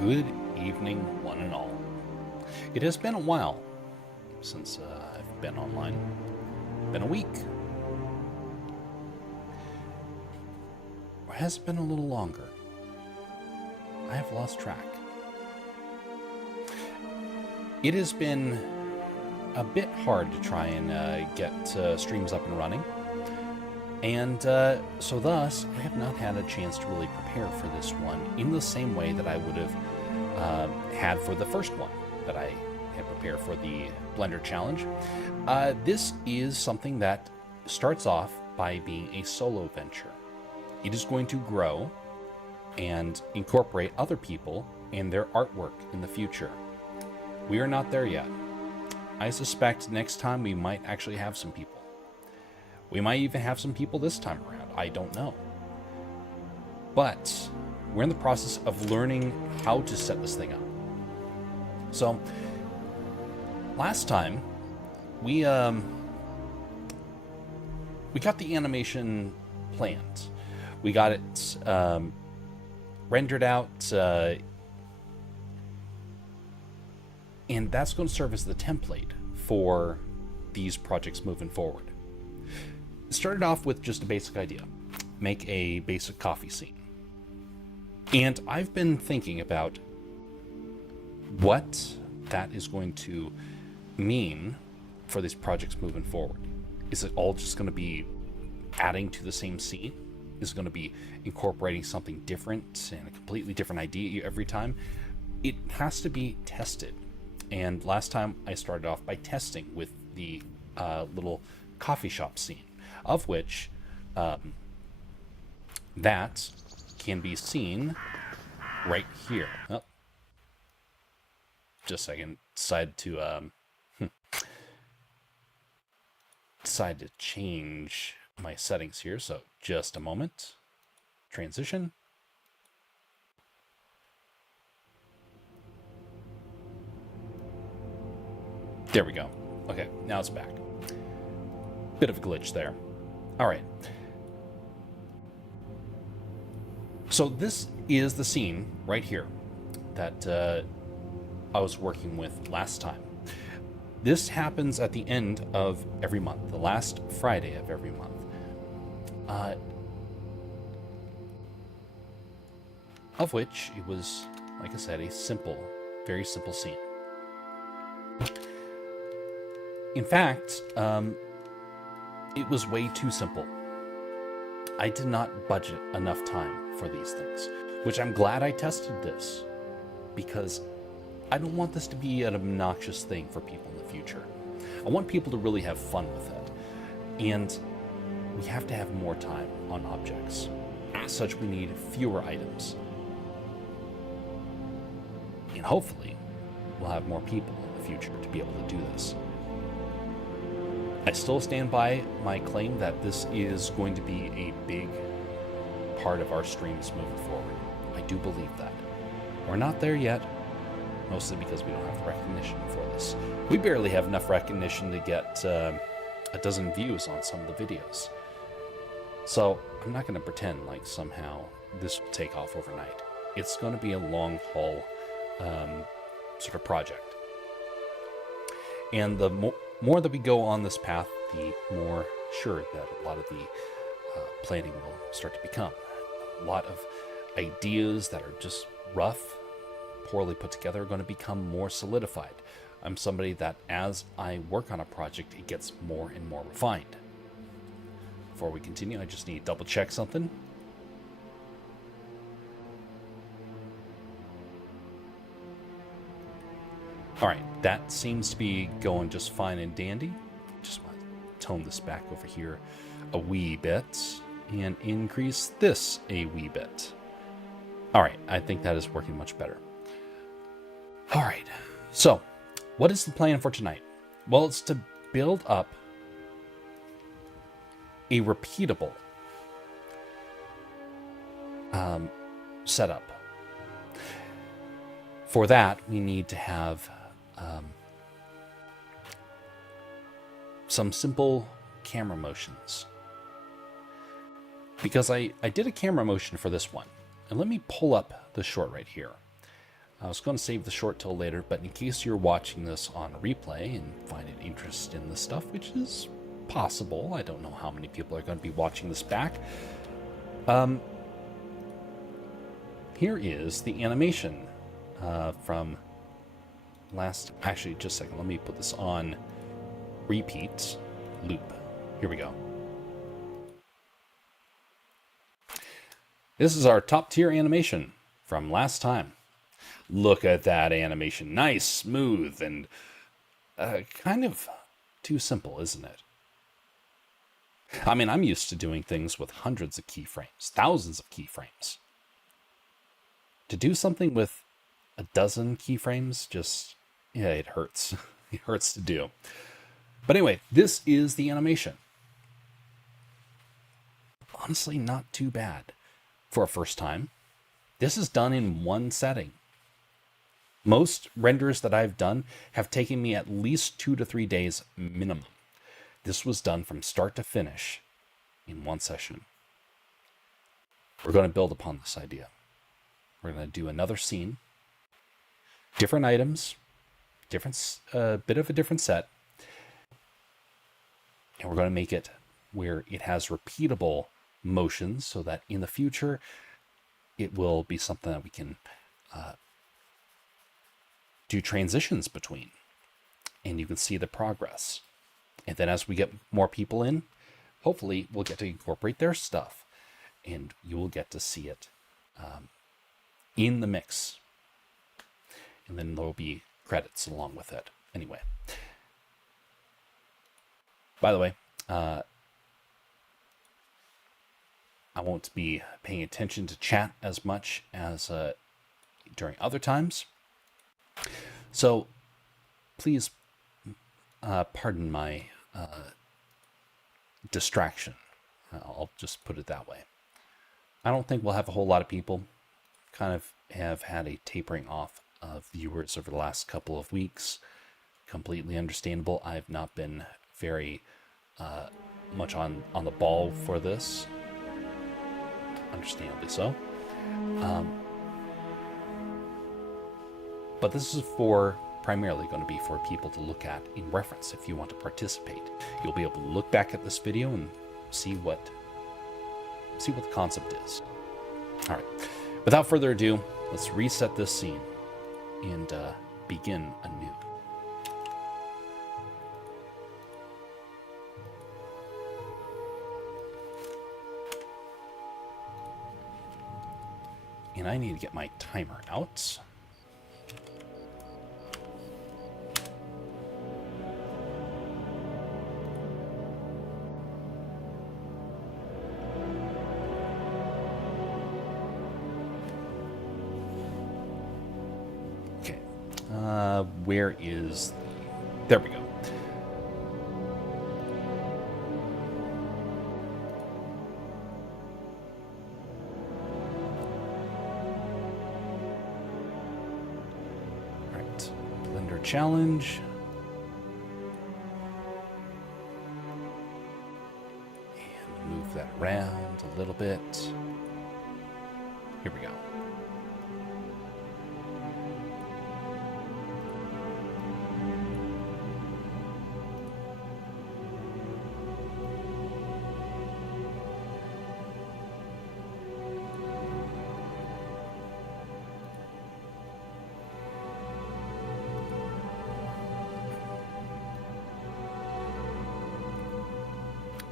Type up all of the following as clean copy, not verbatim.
Good evening, one and all. It has been a while since I've been online. Been a week. Or has it been a little longer? I have lost track. It has been a bit hard to try and get streams up and running. And so thus, I have not had a chance to really prepare for this one in the same way that I would have had for the first one that I had prepared for the Blender Challenge. This is something that starts off by being a solo venture. It is going to grow and incorporate other people and their artwork in the future. We are not there yet. I suspect next time we might actually have some people. We might even have some people this time around. I don't know. But we're in the process of learning how to set this thing up. So, last time, we got the animation planned. We got it rendered out, and that's going to serve as the template for these projects moving forward. It started off with just a basic idea. Make a basic coffee scene. And I've been thinking about what that is going to mean for these projects moving forward. Is it all just going to be adding to the same scene? Is it going to be incorporating something different and a completely different idea every time? It has to be tested. And last time I started off by testing with the little coffee shop scene, of which that can be seen right here. Oh, just a second. Decided to change my settings here, so just a moment. Transition. There we go. Okay, now it's back. Bit of a glitch there. All right. So this is the scene right here that I was working with last time. This happens at the end of every month, the last Friday of every month. Of which it was, like I said, a simple, very simple scene. In fact, it was way too simple. I did not budget enough time for these things, which I'm glad I tested this, because I don't want this to be an obnoxious thing for people in the future. I want people to really have fun with it, and we have to have more time on objects. As such, we need fewer items. And hopefully, we'll have more people in the future to be able to do this. I still stand by my claim that this is going to be a big part of our streams moving forward. I do believe that. We're not there yet, mostly because we don't have the recognition for this. We barely have enough recognition to get a dozen views on some of the videos. So I'm not going to pretend like somehow this will take off overnight. It's going to be a long haul sort of project. And the more that we go on this path, the more sure that a lot of the planning will start to become. A lot of ideas that are just rough, poorly put together, are going to become more solidified. I'm somebody that as I work on a project, it gets more and more refined. Before we continue, I just need to double check something. All right, that seems to be going just fine and dandy. Just want to tone this back over here a wee bit and increase this a wee bit. All right, I think that is working much better. All right, so what is the plan for tonight? Well, it's to build up a repeatable setup. For that, we need to have some simple camera motions. Because I did a camera motion for this one. And let me pull up the short right here. I was going to save the short till later, but in case you're watching this on replay and find an interest in this stuff, which is possible, I don't know how many people are going to be watching this back. Here is the animation from last... Actually, just a second. Let me put this on repeat loop. Here we go. This is our top tier animation from last time. Look at that animation. Nice, smooth, and kind of too simple, isn't it? I mean, I'm used to doing things with hundreds of keyframes, thousands of keyframes. To do something with a dozen keyframes, just, yeah, it hurts. It hurts to do. But anyway, this is the animation. Honestly, not too bad for a first time. This is done in one setting. Most renders that I've done have taken me at least 2 to 3 days minimum. This was done from start to finish in one session. We're going to build upon this idea. We're going to do another scene, different items, bit of a different set, and we're going to make it where it has repeatable motions so that in the future it will be something that we can do transitions between, and you can see the progress. And then as we get more people in, hopefully we'll get to incorporate their stuff, and you will get to see it in the mix. And then there will be credits along with it. Anyway, by the way, I won't be paying attention to chat as much as during other times. So please pardon my distraction. I'll just put it that way. I don't think we'll have a whole lot of people. Kind of have had a tapering off of viewers over the last couple of weeks. Completely understandable. I've not been very much on the ball for this. Understandably so. But this is primarily going to be for people to look at in reference. If you want to participate, you'll be able to look back at this video and see what the concept is. All right. Without further ado, let's reset this scene and begin anew. And I need to get my timer out. Okay. Where is... There we go. Challenge. And move that around a little bit. Here we go.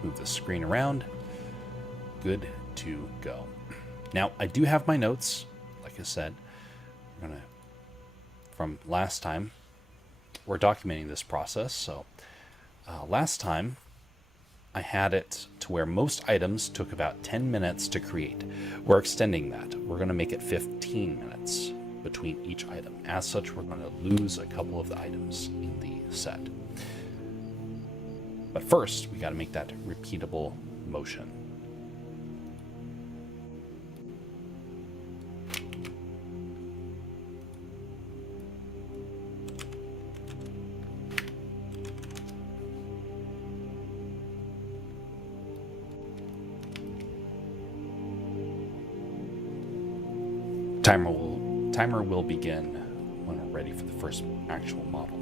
Move the screen around. Good to go. Now, I do have my notes. Like I said, from last time, we're documenting this process. So last time, I had it to where most items took about 10 minutes to create. We're extending that. We're going to make it 15 minutes between each item. As such, we're going to lose a couple of the items in the set. But first, we got to make that repeatable motion. timer will begin when we're ready for the first actual model.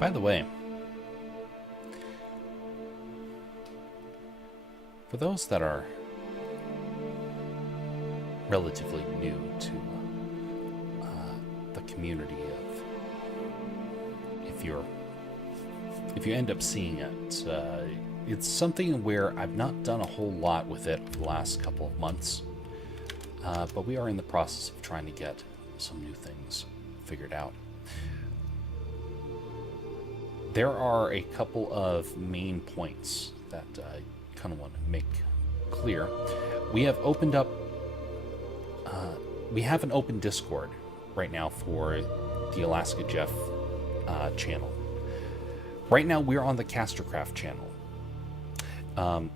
By the way, for those that are relatively new to the community of, if you end up seeing it, it's something where I've not done a whole lot with it for the last couple of months, but we are in the process of trying to get some new things figured out. There are a couple of main points that I kind of want to make clear. We have opened up, we have an open Discord right now for the Alaska Jeff channel. Right now we're on the Castercraft channel. And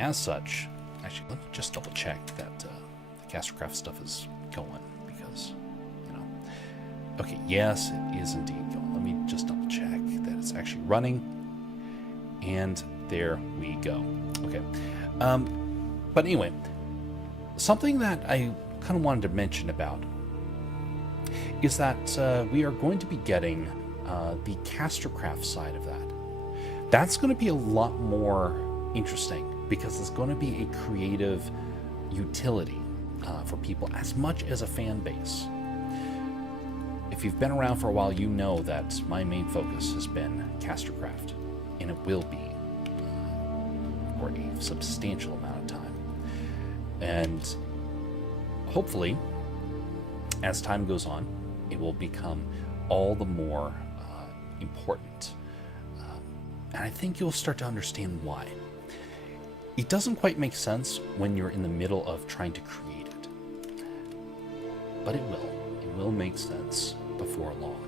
as such, actually, let me just double check that the Castercraft stuff is going, because, you know. Okay, yes, it is indeed going. Let me just double check that it's actually running. And there we go. Okay. But anyway, something that I kind of wanted to mention about is that we are going to be getting the Castercraft side of that. That's going to be a lot more interesting, because it's going to be a creative utility for people as much as a fan base. If you've been around for a while, you know that my main focus has been Castercraft, and it will be for a substantial amount of time. And hopefully, as time goes on, it will become all the more important. And I think you'll start to understand why. It doesn't quite make sense when you're in the middle of trying to create it, but it will. It will make sense before long.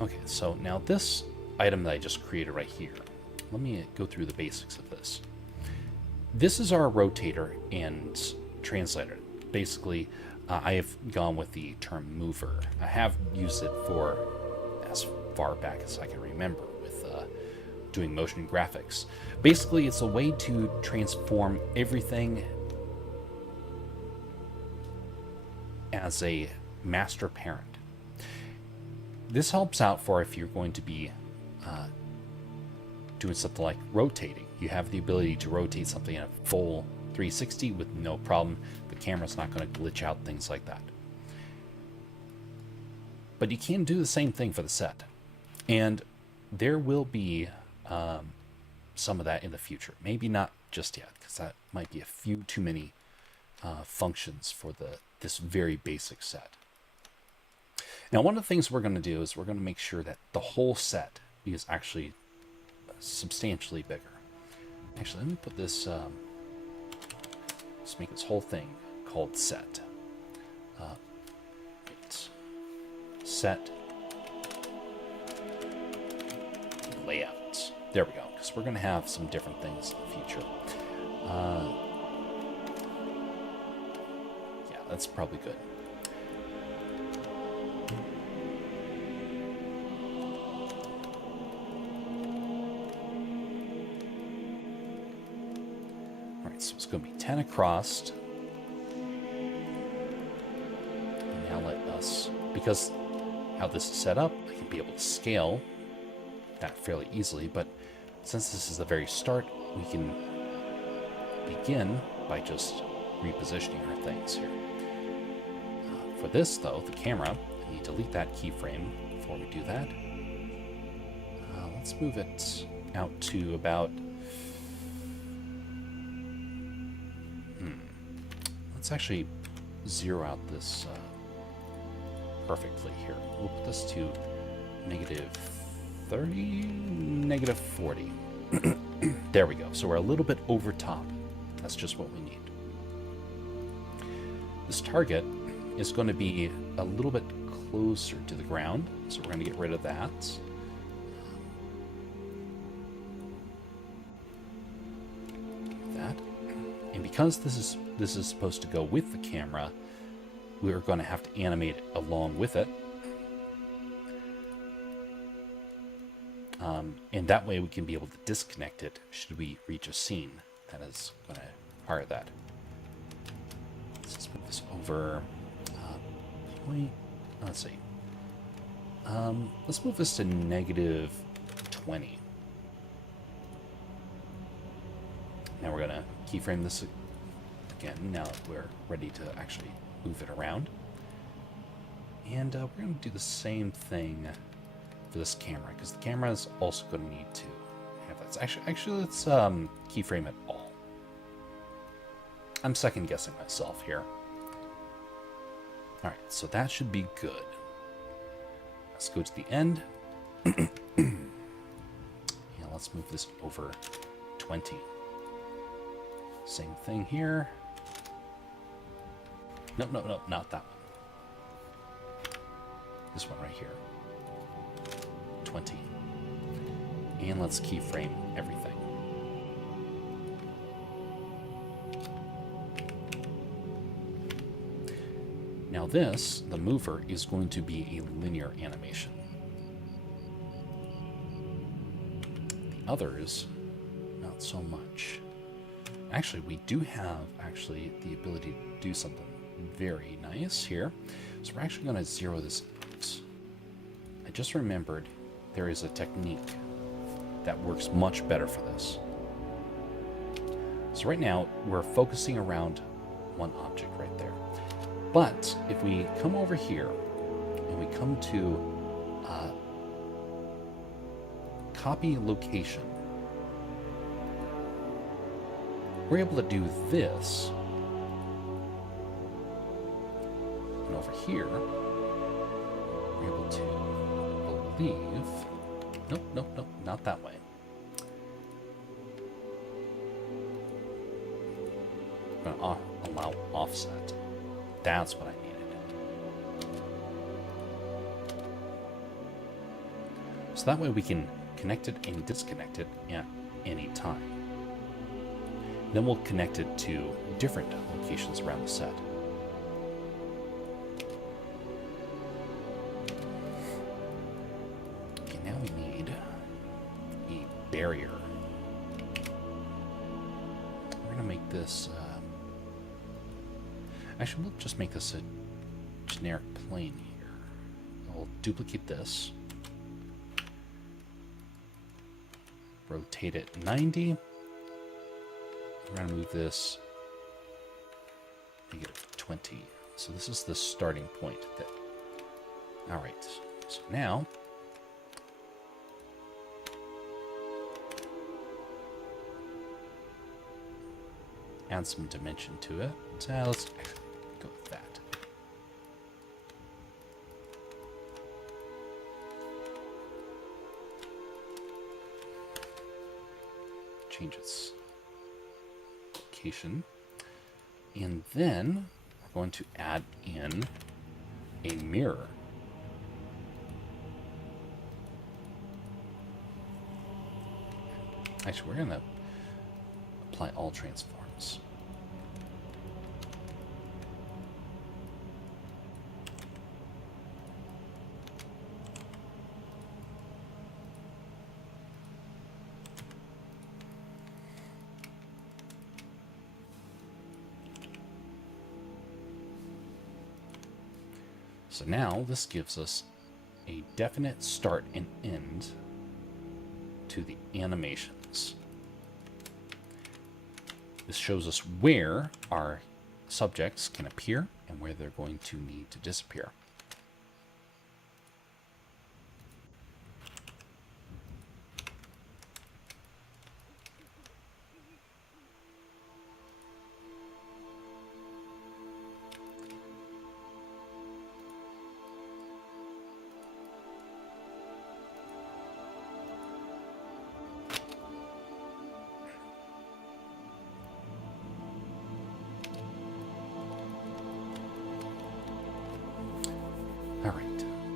Okay, so now this item that I just created right here, let me go through the basics of this. This is our rotator and translator. Basically, I have gone with the term mover. I have used it for as far back as I can remember with doing motion graphics. Basically, it's a way to transform everything as a master parent. This helps out for if you're going to be doing something like rotating. You have the ability to rotate something in a full 360 with no problem. The camera's not going to glitch out, things like that. But you can do the same thing for the set. And there will be some of that in the future. Maybe not just yet, because that might be a few too many functions for this very basic set. Now, one of the things we're going to do is we're going to make sure that the whole set is actually substantially bigger. Actually, let me put this, let's make this whole thing called set. Set layouts. There we go, because we're going to have some different things in the future. Yeah, that's probably good. So it's going to be 10 across. And now let us, because how this is set up, I can be able to scale that fairly easily. But since this is the very start, we can begin by just repositioning our things here. For this, though, the camera, I need to delete that keyframe before we do that. Let's move it out to about... Let's actually zero out this perfectly here. We'll put this to -30, -40. There we go. So we're a little bit over top. That's just what we need. This target is going to be a little bit closer to the ground, so we're going to get rid of that. And because this is supposed to go with the camera, we're going to have to animate it along with it. And that way we can be able to disconnect it should we reach a scene that is going to require that. Let's just move this over. Let's see. Let's move this to -20. Now we're going to keyframe this again now that we're ready to actually move it around. And we're going to do the same thing for this camera, because the camera is also going to need to have that. Actually, let's keyframe it all. I'm second guessing myself here. All right, so that should be good. Let's go to the end. Yeah, let's move this over 20. Same thing here. Nope, not that one. This one right here. 20. And let's keyframe everything. Now this, the mover, is going to be a linear animation. The others, not so much. Actually, we do have the ability to do something very nice here. So we're actually going to zero this out. I just remembered there is a technique that works much better for this. So right now, we're focusing around one object right there. But if we come over here and we come to copy location, we're able to do this. And over here, we're able to believe... Nope, not that way. I'm going to allow offset. That's what I needed. So that way we can connect it and disconnect it at any time. Then we'll connect it to different locations around the set. Okay, now we need a barrier. We're going to make this... Actually, we'll just make this a generic plane here. We'll duplicate this. Rotate it 90. We're going to move this -20. So this is the starting point. Alright, so now add some dimension to it. So let's go with that. Change its location. And then we're going to add in a mirror. Actually, we're going to apply all transforms. So now this gives us a definite start and end to the animations. This shows us where our subjects can appear and where they're going to need to disappear.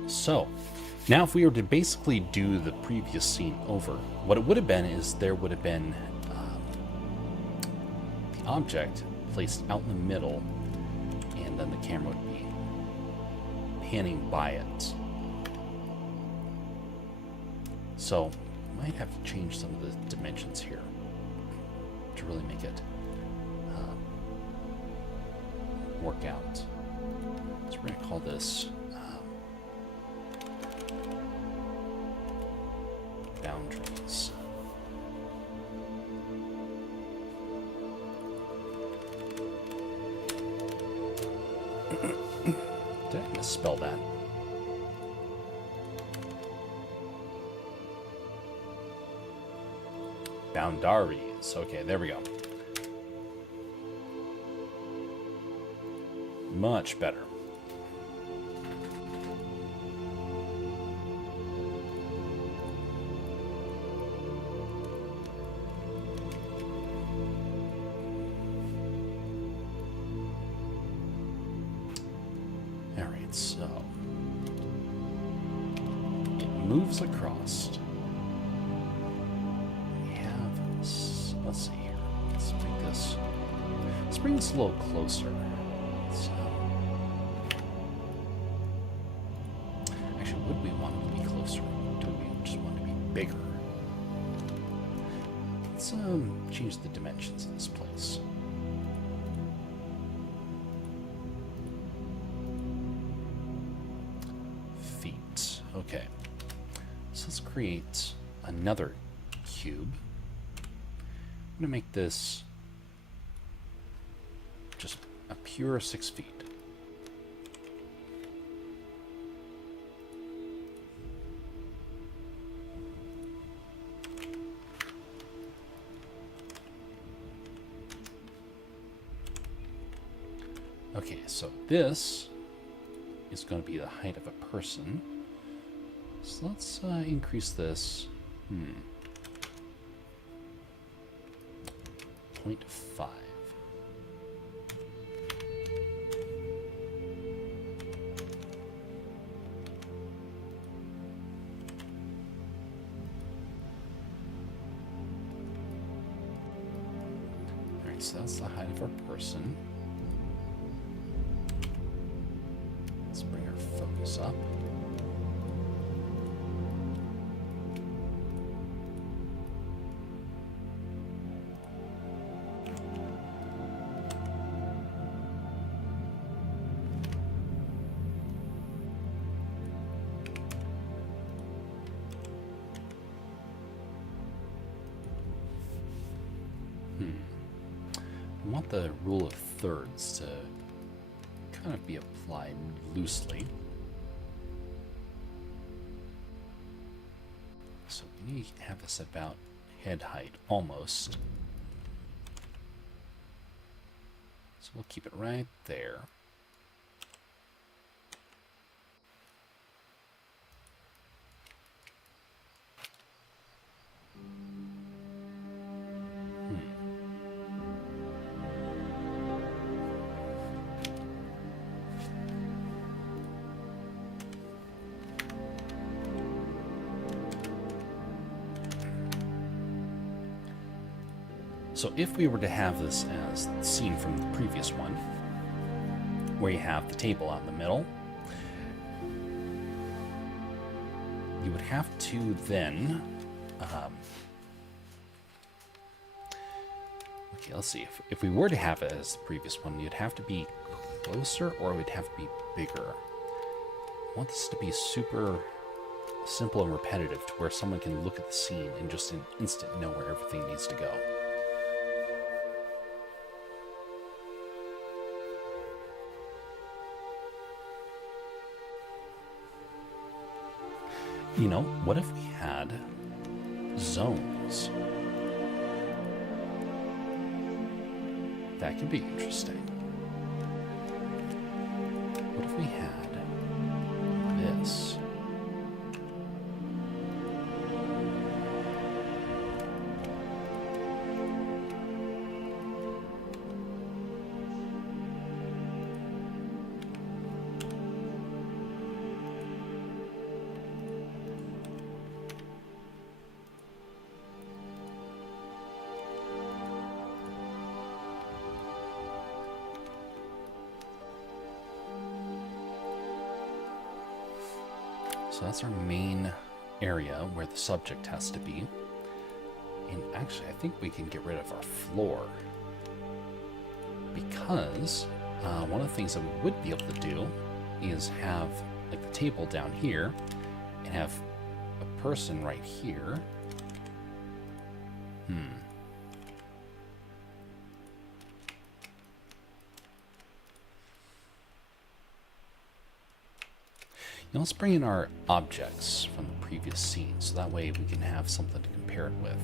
So, now if we were to basically do the previous scene over, what it would have been is there would have been the object placed out in the middle, and then the camera would be panning by it. So, might have to change some of the dimensions here to really make it work out. So we're going to call this boundaries. Did I misspell that? Boundaries. Okay, there we go. Much better. Alright, so it moves across. We have, let's see here. Let's bring this a little closer. So, bigger. Let's change the dimensions of this place. Feet. Okay. So let's create another cube. I'm going to make this just a pure 6 feet. Okay, so this is going to be the height of a person. So let's increase this. 0.5. Alright, so that's the height of our person. Let's bring our focus up. I want the rule of thirds to kind of be applied loosely. So we need to have this about head height, almost. So we'll keep it right there. So if we were to have this as seen from the previous one, where you have the table out in the middle, you would have to then, okay, let's see, if we were to have it as the previous one, you'd have to be closer or it would have to be bigger. I want this to be super simple and repetitive to where someone can look at the scene and just in an instant know where everything needs to go. You know, what if we had zones? That could be interesting. What if we had this? So that's our main area where the subject has to be. And actually, I think we can get rid of our floor. Because one of the things that we would be able to do is have like the table down here and have a person right here. Now let's bring in our objects from the previous scene, so that way we can have something to compare it with.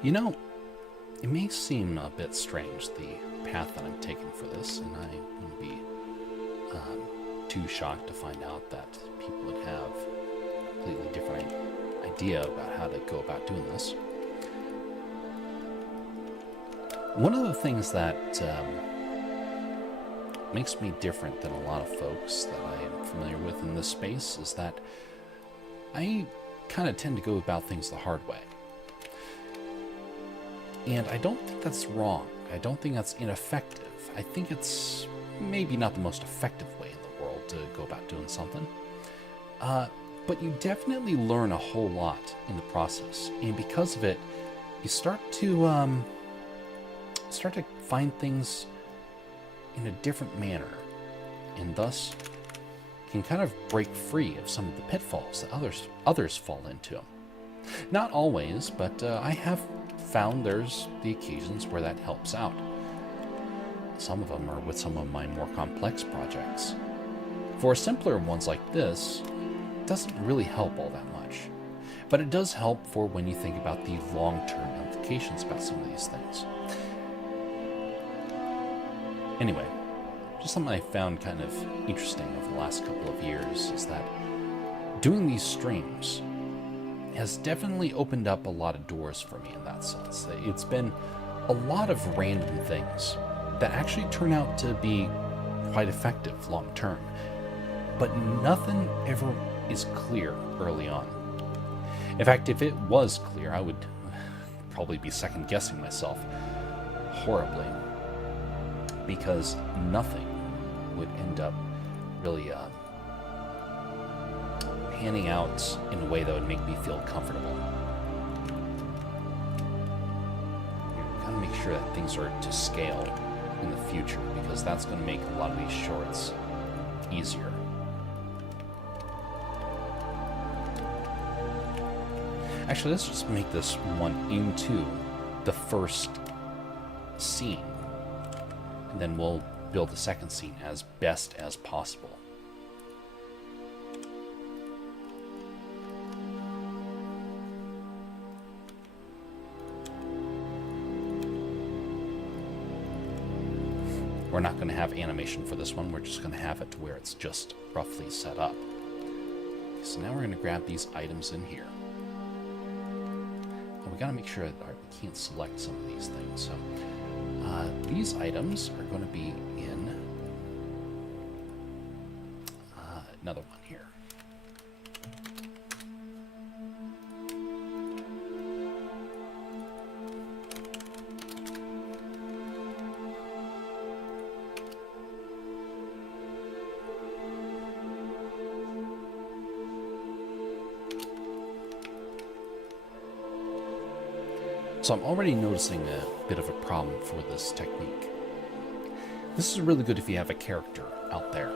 You know, it may seem a bit strange, the path that I'm taking for this, and I wouldn't be too shocked to find out that people would have a completely different idea about how to go about doing this. One of the things that makes me different than a lot of folks that I am familiar with in this space is that I kind of tend to go about things the hard way. And I don't think that's wrong. I don't think that's ineffective. I think it's maybe not the most effective way in the world to go about doing something. But you definitely learn a whole lot in the process. And because of it, you start to find things in a different manner. And thus can kind of break free of some of the pitfalls that others fall into. Not always, but I have found there's the occasions where that helps out. Some of them are with some of my more complex projects. For simpler ones like this, it doesn't really help all that much. But it does help for when you think about the long-term implications about some of these things. Anyway, just something I found kind of interesting over the last couple of years is that doing these streams has definitely opened up a lot of doors for me in that sense. It's been a lot of random things that actually turn out to be quite effective long term. But nothing ever is clear early on. In fact, if it was clear, I would probably be second guessing myself horribly, because nothing would end up really panning out in a way that would make me feel comfortable. You gotta make sure that things are to scale in the future, because that's going to make a lot of these shorts easier. Actually, let's just make this one into the first scene, and then we'll build the second scene as best as possible. We're not going to have animation for this one. We're just going to have it to where it's just roughly set up. So now we're going to grab these items in here. And we got to make sure that we can't select some of these things. So these items are going to be in another one here. So I'm already noticing a bit of a problem for this technique. This is really good if you have a character out there.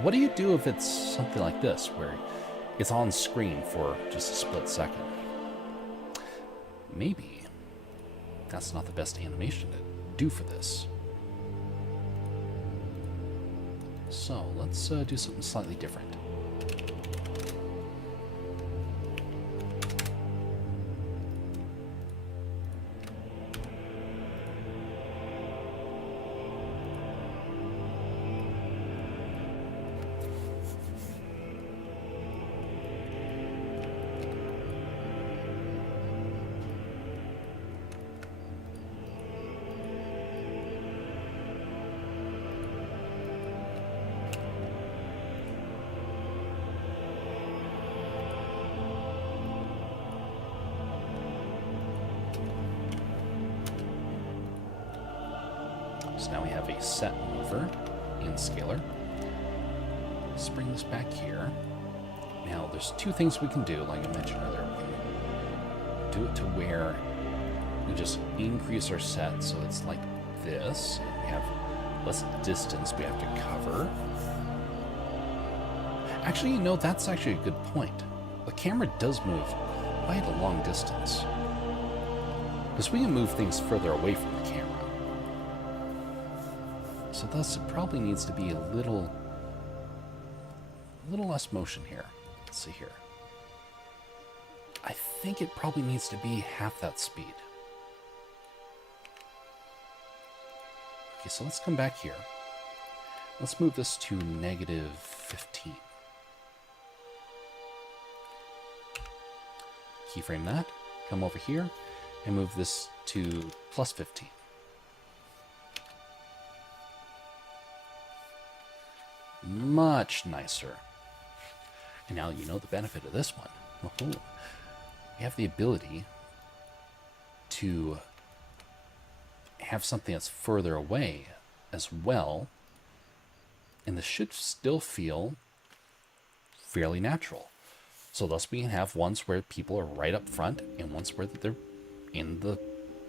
What do you do if it's something like this, where it's on screen for just a split second? Maybe that's not the best animation to do for this. So let's do something slightly different. So now we have a set mover in Scalar. Let's bring this back here. Now there's two things we can do, like I mentioned earlier. We can do it to where we just increase our set so it's like this. We have less distance we have to cover. Actually, you know, that's actually a good point. The camera does move quite a long distance, because we can move things further away from the camera. So thus it probably needs to be a little less motion here. Let's see here. I think it probably needs to be half that speed. Okay, so let's come back here. Let's move this to negative 15. Keyframe that. Come over here and move this to plus 15. Much nicer. And now you know the benefit of this one. We have the ability to have something that's further away as well. And this should still feel fairly natural. So thus we can have ones where people are right up front and ones where they're in the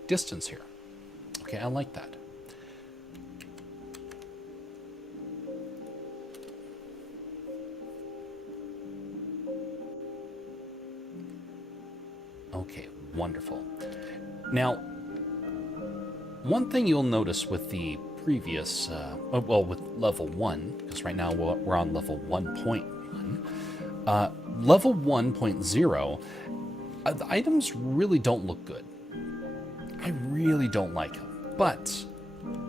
distance here. Okay, I like that. Okay, wonderful. Now, one thing you'll notice with the previous, with level 1, because right now we're on level 1.1, level 1.0, the items really don't look good. I really don't like them. But,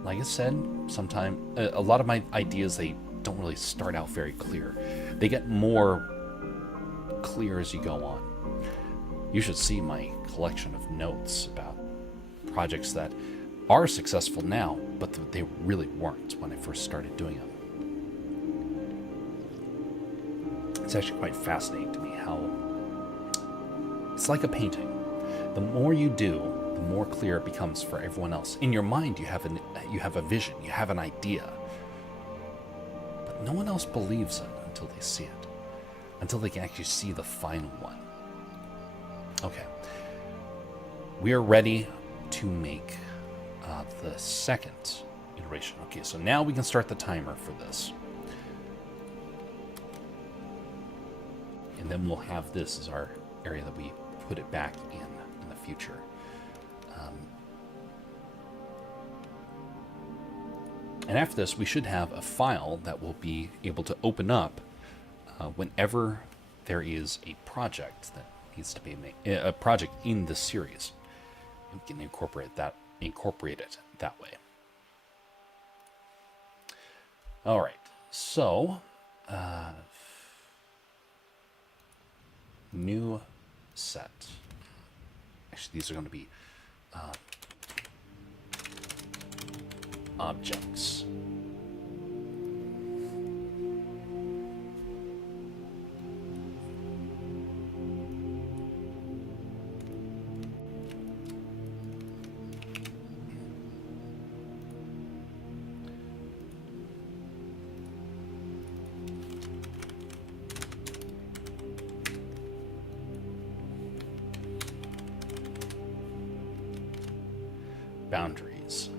like I said, sometimes, a lot of my ideas, they don't really start out very clear. They get more clear as you go on. You should see my collection of notes about projects that are successful now, but they really weren't when I first started doing them. It's actually quite fascinating to me how it's like a painting. The more you do, the more clear it becomes for everyone else. In your mind, you have a vision, you have an idea, but no one else believes it until they see it, until they can actually see the final one. Okay, we are ready to make the second iteration. Okay, so now we can start the timer for this. And then we'll have this as our area that we put it back in the future. And after this, we should have a file that we'll be able to open up whenever there is a project that needs to be made, a project in this series. We can incorporate it that way. All right, so new set. Actually, these are going to be objects. Boundaries.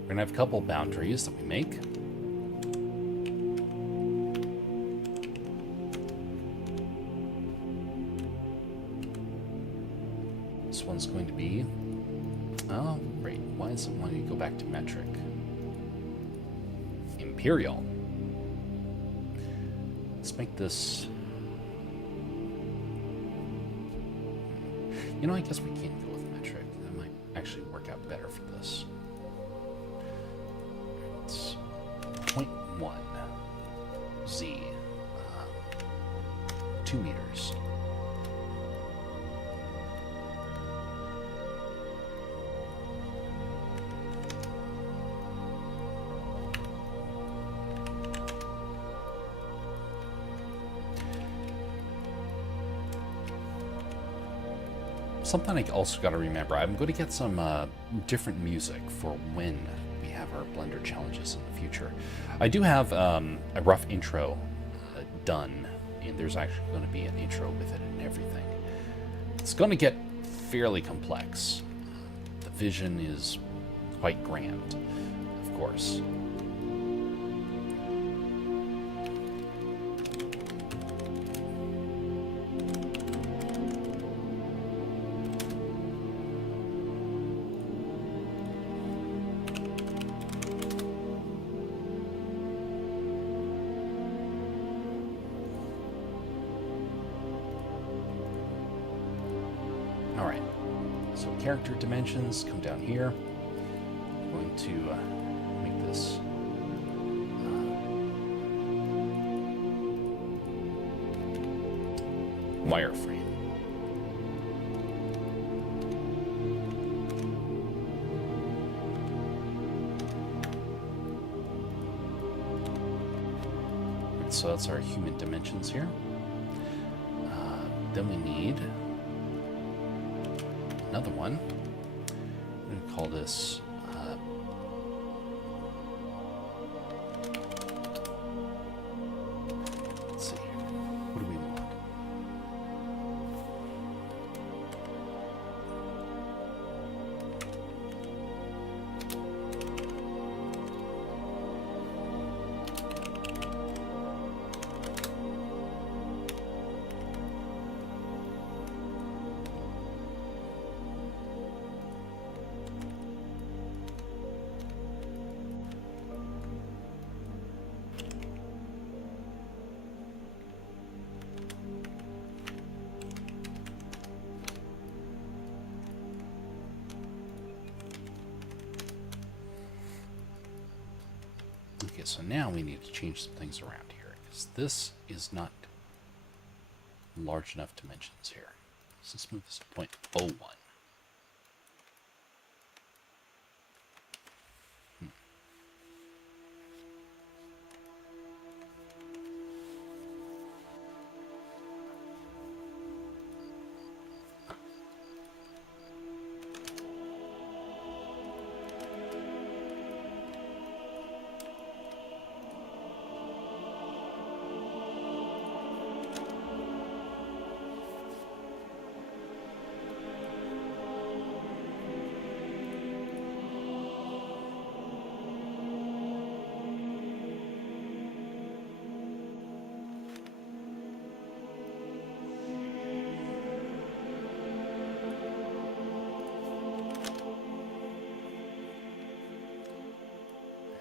We're going to have a couple boundaries that we make. This one's going to be... Oh, great. Why is it wanting to go back to metric? Imperial. Let's make this... You know, I guess we can't go with metric. That might actually work out better for this. It's 0.1 Z. 2 meters. Something I also got to remember, I'm going to get some different music for when we have our Blender challenges in the future. I do have a rough intro done, and there's actually going to be an intro with it and everything. It's going to get fairly complex. The vision is quite grand, of course. Character dimensions, come down here. I'm going to make this wireframe. So that's our human dimensions here. Then we need another one. I'm going to call this let's see, what do we want? Okay, so now we need to change some things around here, because this is not large enough dimensions here. So let's move this to 0.01.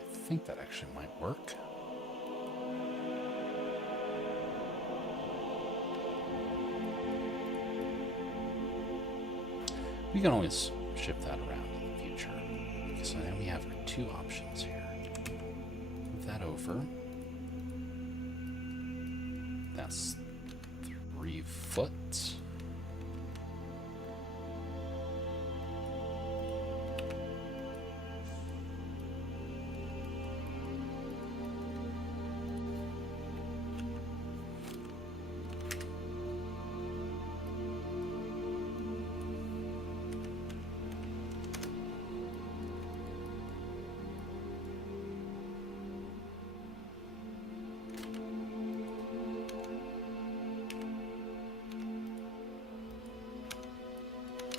I think that actually might work. We can always shift that around in the future. Okay, so now we have our two options here. Move that over. That's 3 foot.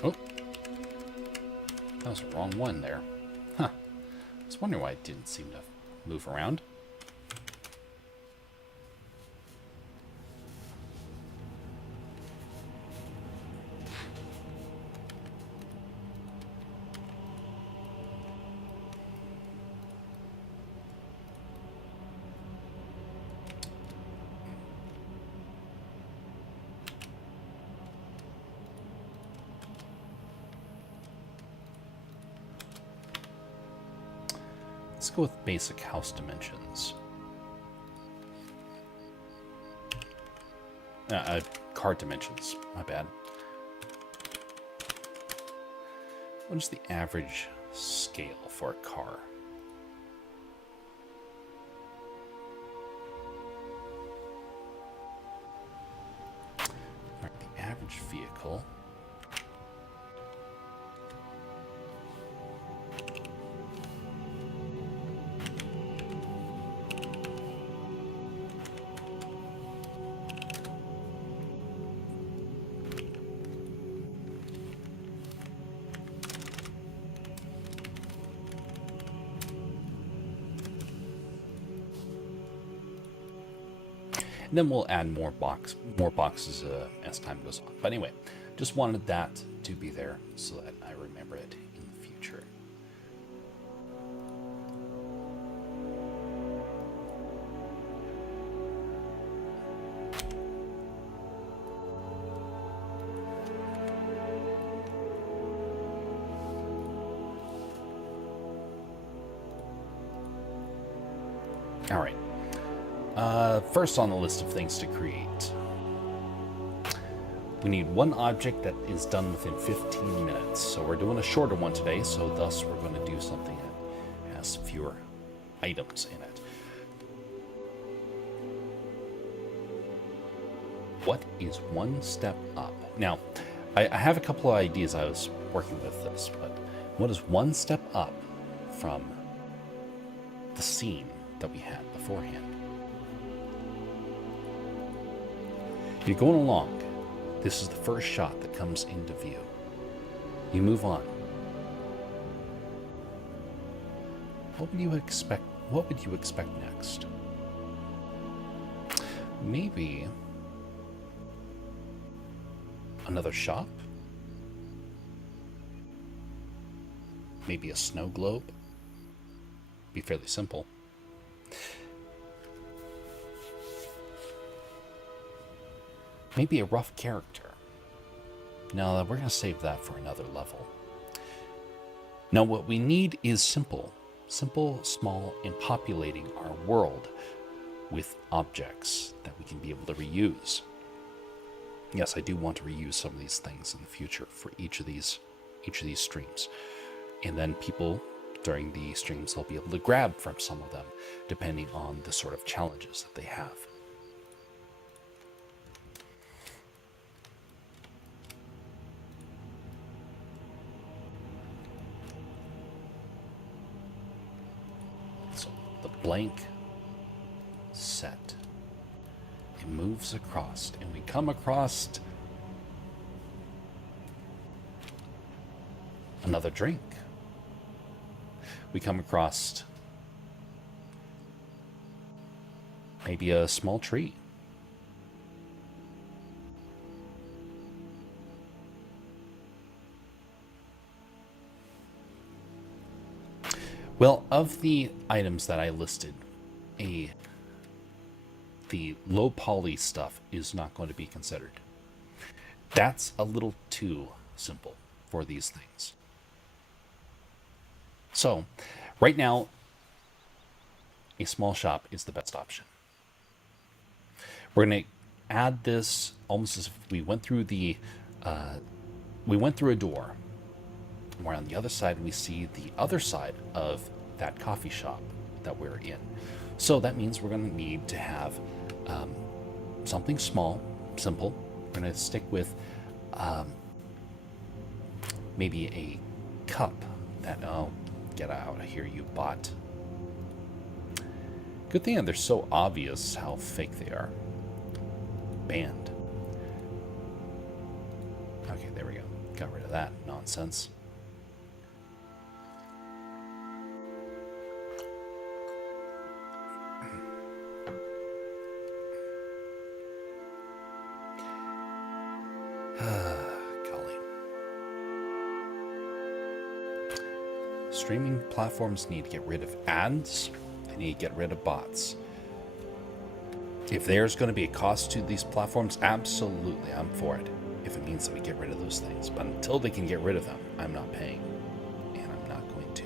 Oh, that was the wrong one there. Huh. I was wondering why it didn't seem to move around. Let's go with basic house dimensions. Car dimensions, my bad. What is the average scale for a car? All right, the average vehicle. And then we'll add more boxes as time goes on. But anyway, just wanted that to be there so that I remember it in the future. All right. First on the list of things to create, we need one object that is done within 15 minutes. So we're doing a shorter one today, so thus we're going to do something that has fewer items in it. What is one step up? Now, I have a couple of ideas. I was working with this, but what is one step up from the scene that we had beforehand? You're going along. This is the first shot that comes into view. You move on. What would you expect? What would you expect next? Maybe another shop? Maybe a snow globe? Be fairly simple. Maybe a rough character. No, we're going to save that for another level. Now, what we need is simple, small, and populating our world with objects that we can be able to reuse. Yes, I do want to reuse some of these things in the future for each of these streams. And then people during the streams will be able to grab from some of them, depending on the sort of challenges that they have. So the blank set. It moves across, and we come across another drink. We come across maybe a small tree. Well, of the items that I listed, the low poly stuff is not going to be considered. That's a little too simple for these things. So, right now, a small shop is the best option. We're going to add this almost as if we went through a door. Where on the other side, we see the other side of that coffee shop that we're in. So that means we're going to need to have something small, simple. We're going to stick with maybe a cup that, oh, get out of here, you bot. Good thing that they're so obvious how fake they are. Banned. Okay, there we go. Got rid of that nonsense. Golly. Streaming platforms need to get rid of ads. They need to get rid of bots. If there's going to be a cost to these platforms, absolutely, I'm for it. If it means that we get rid of those things. But until they can get rid of them, I'm not paying. And I'm not going to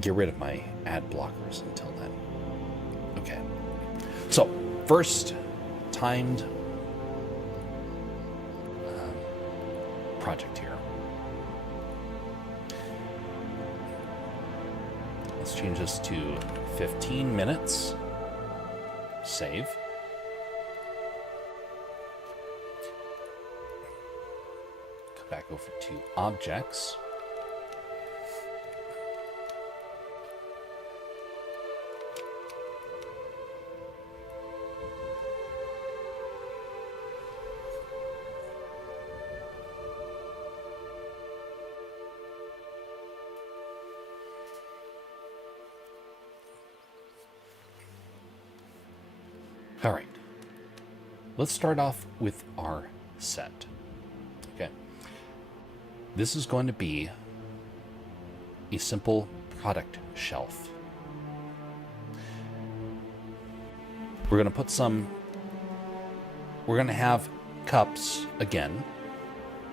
get rid of my ad blockers until then. Okay. So, first timed project here. Let's change this to 15 minutes. Save. Come back over to objects. All right, let's start off with our set. Okay, this is going to be a simple product shelf. We're going to put we're going to have cups again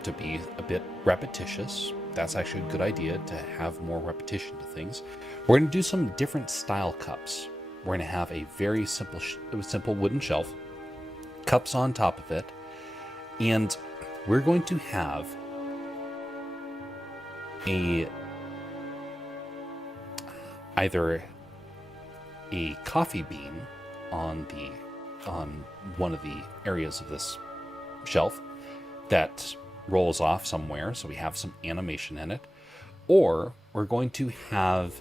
to be a bit repetitious. that's actually a good idea to have more repetition to things. We're going to do some different style cups. We're going to have a very simple wooden shelf, cups on top of it, and we're going to have either a coffee bean on one of the areas of this shelf that rolls off somewhere, so we have some animation in it, or we're going to have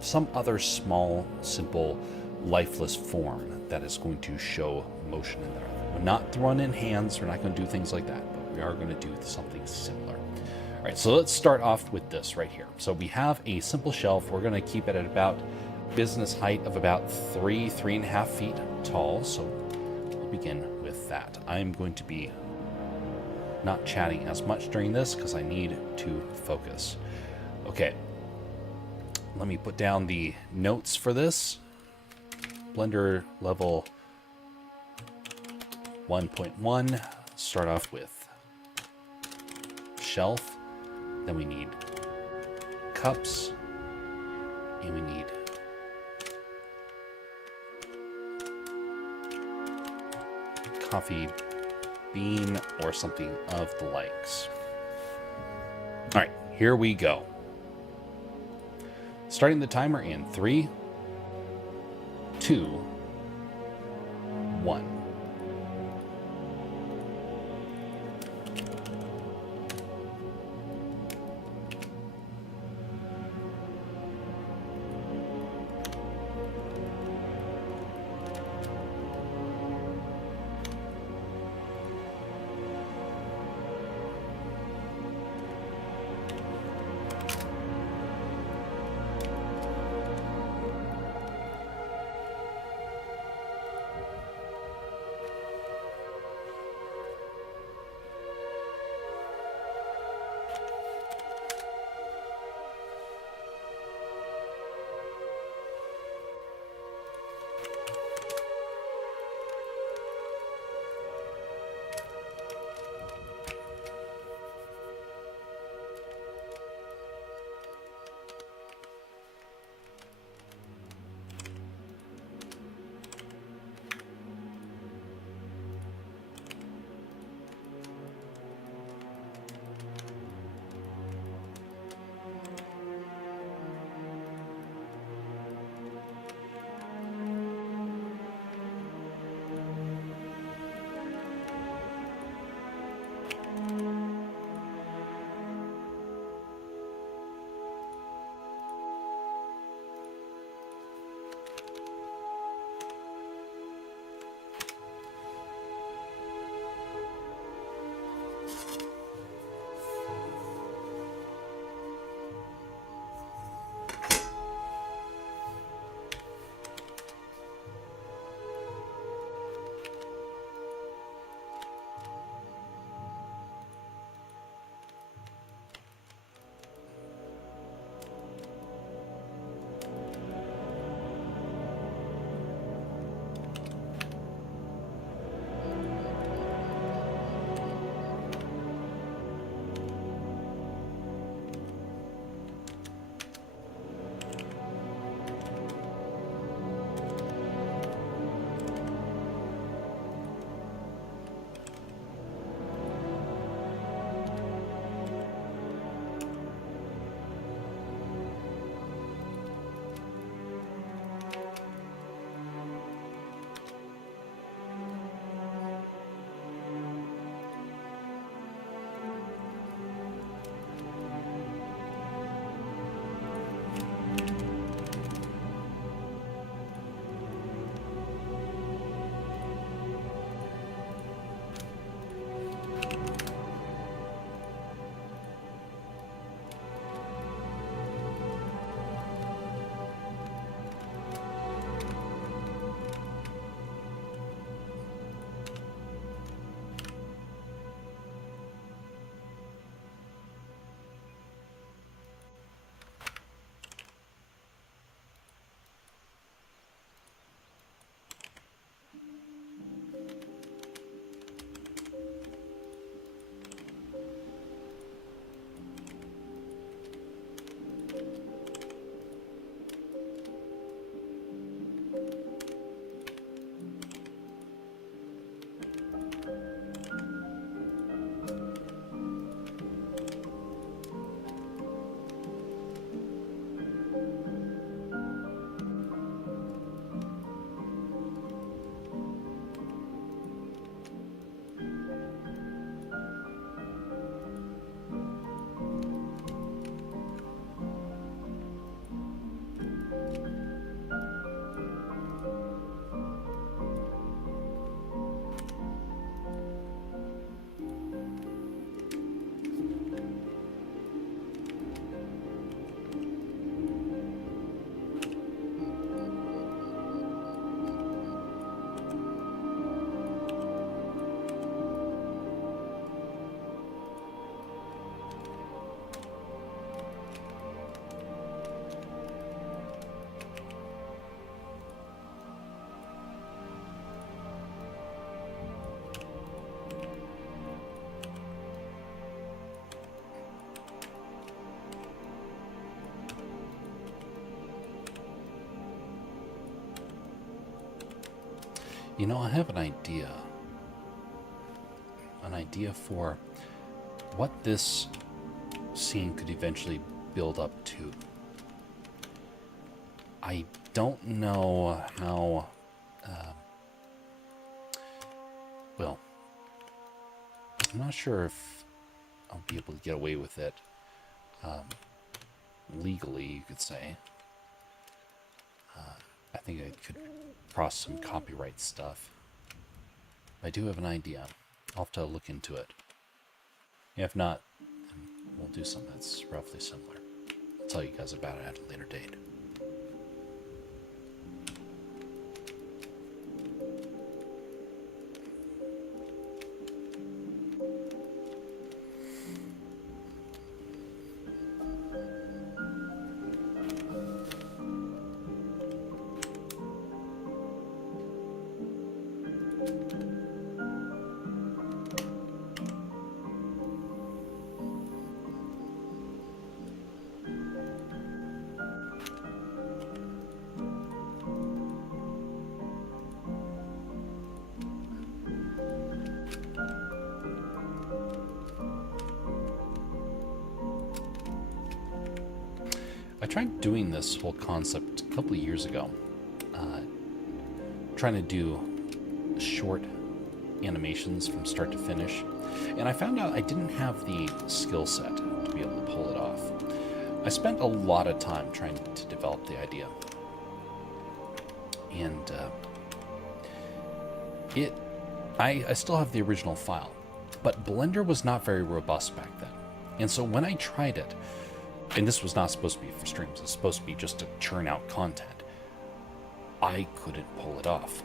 some other small, simple, lifeless form that is going to show motion in there. We're not throwing in hands, we're not going to do things like that, but we are going to do something similar. All right, so let's start off with this right here. So we have a simple shelf. We're going to keep it at about business height of about 3.5 feet tall. So we'll begin with that. I'm going to be not chatting as much during this because I need to focus. Okay, let me put down the notes for this. Blender level 1.1. Start off with shelf. Then we need cups, and we need coffee bean or something of the likes. All right, here we go. Starting the timer in 3, 2, 1. You know, I have an idea. An idea for what this scene could eventually build up to. I don't know how... well, I'm not sure if I'll be able to get away with it legally, you could say. I think I could cross some copyright stuff. I do have an idea. I'll have to look into it. If not, then we'll do something that's roughly similar. I'll tell you guys about it at a later date. I tried doing this whole concept a couple of years ago, trying to do short animations from start to finish, and I found out I didn't have the skill set to be able to pull it off. I spent a lot of time trying to develop the idea, and I still have the original file, but Blender was not very robust back then, and so when I tried it, and this was not supposed to be for streams, it's supposed to be just to churn out content, I couldn't pull it off.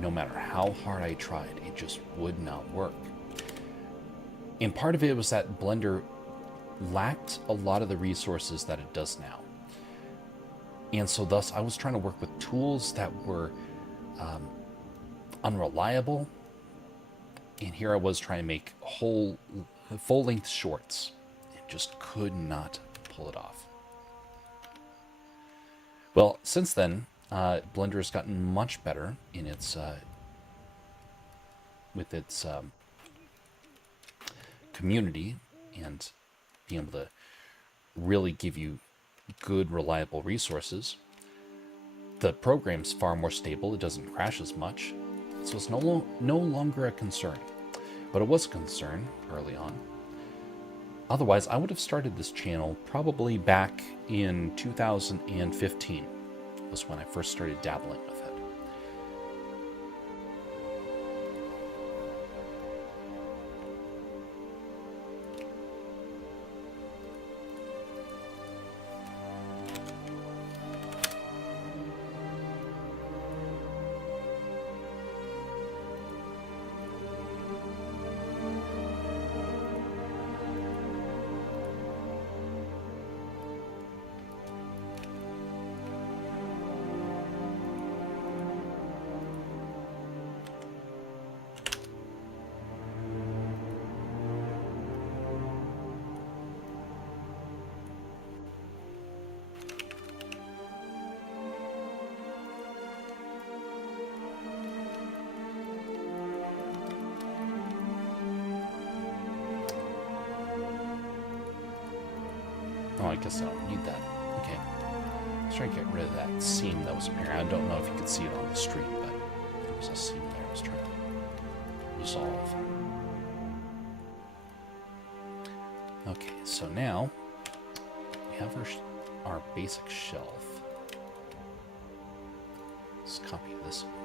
No matter how hard I tried, it just would not work. And part of it was that Blender lacked a lot of the resources that it does now. And so thus I was trying to work with tools that were unreliable. And here I was trying to make whole full-length shorts and just could not pull it off. Well, since then, Blender has gotten much better in its with its community and being able to really give you good, reliable resources. The program's far more stable; it doesn't crash as much, so it's no longer a concern. But it was a concern early on. Otherwise, I would have started this channel probably back in 2015. Was when I first started dabbling with it. Oh, I guess I don't need that. Okay. Let's try to get rid of that seam that was appearing. I don't know if you could see it on the stream, but there was a seam there I was trying to resolve. Okay, so now we have our basic shelf. Let's copy this over.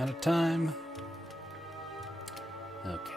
out of time. Okay.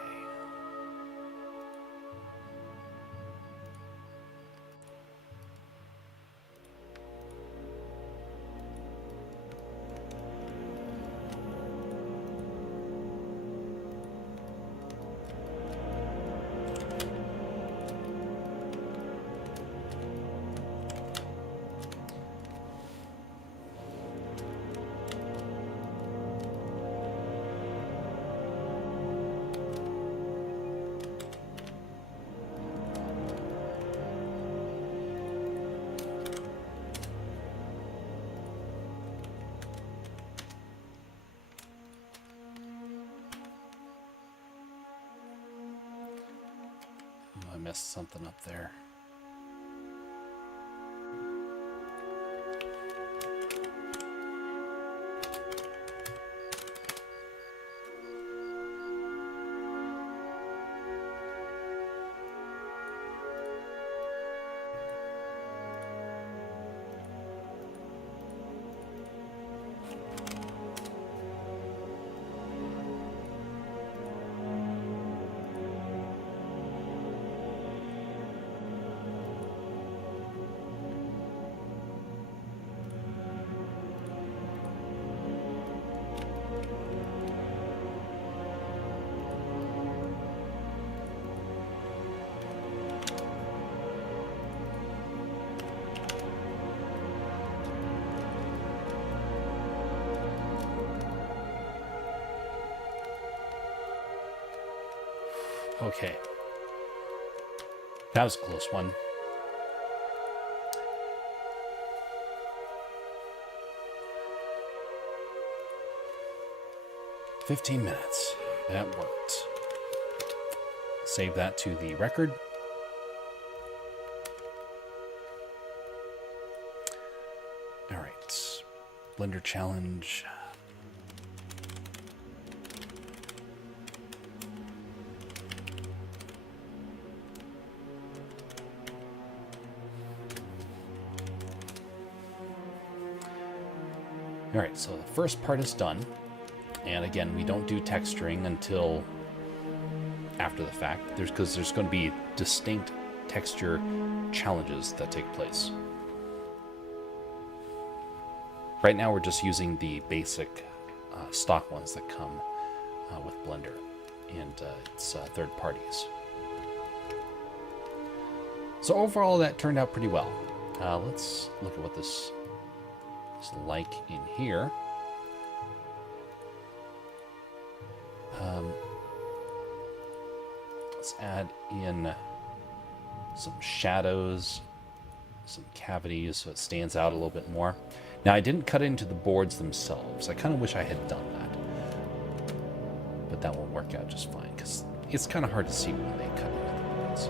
I messed something up there. Okay. That was a close one. $15 minutes. That worked. Save that to the record. All right. Blender challenge. All right, so the first part is done. And again, we don't do texturing until after the fact. Because there's going to be distinct texture challenges that take place. Right now, we're just using the basic stock ones that come with Blender. And it's third parties. So overall, that turned out pretty well. Let's look at what this is like in here. Let's add in some shadows, some cavities, so it stands out a little bit more. Now, I didn't cut into the boards themselves. I kind of wish I had done that. But that will work out just fine, because it's kind of hard to see when they cut into the boards.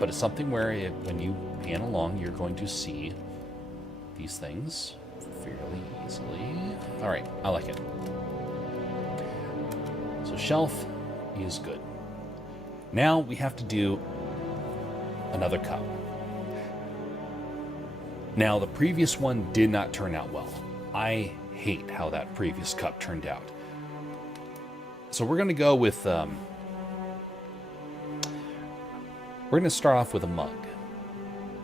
But it's something where when you pan along, you're going to see these things fairly easily. All right, I like it. So shelf is good. Now we have to do another cup. Now the previous one did not turn out well. I hate how that previous cup turned out. So we're going to go with, we're going to start off with a mug.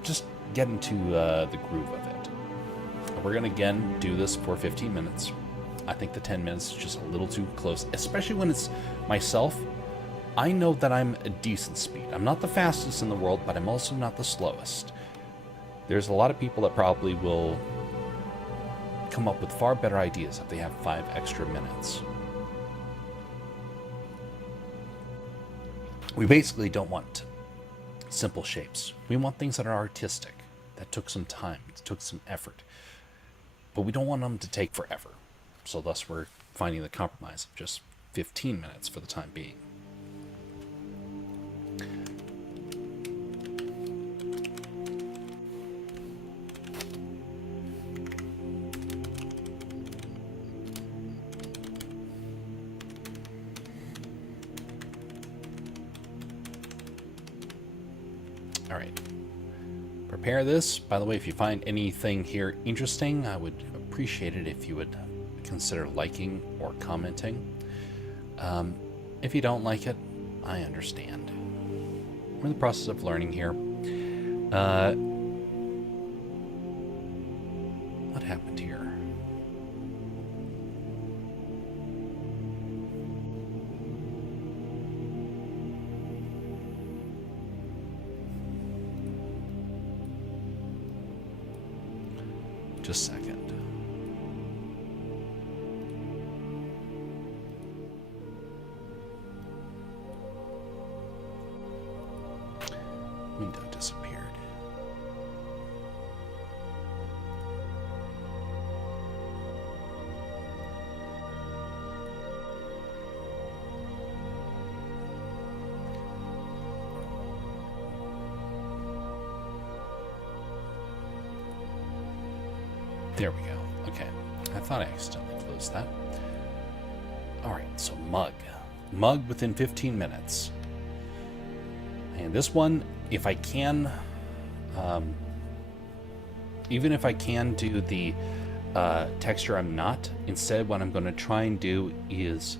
Just get into the groove of it. We're going to again do this for 15 minutes. I think the 10 minutes is just a little too close, especially when it's myself. I know that I'm a decent speed. I'm not the fastest in the world, but I'm also not the slowest. There's a lot of people that probably will come up with far better ideas if they have 5 extra minutes. We basically don't want simple shapes. We want things that are artistic, that took some time, that took some effort. But we don't want them to take forever. So thus we're finding the compromise of just 15 minutes for the time being. All right. Prepare this. By the way, if you find anything here interesting, I would appreciate it if you would consider liking or commenting. If you don't like it, I understand. We're in the process of learning here. What happened here? Just a second. Window disappeared. There we go. Okay. I thought I accidentally closed that. Alright, so Mug. Mug within 15 minutes. And this one, if I can, even if I can do the texture, I'm not. Instead, what I'm going to try and do is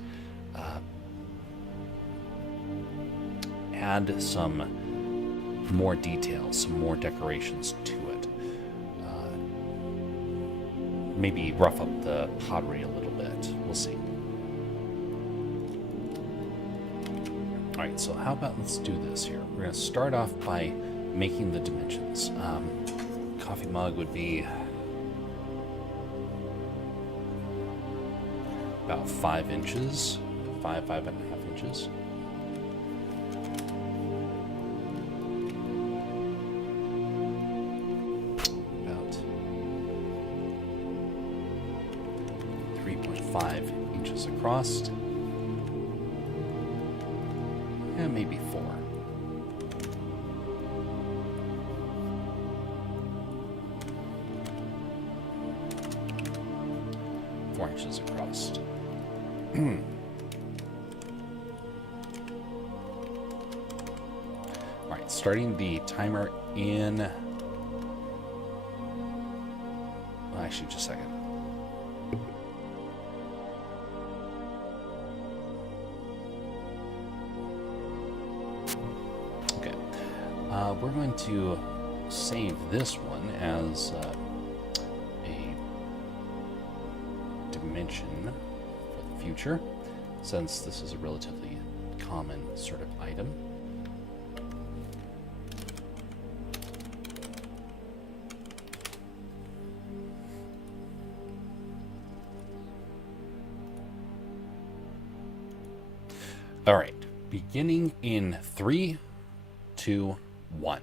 add some more details, some more decorations to it. Maybe rough up the pottery a little bit. We'll see. Alright, so how about let's do this here. We're going to start off by making the dimensions. Coffee mug would be about 5 inches. 5.5 inches. About 3.5 inches across. Yeah, maybe 4. Inches across. Alright, starting the timer in... Well, actually, just a second. Okay. We're going to save this one as a dimension for the future, since this is a relatively common sort of item. All right, beginning in 3, 2, 1.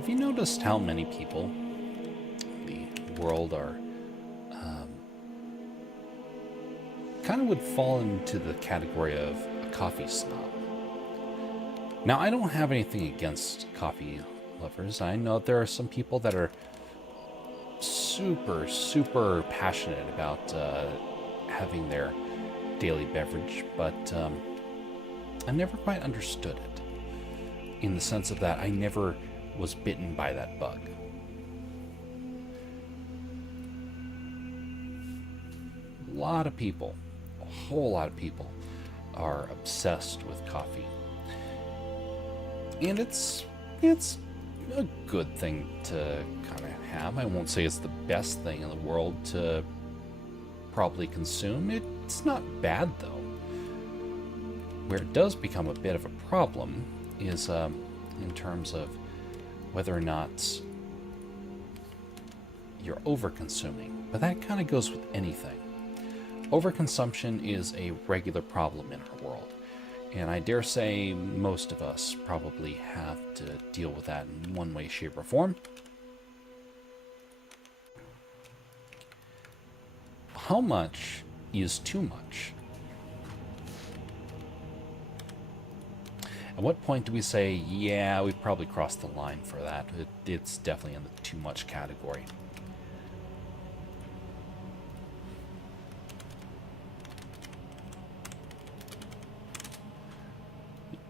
Have you noticed how many people in the world are kind of would fall into the category of a coffee snob? Now, I don't have anything against coffee lovers. I know there are some people that are super, super passionate about having their daily beverage, but I never quite understood it in the sense of that I never was bitten by that bug. A lot of people, a whole lot of people, are obsessed with coffee. And it's a good thing to kind of have. I won't say it's the best thing in the world to probably consume. It's not bad, though. Where it does become a bit of a problem is in terms of whether or not you're over-consuming. But that kind of goes with anything. Overconsumption is a regular problem in our world. And I dare say most of us probably have to deal with that in one way, shape, or form. How much is too much? At what point do we say, yeah, we've probably crossed the line for that? It's definitely in the too much category.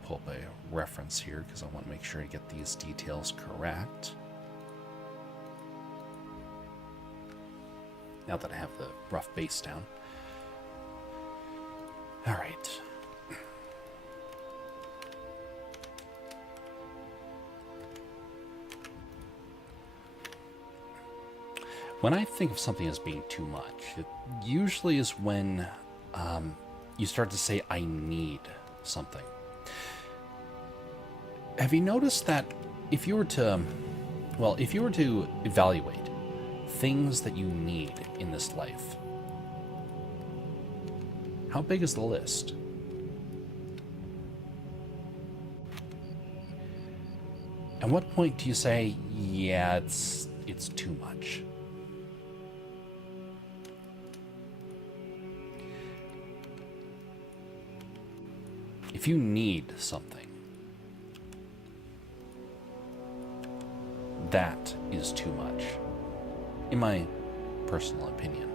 Pull up a reference here because I want to make sure to get these details correct. Now that I have the rough base down. All right. When I think of something as being too much, it usually is when you start to say, I need something. Have you noticed that if you were to evaluate things that you need in this life, how big is the list? At what point do you say, yeah, it's too much? If you need something, that is too much, in my personal opinion.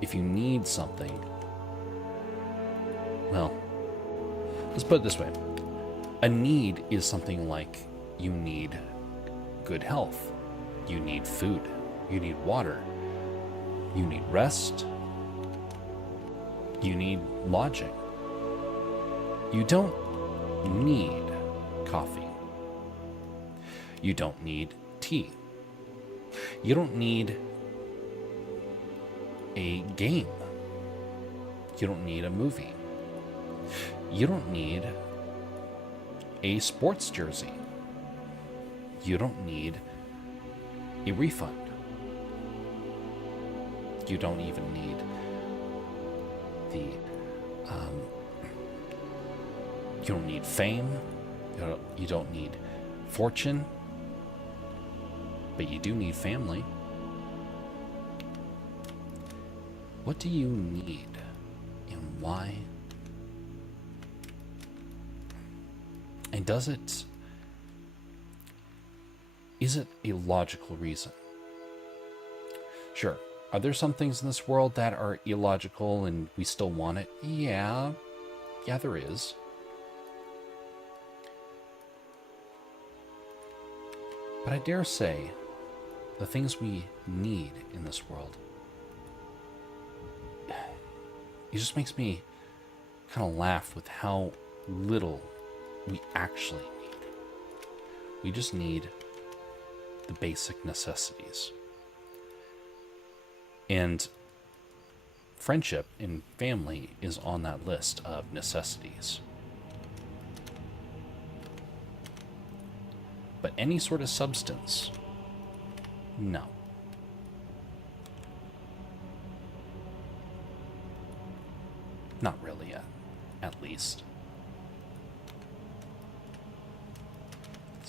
If you need something, well, let's put it this way. A need is something like you need good health, you need food, you need water, you need rest, you need lodging. You don't need coffee. You don't need tea. You don't need a game. You don't need a movie. You don't need a sports jersey. You don't need a refund. You don't even need you don't need fame. You don't need fortune. But you do need family. What do you need and why? And is it a logical reason? Sure. Are there some things in this world that are illogical and we still want it? Yeah, there is. But I dare say, the things we need in this world, it just makes me kind of laugh with how little we actually need. We just need the basic necessities. And friendship and family is on that list of necessities. But any sort of substance, no. Not really yet, at least.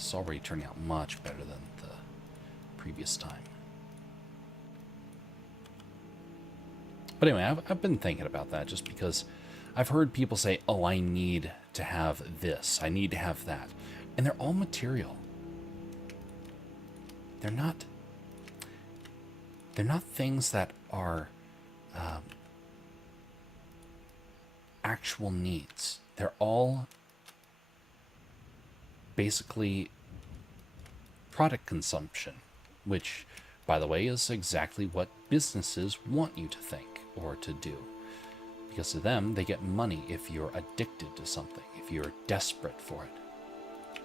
This is already turning out much better than the previous time. But anyway, I've been thinking about that just because I've heard people say, oh, I need to have this, I need to have that. And they're all material. They're not things that are actual needs. They're all basically product consumption, which, by the way, is exactly what businesses want you to think or to do. Because to them, they get money if you're addicted to something, if you're desperate for it.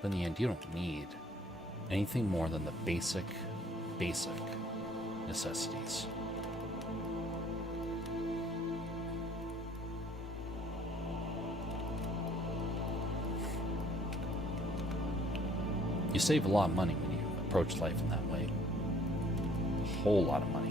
But in the end, you don't need anything more than the basic necessities. You save a lot of money when you approach life in that way. A whole lot of money.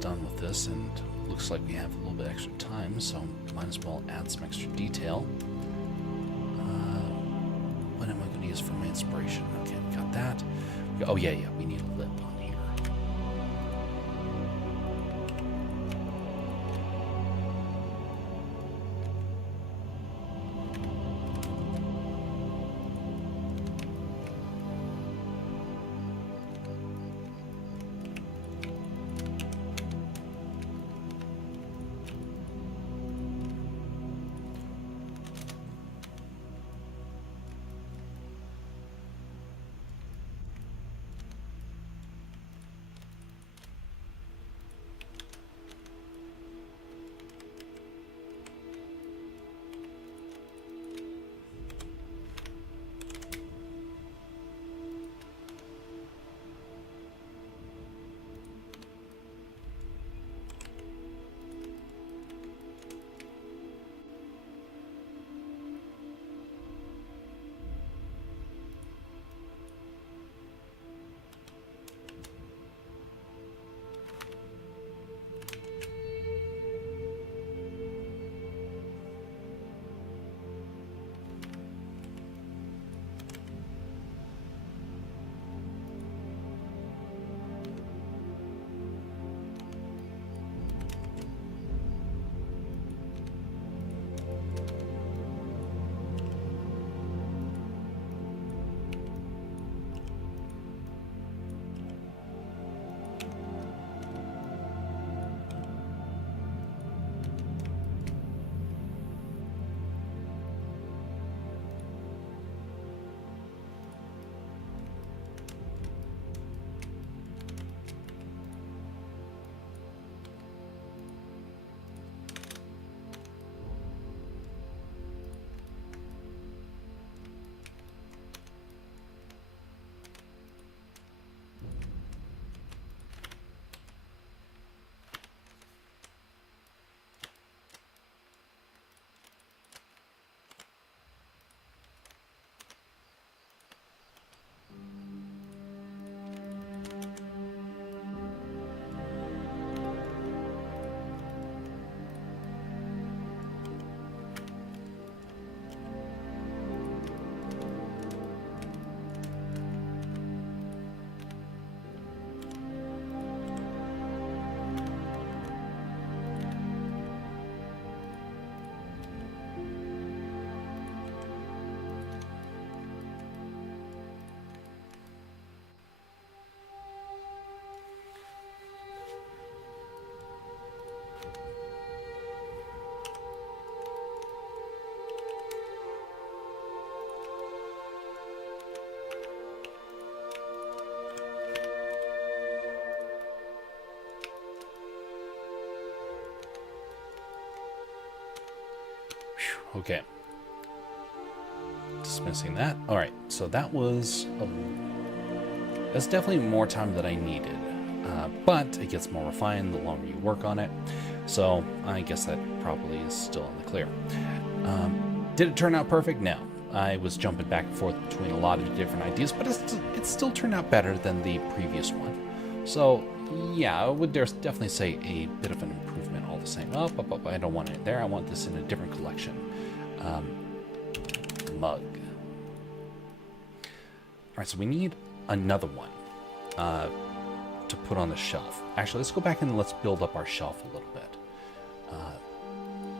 Done with this, and looks like we have a little bit extra time, so might as well add some extra detail. What am I going to use for my inspiration? Okay, we got that. Oh yeah, we need a lip on here. Okay. Dismissing that. All right, so that was that's definitely more time than I needed, but it gets more refined the longer you work on it. So I guess that probably is still in the clear. Did it turn out perfect? No. I was jumping back and forth between a lot of different ideas, but it still turned out better than the previous one. So yeah, I would definitely say a bit of an improvement all the same. Oh, I don't want it there. I want this in a different collection. Mug. All right, so we need another one to put on the shelf. Actually, let's go back and let's build up our shelf a little bit.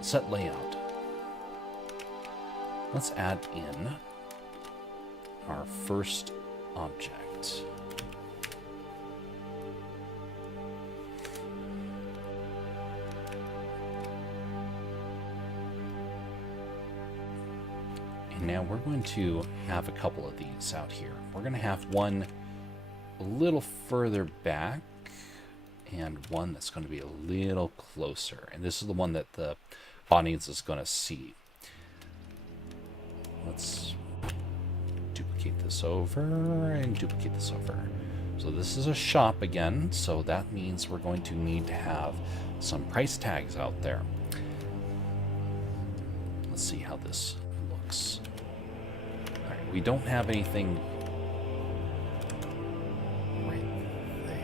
Set layout. Let's add in our first object. And now we're going to have a couple of these out here. We're going to have one a little further back and one that's going to be a little closer. And this is the one that the audience is going to see. Let's duplicate this over and duplicate this over. So this is a shop again, so that means we're going to need to have some price tags out there. Let's see how this looks. All right, we don't have anything right there.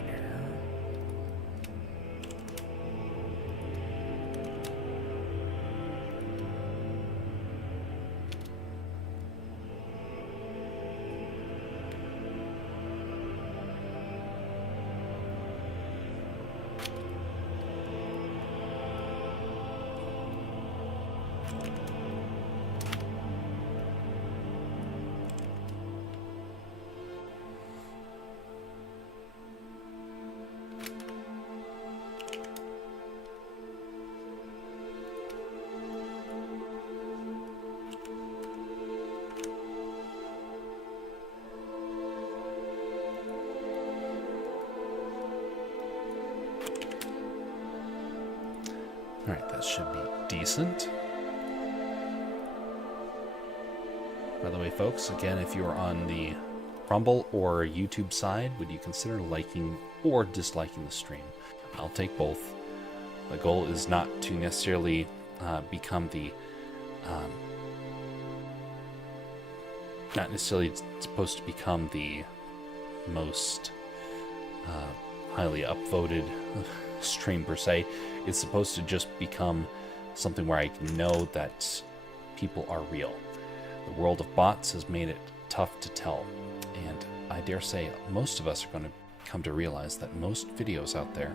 All right, that should be decent. By the way, folks, again, if you're on the Rumble or YouTube side, would you consider liking or disliking the stream? I'll take both. The goal is not to necessarily become the not necessarily supposed to become the most highly upvoted stream per se. It's supposed to just become something where I know that people are real. The world of bots has made it tough to tell, and I dare say most of us are going to come to realize that most videos out there,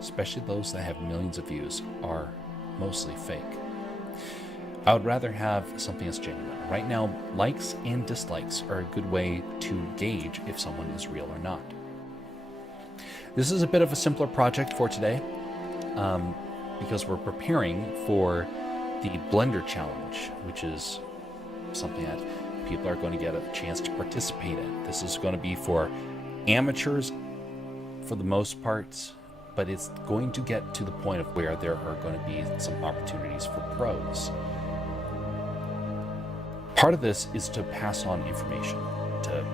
especially those that have millions of views, are mostly fake. I would rather have something that's genuine. Right now, likes and dislikes are a good way to gauge if someone is real or not. This is a bit of a simpler project for today, because we're preparing for the Blender Challenge, which is something that people are going to get a chance to participate in. This is going to be for amateurs for the most part, but it's going to get to the point of where there are going to be some opportunities for pros. Part of this is to pass on information, to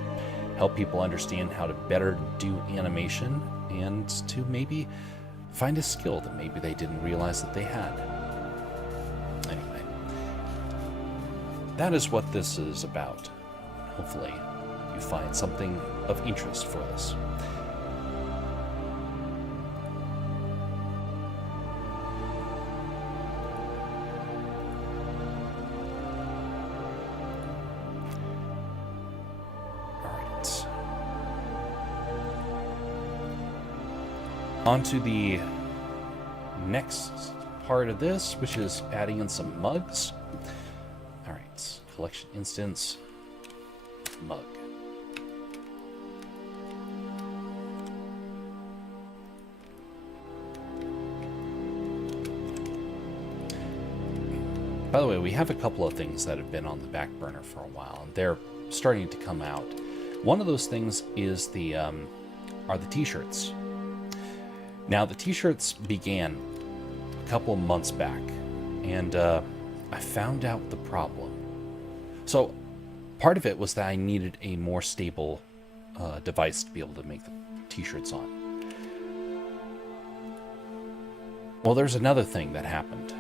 help people understand how to better do animation, and to maybe find a skill that maybe they didn't realize that they had. Anyway, that is what this is about. Hopefully, you find something of interest for this. On to the next part of this, which is adding in some mugs. All right, collection instance, mug. By the way, we have a couple of things that have been on the back burner for a while, and they're starting to come out. One of those things is are the t-shirts. Now, the t-shirts began a couple of months back, and I found out the problem. So part of it was that I needed a more stable device to be able to make the t-shirts on. Well, there's another thing that happened.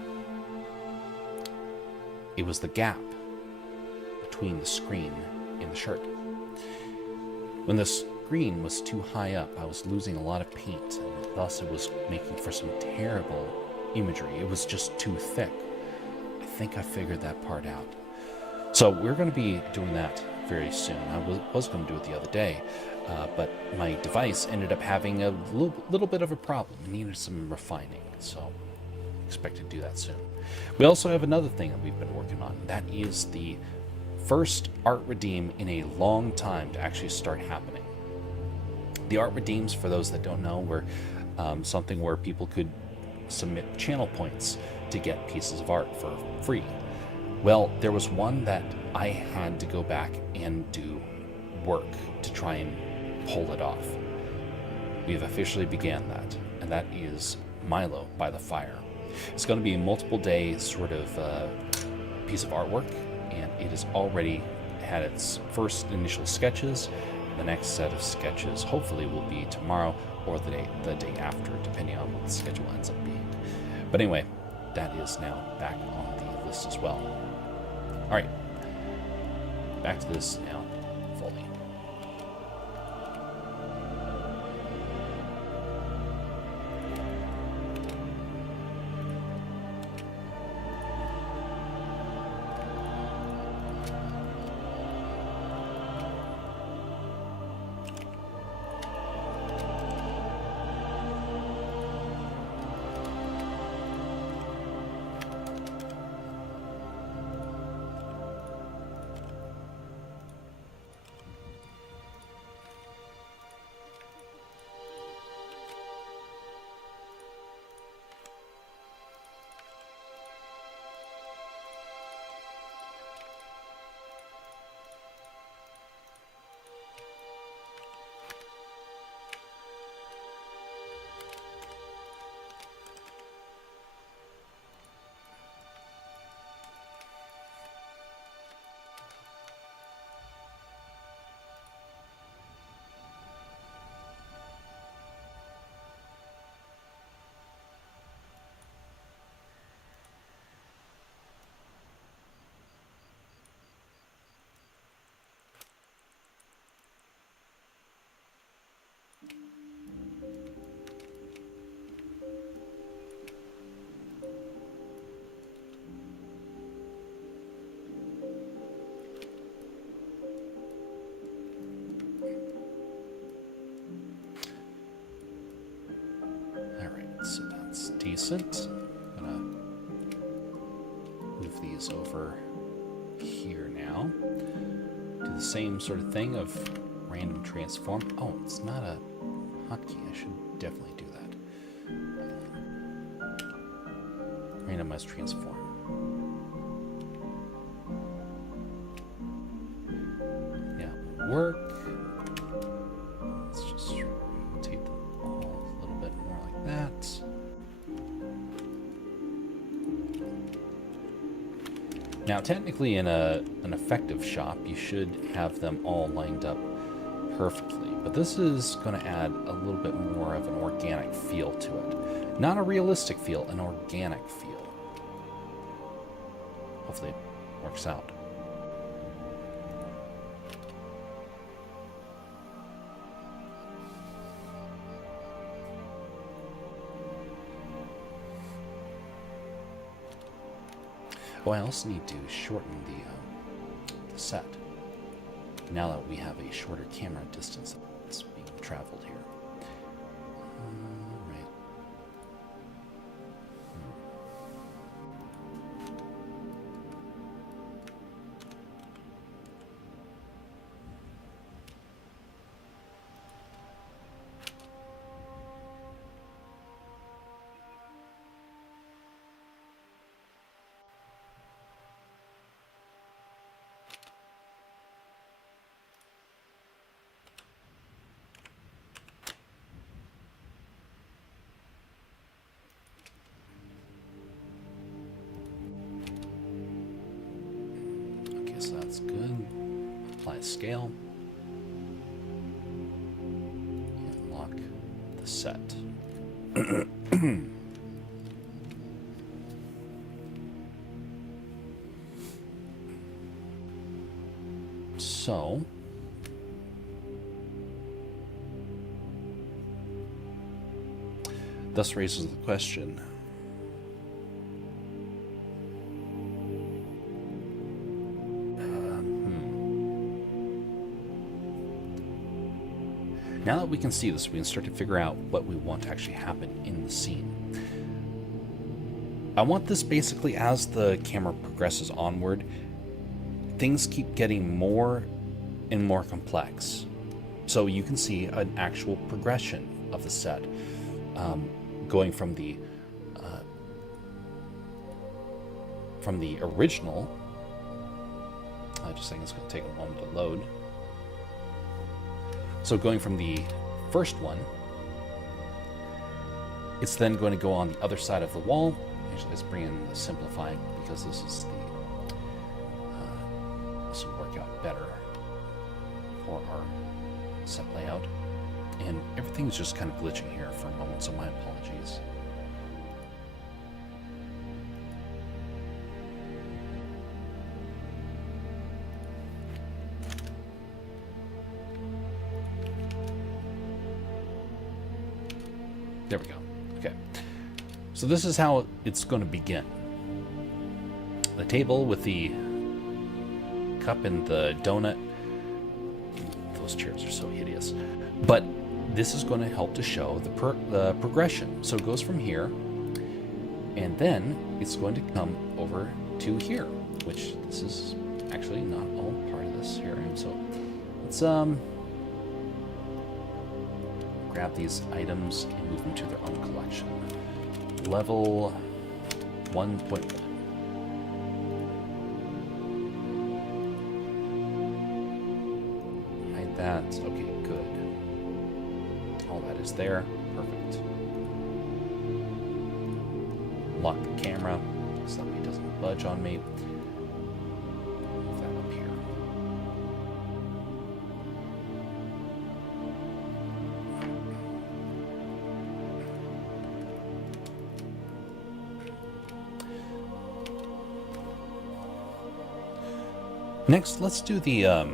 It was the gap between the screen and the shirt. When the screen was too high up, I was losing a lot of paint, and thus it was making for some terrible imagery. It was just too thick. I think I figured that part out. So we're going to be doing that very soon. I was going to do it the other day, but my device ended up having a little bit of a problem. It needed some refining, so expect to do that soon. We also have another thing that we've been working on. That is the first art redeem in a long time to actually start happening. The art redeems, for those that don't know, were something where people could submit channel points to get pieces of art for free. Well, there was one that I had to go back and do work to try and pull it off. We have officially began that, and that is Milo by the Fire. It's going to be a multiple day sort of piece of artwork, and it has already had its first initial sketches. The next set of sketches hopefully will be tomorrow or the day after, depending on what the schedule ends up being. But anyway, that is now back on the list as well. All right, back to this now fully. So that's decent. I'm gonna move these over here now. Do the same sort of thing of random transform. Oh, it's not a hotkey. I should definitely do that. Randomize transform. Yeah, work. Let's just rotate them all a little bit more like that. Now, technically, in an effective shop, you should have them all lined up perfectly, but this is going to add a little bit more of an organic feel to it. Not a realistic feel, an organic feel. Hopefully it works out. Oh, I also need to shorten the set, now that we have a shorter camera distance that's being traveled here. Right. That's good. Apply scale. And lock the set. So, thus raises the question. Now that we can see this, we can start to figure out what we want to actually happen in the scene. I want this basically, as the camera progresses onward, things keep getting more and more complex. So you can see an actual progression of the set, going from the original. I just think it's going to take a moment to load. So going from the first one, it's then going to go on the other side of the wall. Actually, let's bring in the simplify, because this is the this will work out better for our set layout. And everything's just kind of glitching here for a moment, so my apologies. There we go. Okay. So this is how it's going to begin. The table with the cup and the donut. Those chairs are so hideous. But this is going to help to show the progression. So it goes from here, and then it's going to come over to here, which this is actually not all part of this here. So let's grab these items and move them to their own collection. Level 1.1. Hide that. Okay, good. All that is there. Perfect. Lock the camera so that it doesn't budge on me. Move that up here. Next, let's do the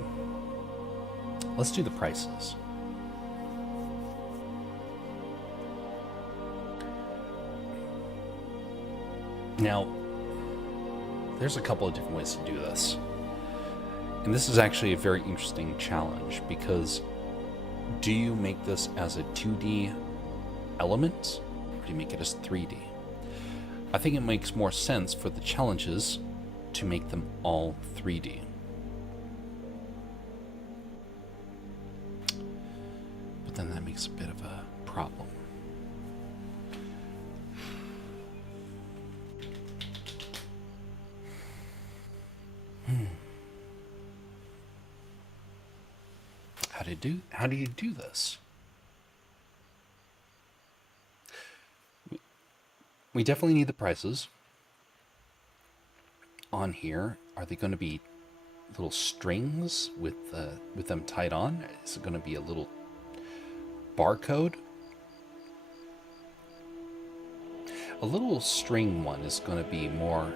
prices. Now, there's a couple of different ways to do this. And this is actually a very interesting challenge, because do you make this as a 2D element, or do you make it as 3D? I think it makes more sense for the challenges to make them all 3D. But then that makes a bit of a problem. How do you do this? We definitely need the prices on here. Are they going to be little strings with them tied on? Is it going to be a little barcode? A little string one is going to be more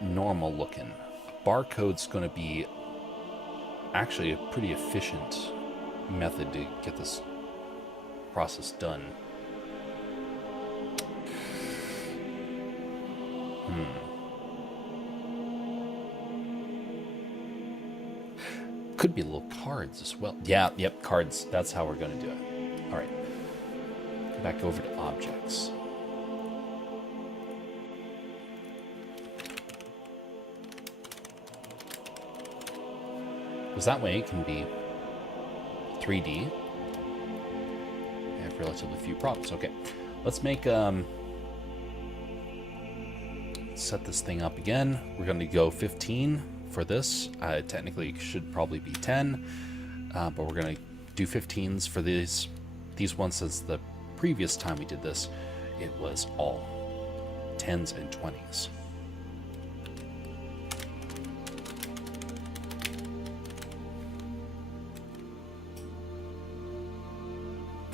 normal looking. A barcode's going to be actually a pretty efficient method to get this process done. Could be little cards as well. Yeah, yep, cards. That's how we're going to do it. All right. Go back over to objects. Because that way it can be 3D. I have relatively few problems. Okay, let's make set this thing up again. We're going to go 15 for this. Technically it should probably be 10, but we're going to do 15s for these ones, since the previous time we did this, it was all 10s and 20s.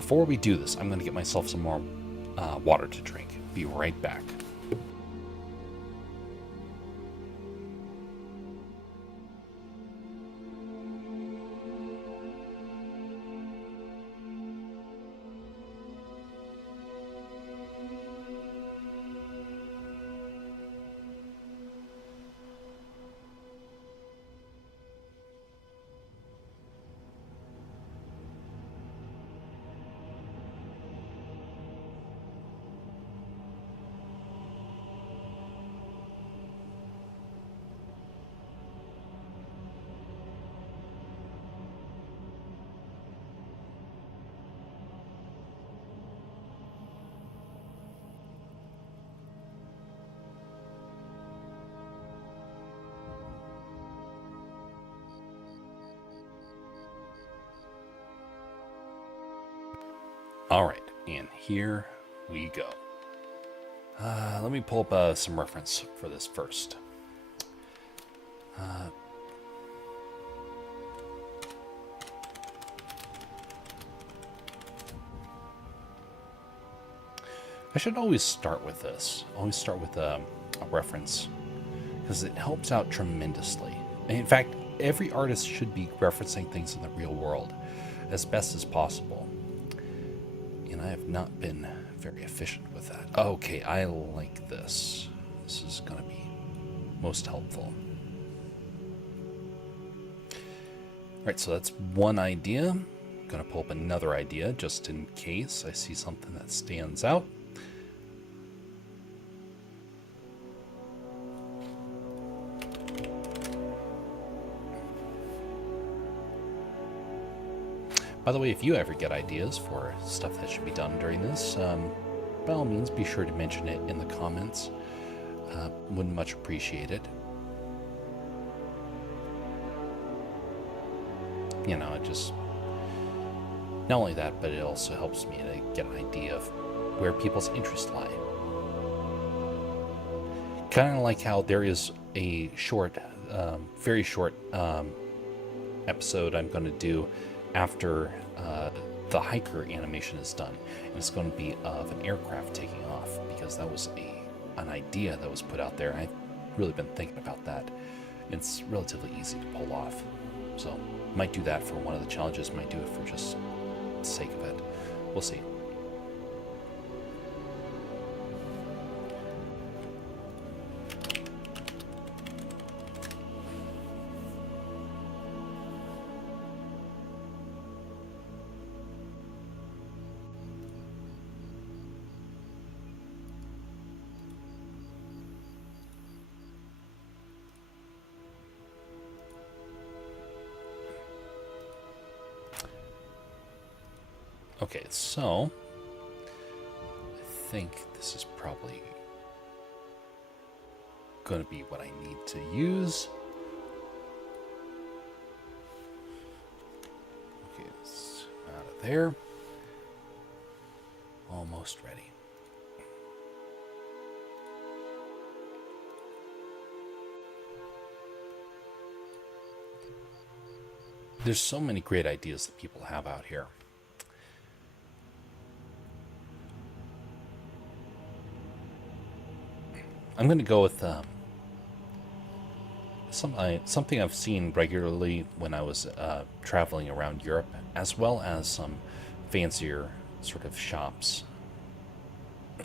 before we do this, I'm going to get myself some more water to drink. Be right back. All right, and here we go. Let me pull up some reference for this first. I should always start with this. Always start with a reference, because it helps out tremendously. And in fact, every artist should be referencing things in the real world as best as possible. And I have not been very efficient with that. Okay, I like this. This is going to be most helpful. All right, so that's one idea. I'm going to pull up another idea just in case I see something that stands out. By the way, if you ever get ideas for stuff that should be done during this, by all means, be sure to mention it in the comments. Wouldn't much appreciate it. You know, it just, not only that, but it also helps me to get an idea of where people's interests lie. Kind of like how there is a short, very short episode I'm going to do after the hiker animation is done, and it's going to be of an aircraft taking off, because that was an idea that was put out there. I've really been thinking about that. It's relatively easy to pull off, so might do that for one of the challenges, might do it for just the sake of it. We'll see. Okay, so I think this is probably going to be what I need to use. Okay, it's out of there. Almost ready. There's so many great ideas that people have out here. I'm going to go with something I've seen regularly when I was traveling around Europe, as well as some fancier sort of shops.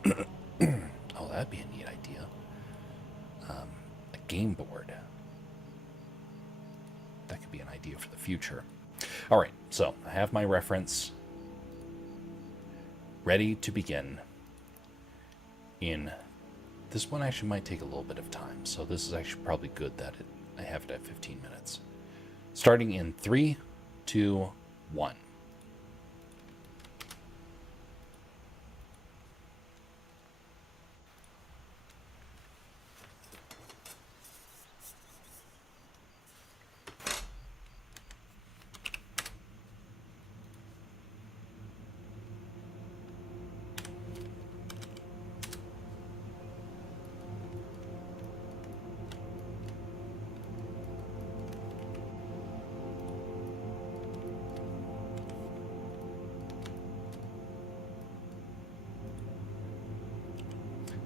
Oh, that'd be a neat idea. A game board. That could be an idea for the future. All right, so I have my reference ready to begin. This one actually might take a little bit of time, so this is actually probably good that I have it at 15 minutes. Starting in 3, 2, 1.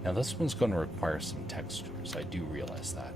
Now this one's going to require some textures. I do realize that.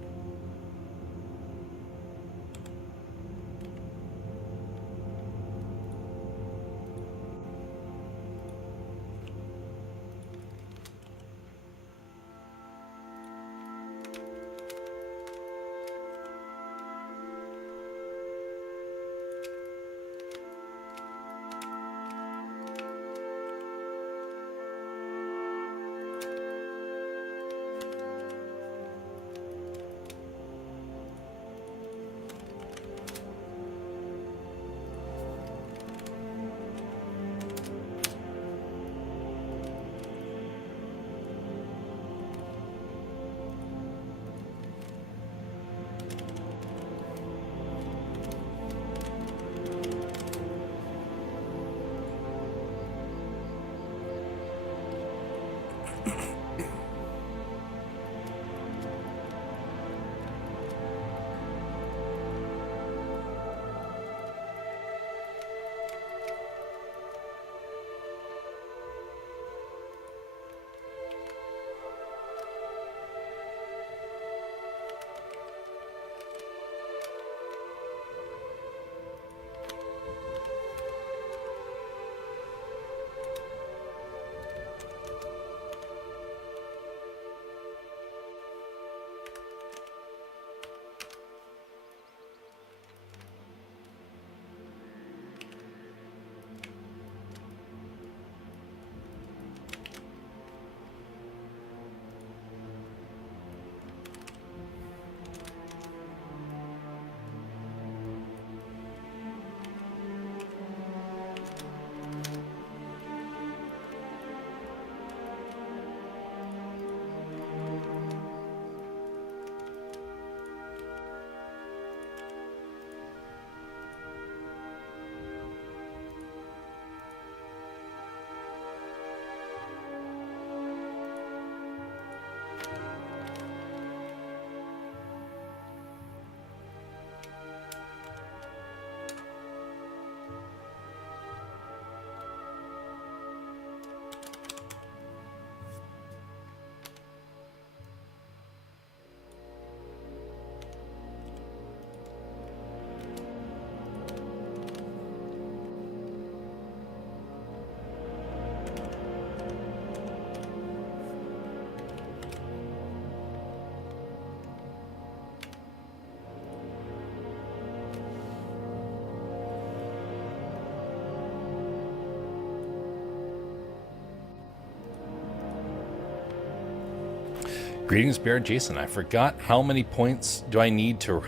Greetings, Bear Jason. I forgot how many points do I need to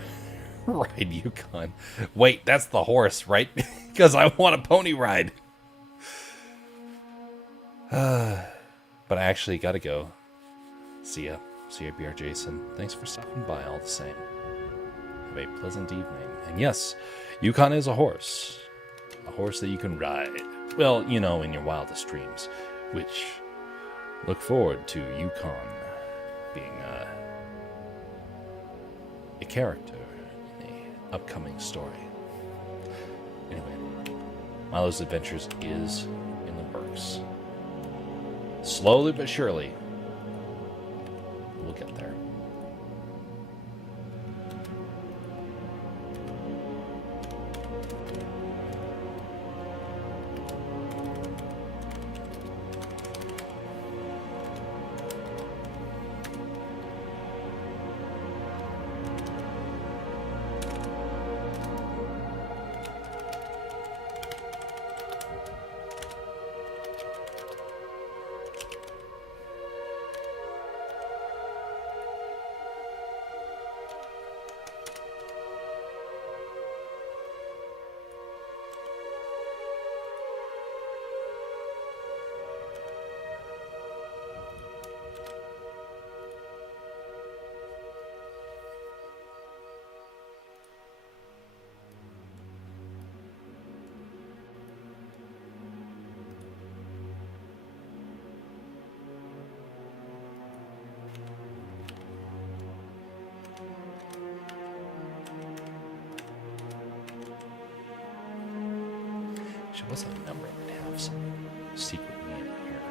ride Yukon. Wait, that's the horse, right? Because I want a pony ride. But I actually got to go. See ya. See ya, Bear Jason. Thanks for stopping by all the same. Have a pleasant evening. And yes, Yukon is a horse. A horse that you can ride. Well, you know, in your wildest dreams. Which, look forward to Yukon being a character in the upcoming story. Anyway, Milo's Adventures is in the works. Slowly but surely, we'll get there. She was a number that have some secret meaning here.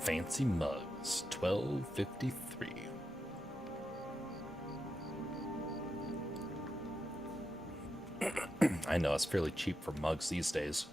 Fancy mugs, $12.53. I know, it's fairly cheap for mugs these days.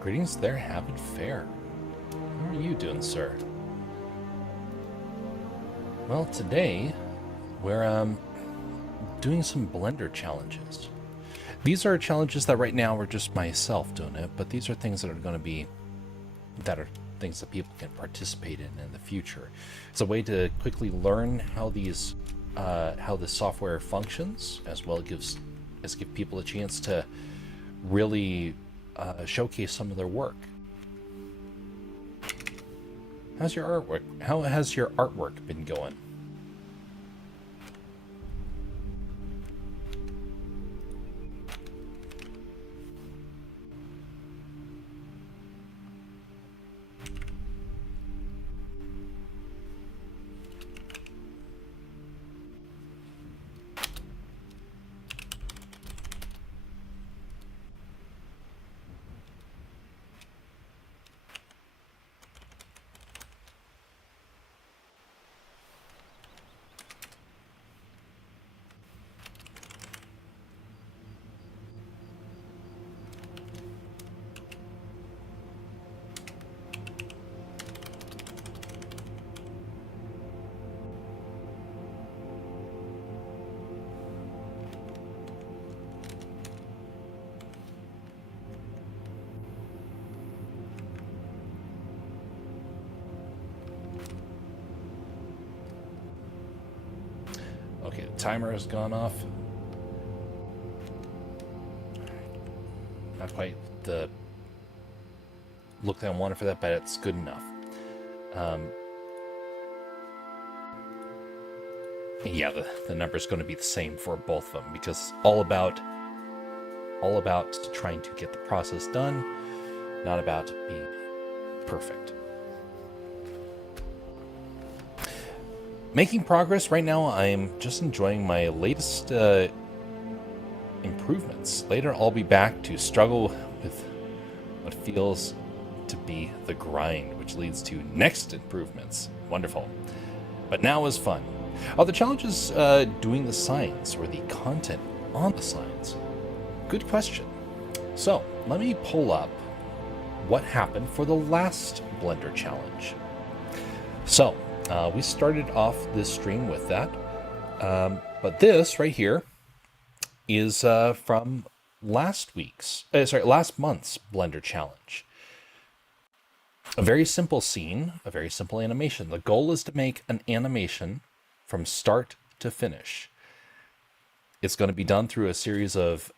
Greetings there, Habit Fair. How are you doing, sir? Well, today we're doing some Blender challenges. These are challenges that right now are just myself doing it, but these are things that are going to be things that people can participate in the future. It's a way to quickly learn how these how the software functions, as well as give people a chance to really showcase some of their work. How's your artwork? How has your artwork been going? Okay, the timer has gone off. Not quite the look that I wanted for that, but it's good enough. Yeah, the number's going to be the same for both of them, because all about trying to get the process done, not about being perfect. Making progress right now. I'm just enjoying my latest improvements. Later, I'll be back to struggle with what feels to be the grind, which leads to next improvements. Wonderful. But now is fun. Are the challenges doing the signs or the content on the signs? Good question. So let me pull up what happened for the last Blender challenge. So we started off this stream with that, but this right here is from last month's Blender challenge. A very simple scene, a very simple animation. The goal is to make an animation from start to finish. It's going to be done through a series of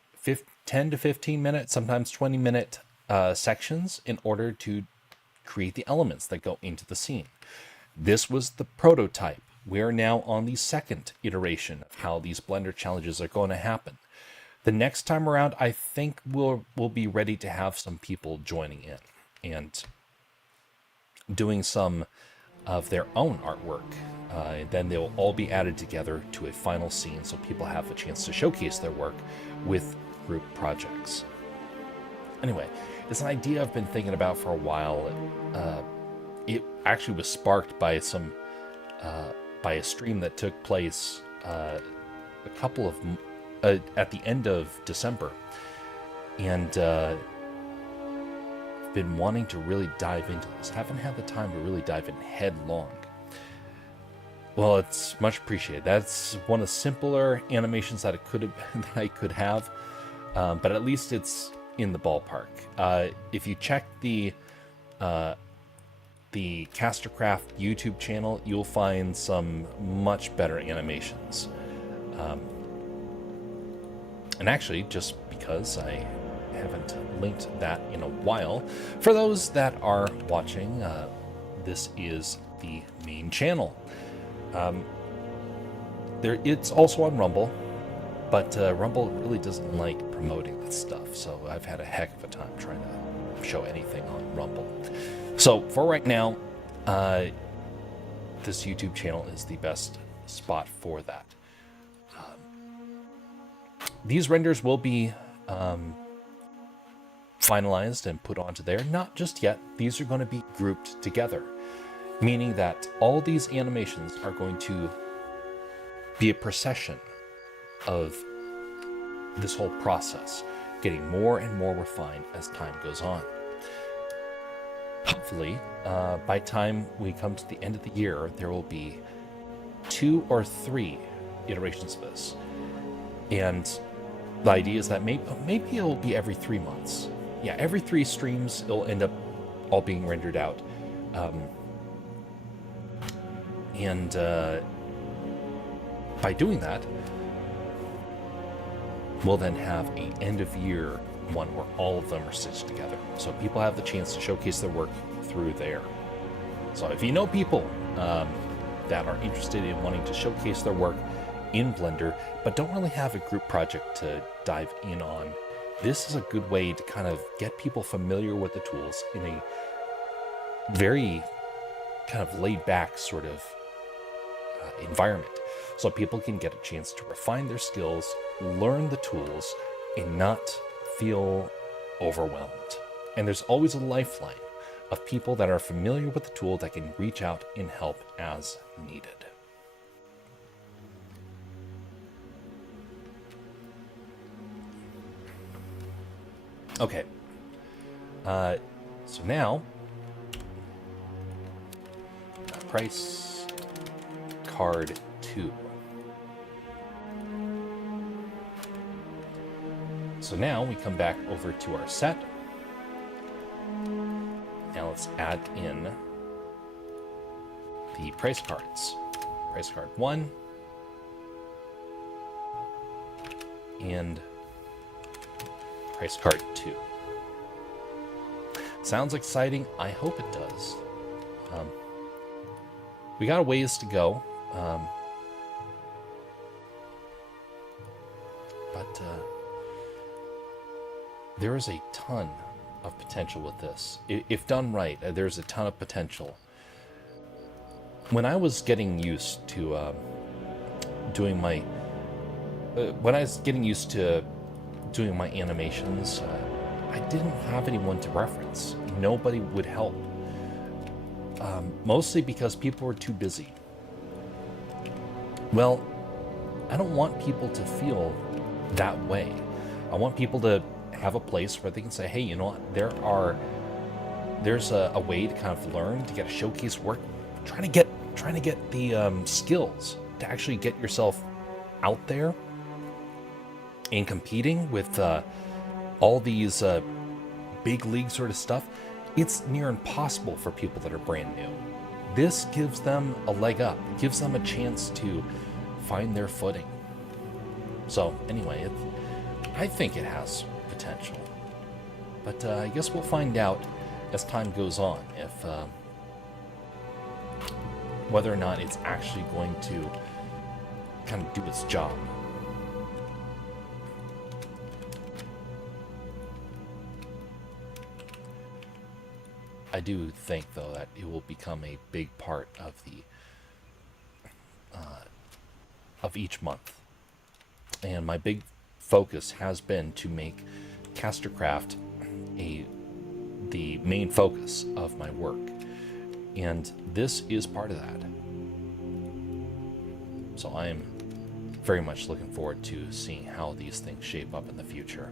10 to 15 minute, sometimes 20-minute sections in order to create the elements that go into the scene. This was the prototype. We are now on the second iteration of how these Blender challenges are going to happen. The next time around, I think we'll be ready to have some people joining in and doing some of their own artwork. And then they'll all be added together to a final scene so people have a chance to showcase their work with group projects. Anyway, it's an idea I've been thinking about for a while. It actually was sparked by by a stream that took place at the end of December, and been wanting to really dive into this. Haven't had the time to really dive in headlong. Well, it's much appreciated. That's one of the simpler animations that I could have, but at least it's in the ballpark. If you check the Castercraft YouTube channel, you'll find some much better animations. And actually, just because I haven't linked that in a while, for those that are watching, this is the main channel. It's also on Rumble, but Rumble really doesn't like promoting this stuff, so I've had a heck of a time trying to show anything on Rumble. So for right now, this YouTube channel is the best spot for that. These renders will be finalized and put onto there. Not just yet. These are going to be grouped together, meaning that all these animations are going to be a procession of this whole process, getting more and more refined as time goes on. Hopefully, by the time we come to the end of the year, there will be 2 or 3 iterations of this. And the idea is that maybe it'll be every 3 months. Yeah, every 3 streams, it'll end up all being rendered out. By doing that, we'll then have an end of year one where all of them are stitched together. So people have the chance to showcase their work through there. So if you know people that are interested in wanting to showcase their work in Blender, but don't really have a group project to dive in on, this is a good way to kind of get people familiar with the tools in a very kind of laid back sort of environment, so people can get a chance to refine their skills, learn the tools, and not feel overwhelmed. And there's always a lifeline of people that are familiar with the tool that can reach out and help as needed. Okay, so now, price card 2. So now we come back over to our set. Now let's add in the price cards. Price card 1, and price card 2. Sounds exciting. I hope it does. We got a ways to go. But there is a ton of potential with this. If done right, there's a ton of potential. When I was getting used to doing my animations, I didn't have anyone to reference. Nobody would help. Mostly because people were too busy. Well, I don't want people to feel that way. I want people to have a place where they can say, hey, you know what, there's a way to kind of learn, to get a showcase work, trying to get the skills to actually get yourself out there and competing with all these big league sort of stuff. It's near impossible for people that are brand new. This gives them a leg up. It gives them a chance to find their footing. So anyway, I think it has potential. But I guess we'll find out as time goes on if whether or not it's actually going to kind of do its job. I do think, though, that it will become a big part of the of each month. And my big focus has been to make Castercraft the main focus of my work. And this is part of that. So I am very much looking forward to seeing how these things shape up in the future.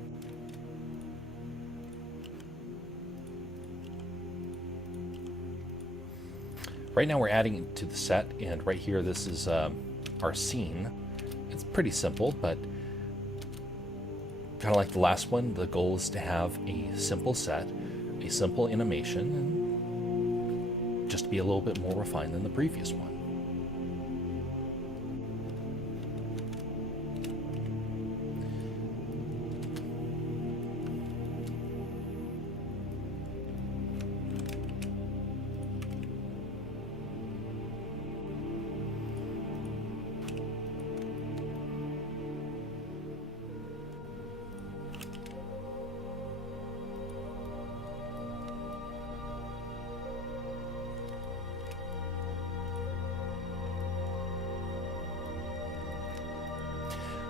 Right now we're adding to the set, and right here this is our scene. It's pretty simple, but kind of like the last one, the goal is to have a simple set, a simple animation, and just be a little bit more refined than the previous one.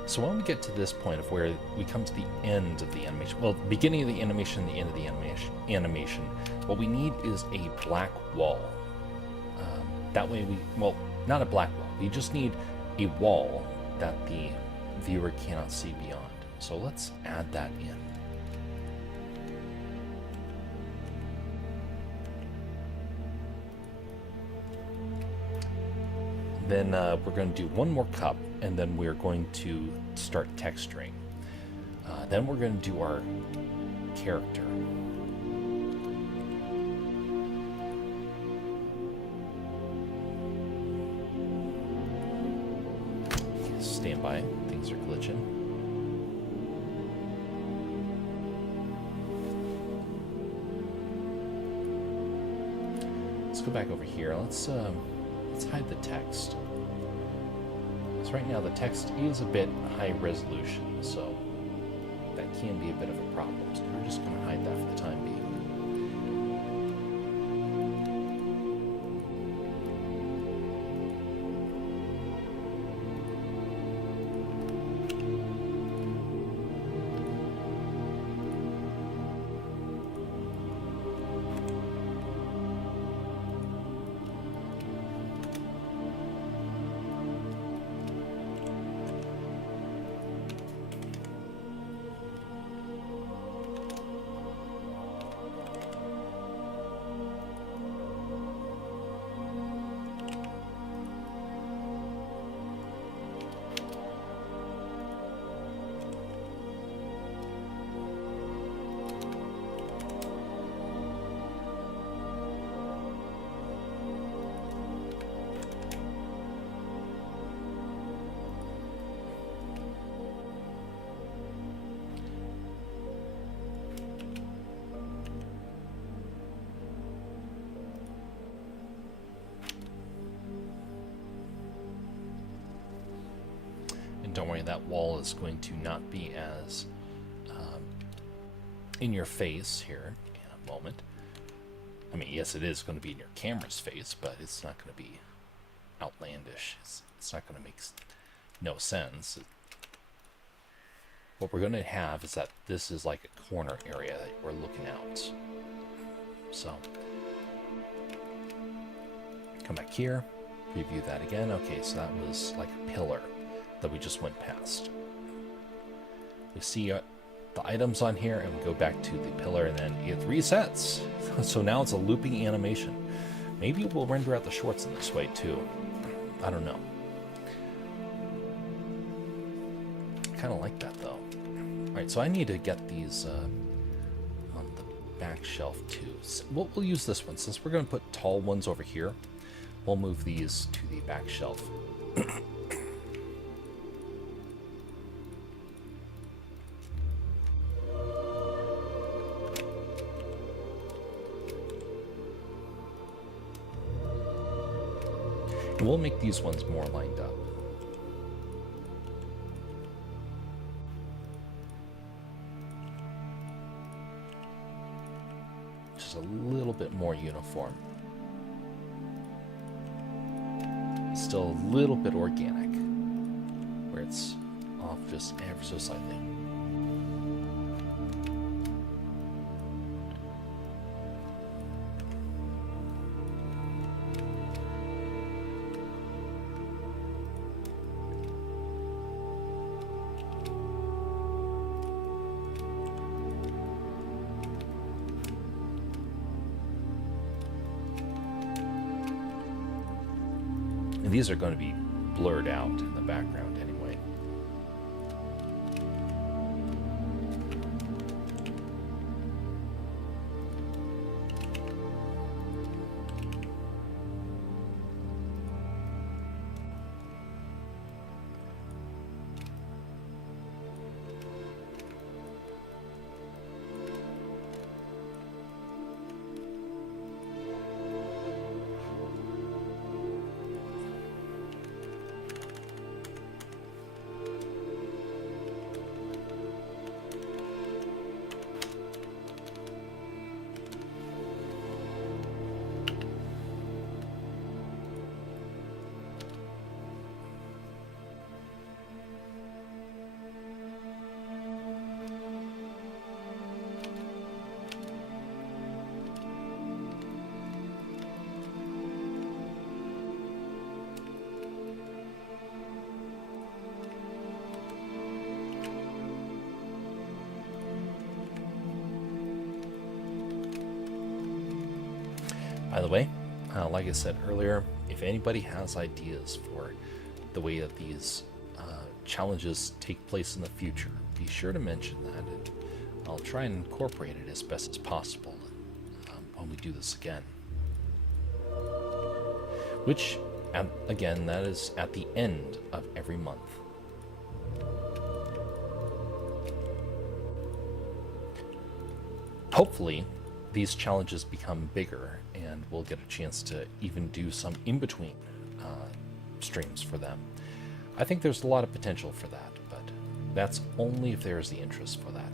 So when we get to this point of where we come to the end of the animation, well, beginning of the animation and the end of the animation, what we need is a black wall. That way well, not a black wall. We just need a wall that the viewer cannot see beyond. So let's add that in. Then we're going to do one more cup, and then we're going to start texturing. Then we're going to do our character. Stand by, things are glitching. Let's go back over here. Let's hide the text. Because right now the text is a bit high resolution, so that can be a bit of a problem. So we're just going to hide that for the time being. way, that wall is going to not be as in your face here in a moment. I mean, yes, it is going to be in your camera's face, but it's not going to be outlandish. It's not going to make no sense. What we're going to have is that this is like a corner area that we're looking out. So, come back here, review that again. Okay, so that was like a pillar that we just went past. We see the items on here, and we go back to the pillar, and then it resets. So now it's a looping animation. Maybe we'll render out the shorts in this way too. I don't know. I kind of like that though. Alright, so I need to get these on the back shelf too. So we'll use this one. Since we're going to put tall ones over here, we'll move these to the back shelf. And we'll make these ones more lined up. Just a little bit more uniform. Still a little bit organic, where it's off just ever so slightly. And these are going to be blurred out in the background anyway. By the way, like I said earlier, if anybody has ideas for the way that these challenges take place in the future, be sure to mention that, and I'll try and incorporate it as best as possible when we do this again. Which, again, that is at the end of every month. Hopefully, these challenges become bigger, and we'll get a chance to even do some in-between streams for them. I think there's a lot of potential for that, but that's only if there's the interest for that.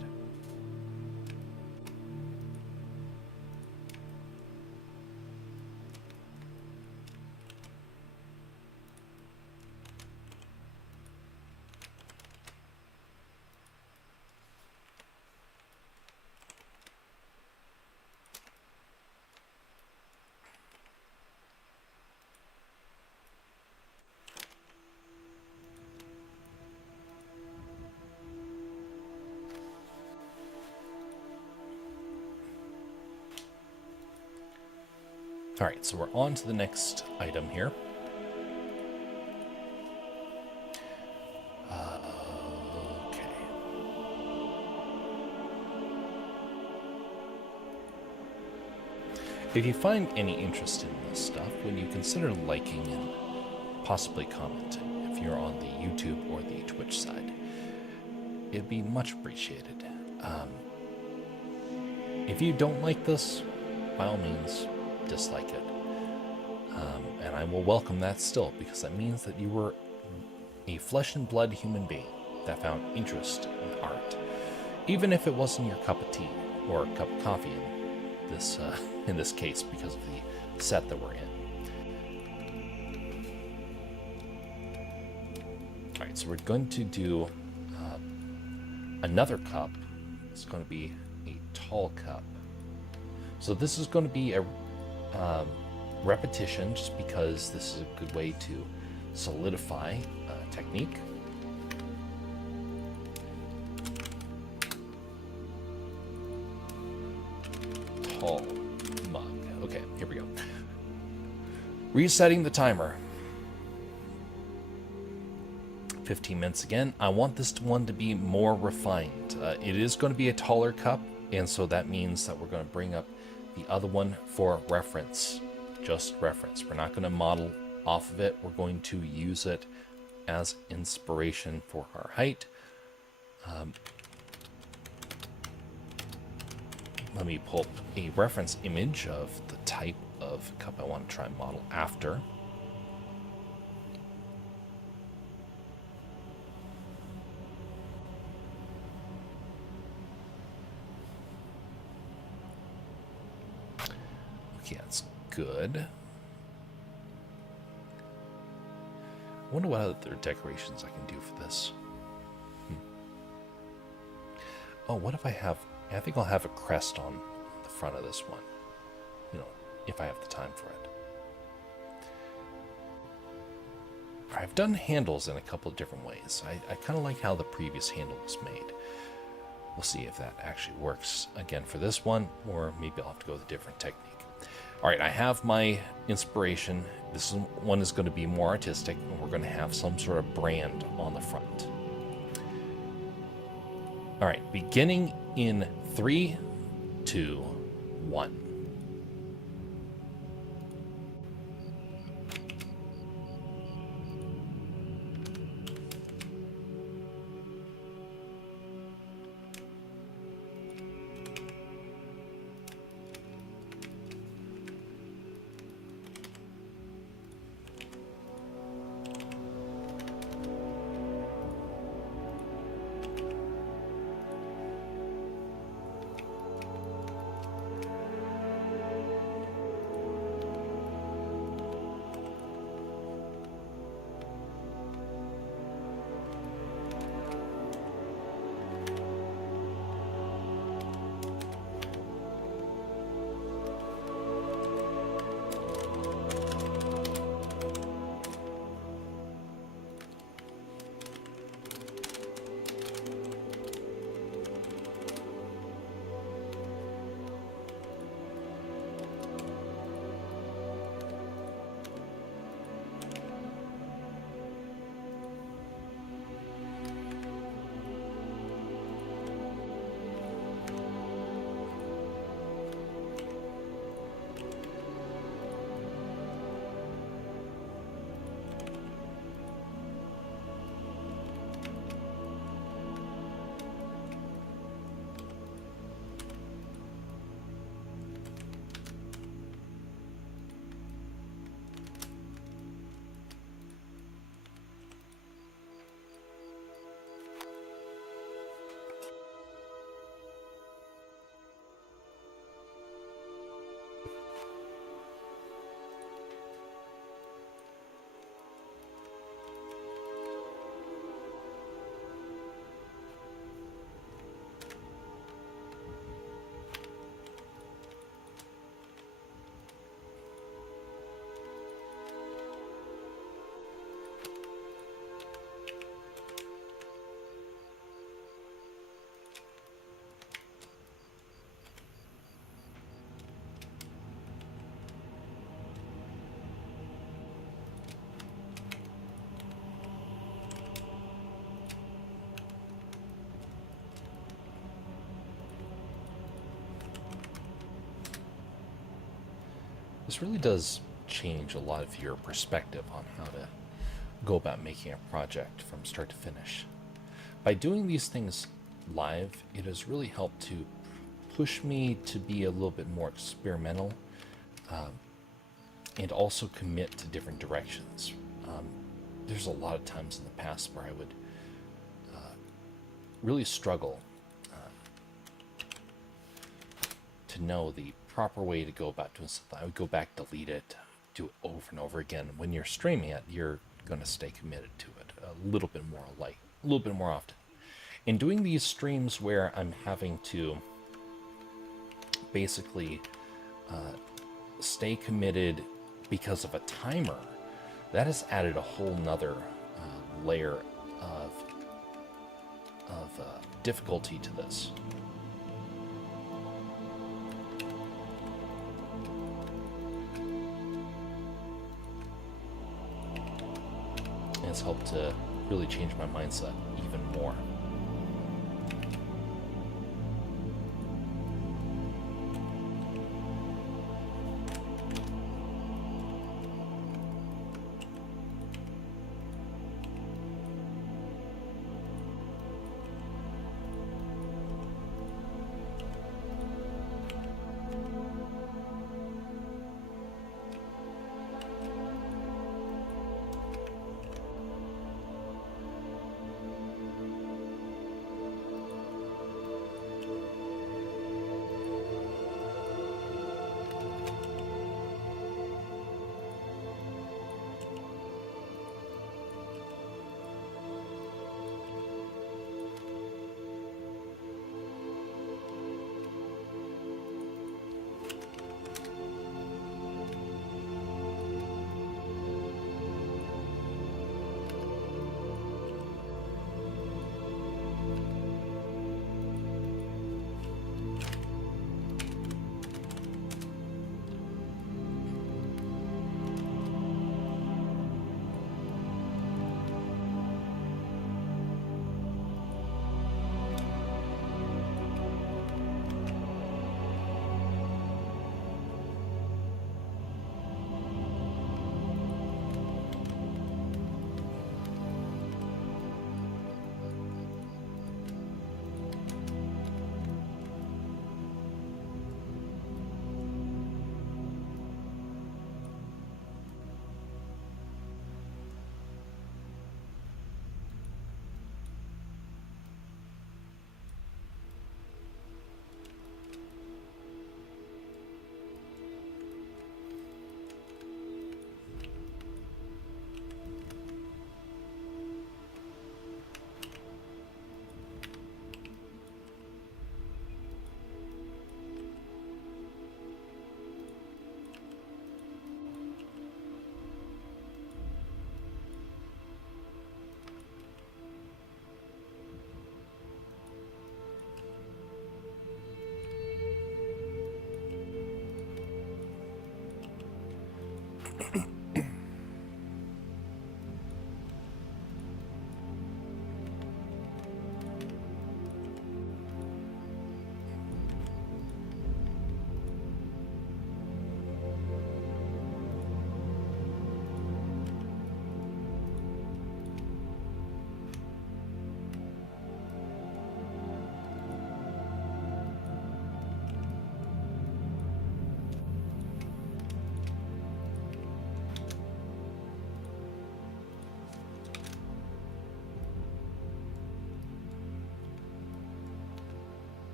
Alright, so we're on to the next item here. Okay. If you find any interest in this stuff, would you consider liking and possibly commenting if you're on the YouTube or the Twitch side? It'd be much appreciated. If you don't like this, by all means, dislike it, and I will welcome that still, because that means that you were a flesh and blood human being that found interest in art, even if it wasn't your cup of tea or a cup of coffee in this case because of the set that we're in. All right, so we're going to do another cup. It's going to be a tall cup. So this is going to be a repetition, just because this is a good way to solidify technique. Tall mug. Okay, here we go. Resetting the timer. 15 minutes again. I want this one to be more refined. It is going to be a taller cup, and so that means that we're going to bring up the other one for reference. Just reference. We're not going to model off of it. We're going to use it as inspiration for our height. Let me pull up a reference image of the type of cup I want to try and model after. Okay, that's good. I wonder what other decorations I can do for this. Oh, what if I have... I think I'll have a crest on the front of this one. You know, if I have the time for it. I've done handles in a couple of different ways. I kind of like how the previous handle was made. We'll see if that actually works again for this one, or maybe I'll have to go with a different technique. All right, I have my inspiration. This one is going to be more artistic, and we're going to have some sort of brand on the front. All right, beginning in 3, 2, 1. This really does change a lot of your perspective on how to go about making a project from start to finish. By doing these things live, it has really helped to push me to be a little bit more experimental, and also commit to different directions. There's a lot of times in the past where I would really struggle to know the proper way to go about doing something. I would go back, delete it, do it over and over again. When you're streaming it, you're going to stay committed to it a little bit more a little bit more often. In doing these streams where I'm having to basically stay committed because of a timer, that has added a whole nother layer of difficulty to this. And it's helped to really change my mindset even more.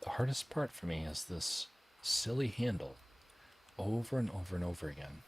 The hardest part for me is this silly handle over and over and over again.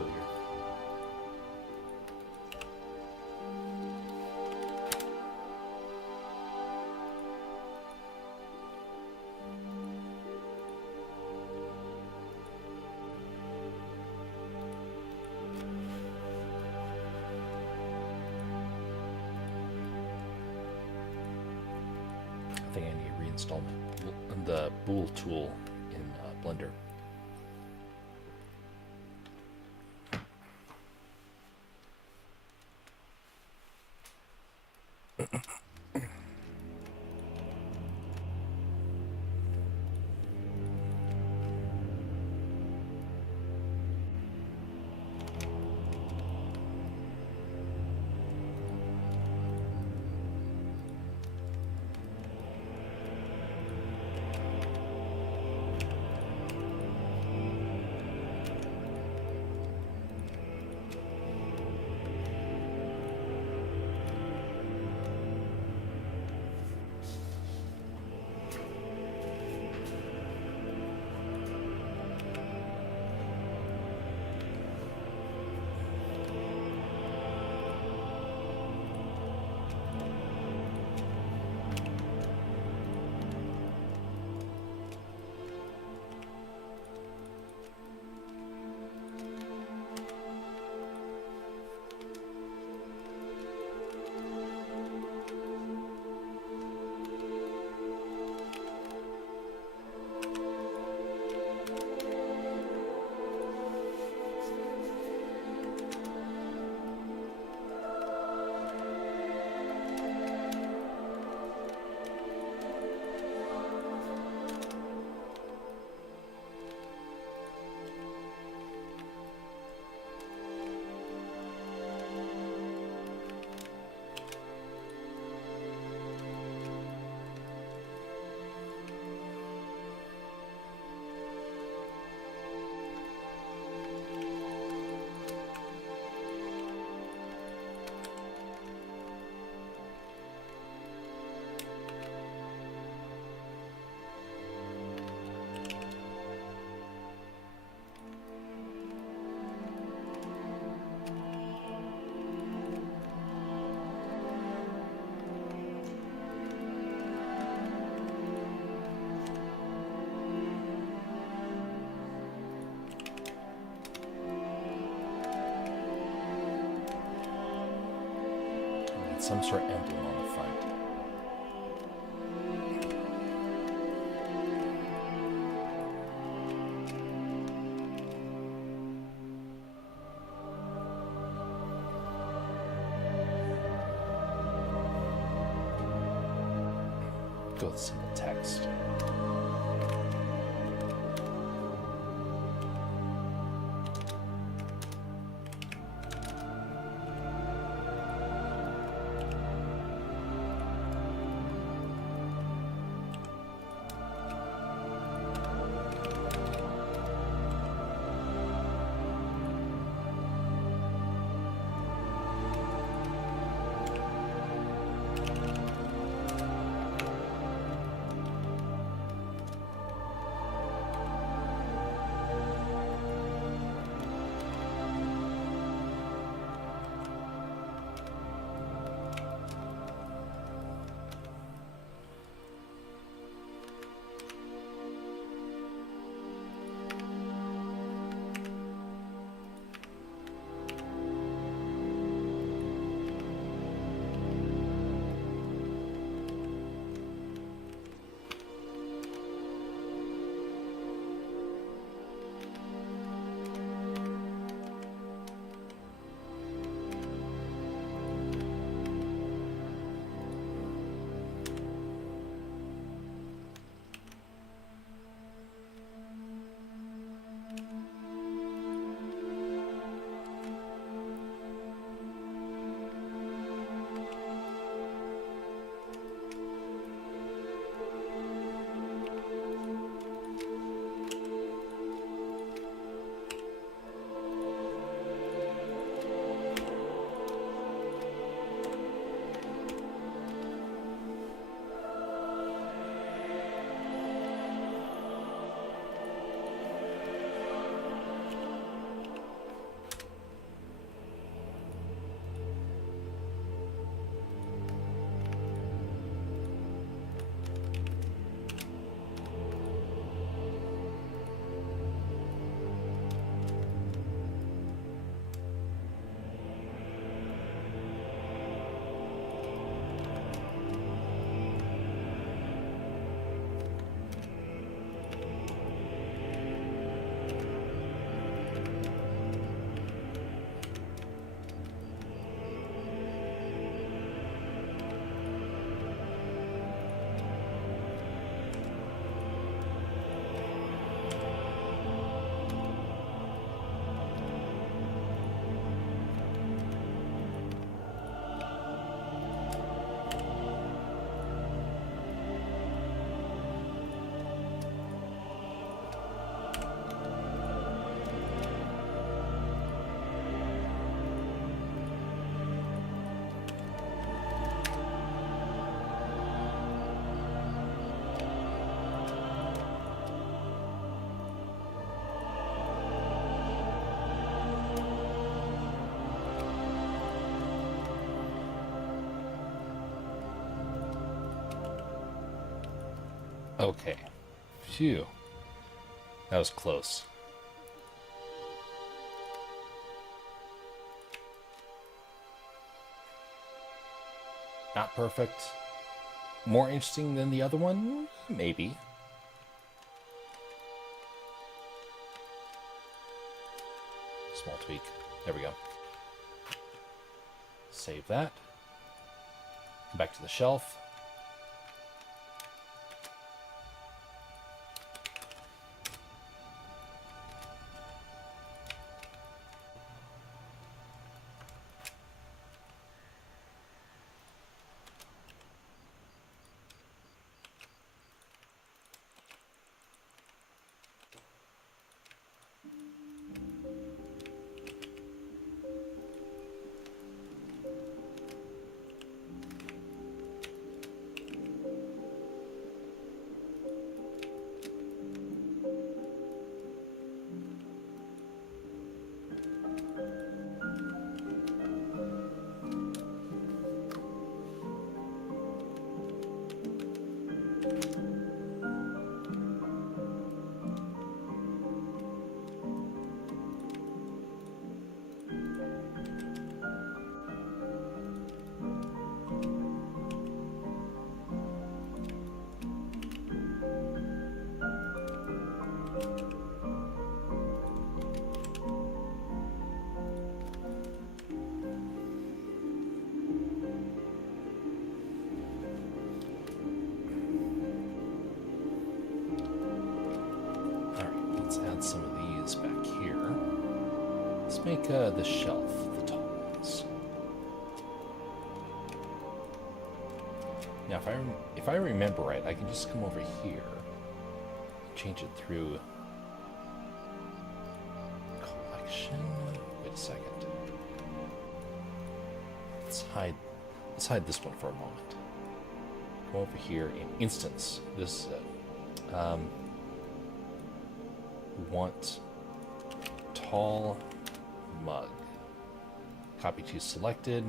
peculiar. I think I need to reinstall the Bool tool in Blender. Some sort of emblem on the front. Go with simple text. Okay. Phew. That was close. Not perfect. More interesting than the other one? Maybe. Small tweak. There we go. Save that. Come back to the shelf. Some of these back here. Let's make the shelf the tall ones. Now, if I remember right, I can just come over here, change it through collection. Wait a second. Let's hide this one for a moment. Go over here in instance. This is it. We want tall mug. Copy to selected.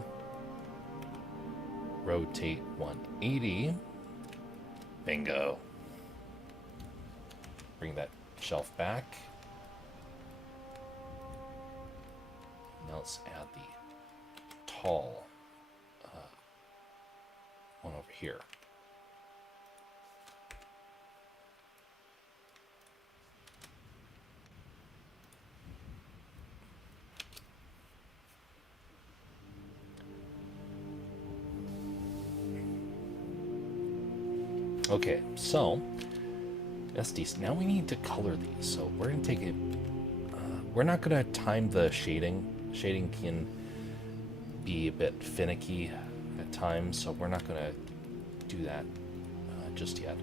Rotate 180. Bingo. Bring that shelf back. Now let's add the tall one over here. Okay, so that's decent. Now we need to color these. So we're gonna take it. We're not gonna time the shading. Shading can be a bit finicky at times, so we're not gonna do that just yet.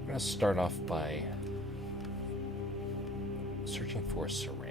We're gonna start off by searching for ceramic.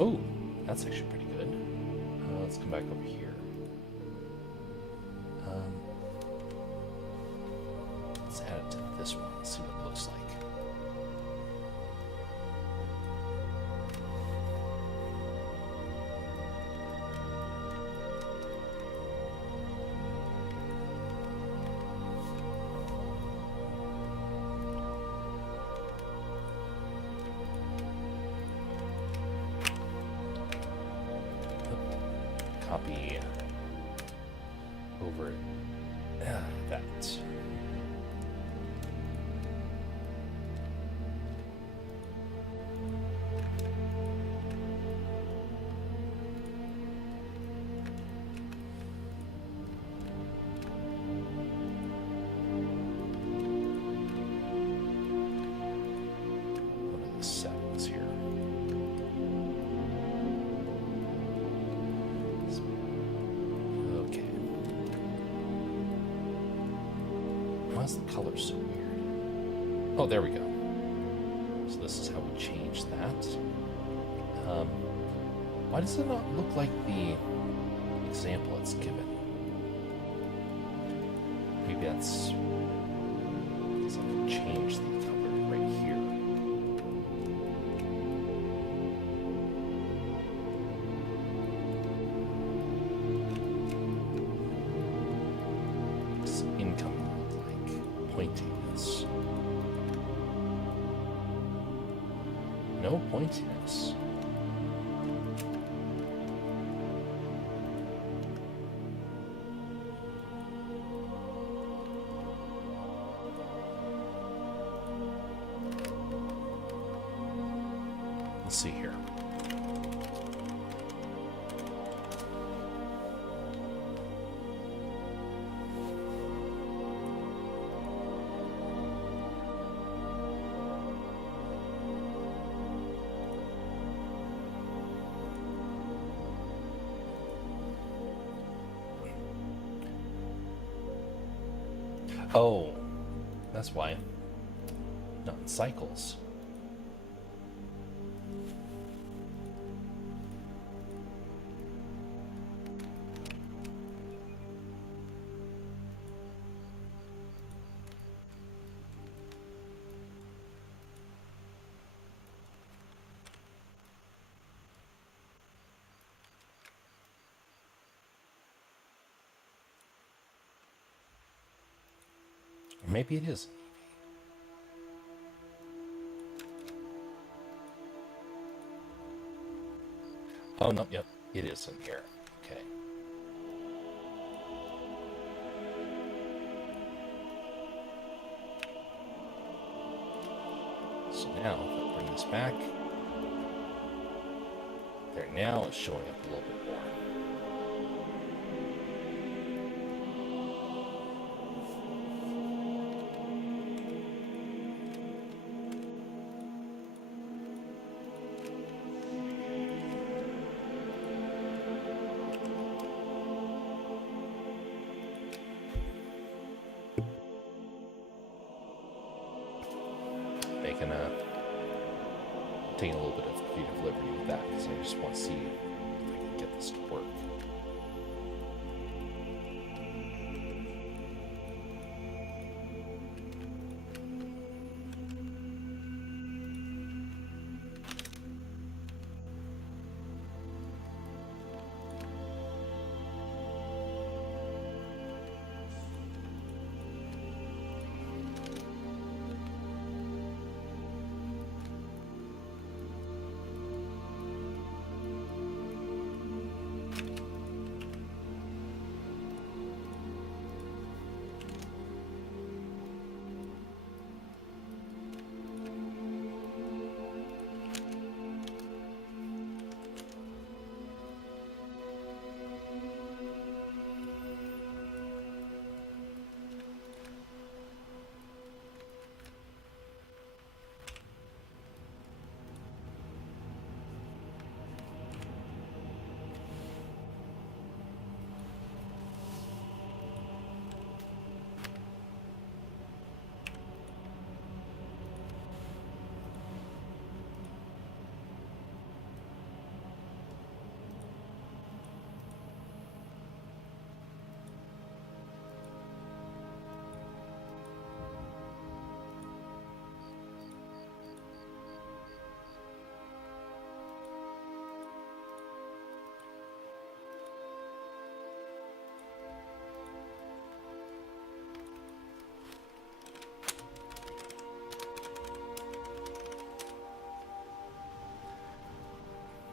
Oh, that's actually pretty good. Let's come back over here. Let's add it to this one. Let's see what it looks like. Copy over that. What are the settings here? Why is the color so weird? Oh, there we go. So this is how we change that. Why does it not look like the example it's given? Maybe that's because I can change the color right here. What's income look like? Pointiness. No pointiness. Let's see here. Oh, that's why. Not in cycles. Or maybe it is. Oh, no, yep, it is in here. Okay. So now, if I bring this back, there now is showing up a little bit more. Taking a little bit of creative liberty with that because I just want to see if I can get this to work.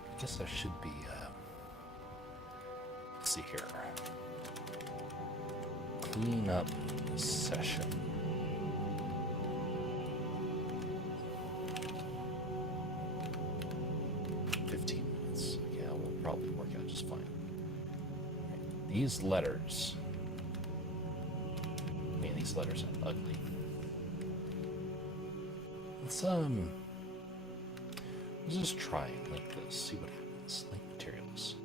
I guess there should be, let's see here. Clean up session. Yeah, will probably work out just fine. Right. These letters. Man, these letters are ugly. Let's just try and link this, see what happens. Link materials.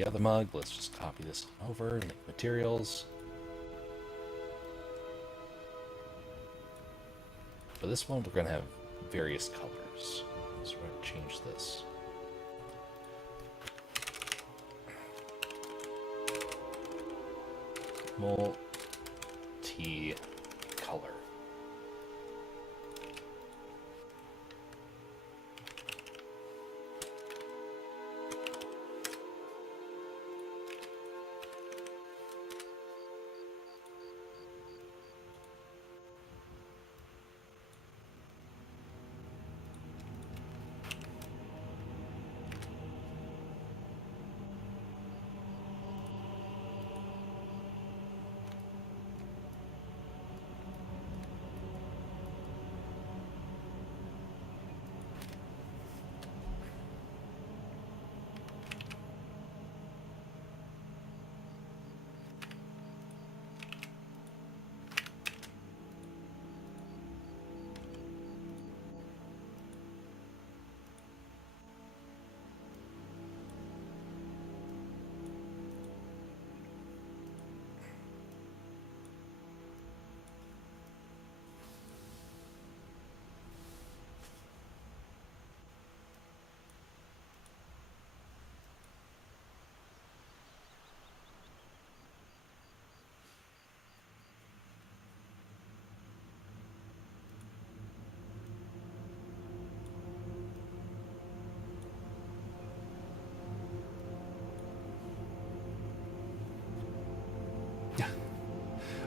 the other mug. Let's just copy this over, make materials. For this one, we're going to have various colors. So we're going to change this. Multi-color.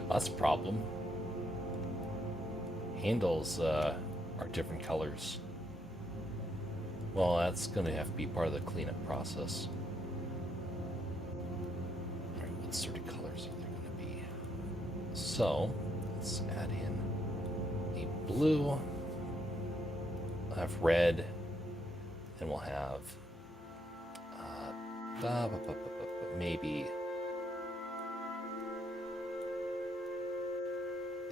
That's a problem. Handles are different colors. Well, that's going to have to be part of the cleanup process. Alright, what sort of colors are there going to be? So, let's add in a blue. We'll have red. Then we'll have maybe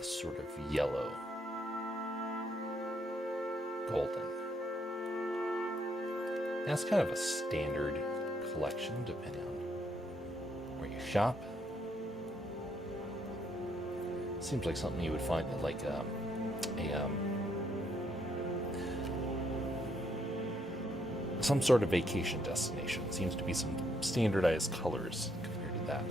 sort of yellow, golden. That's kind of a standard collection depending on where you shop. Seems like something you would find at like some sort of vacation destination. Seems to be some standardized colors compared to that.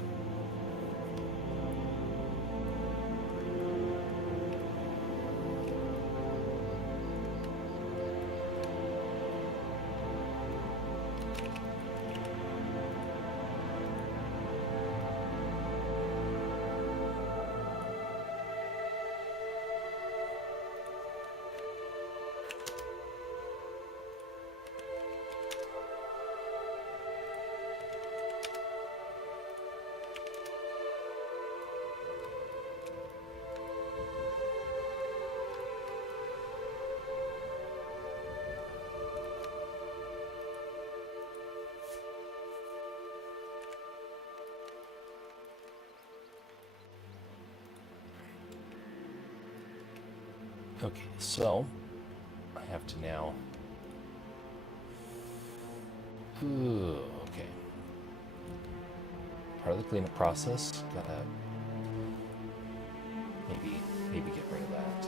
Okay, so I have to now. Ooh, okay. Part of the cleanup process. Gotta maybe get rid of that.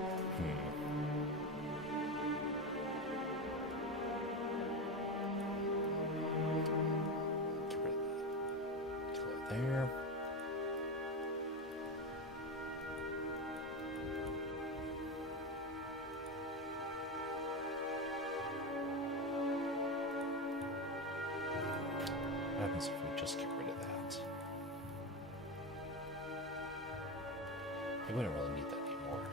Get rid of that color there. What happens if we just get rid of that? We wouldn't really need that anymore.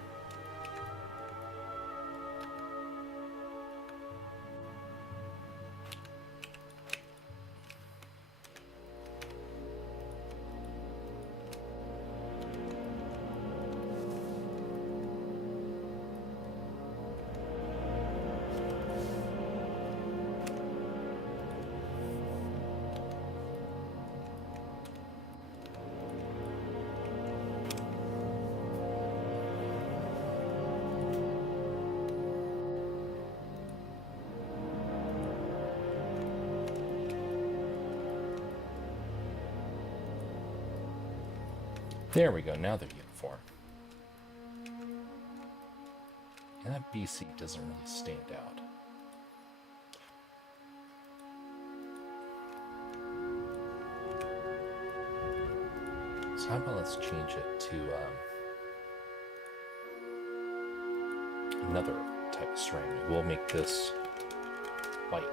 There we go, now they're uniform. And that BC doesn't really stand out. So how about let's change it to another type of ceramic. We'll make this white.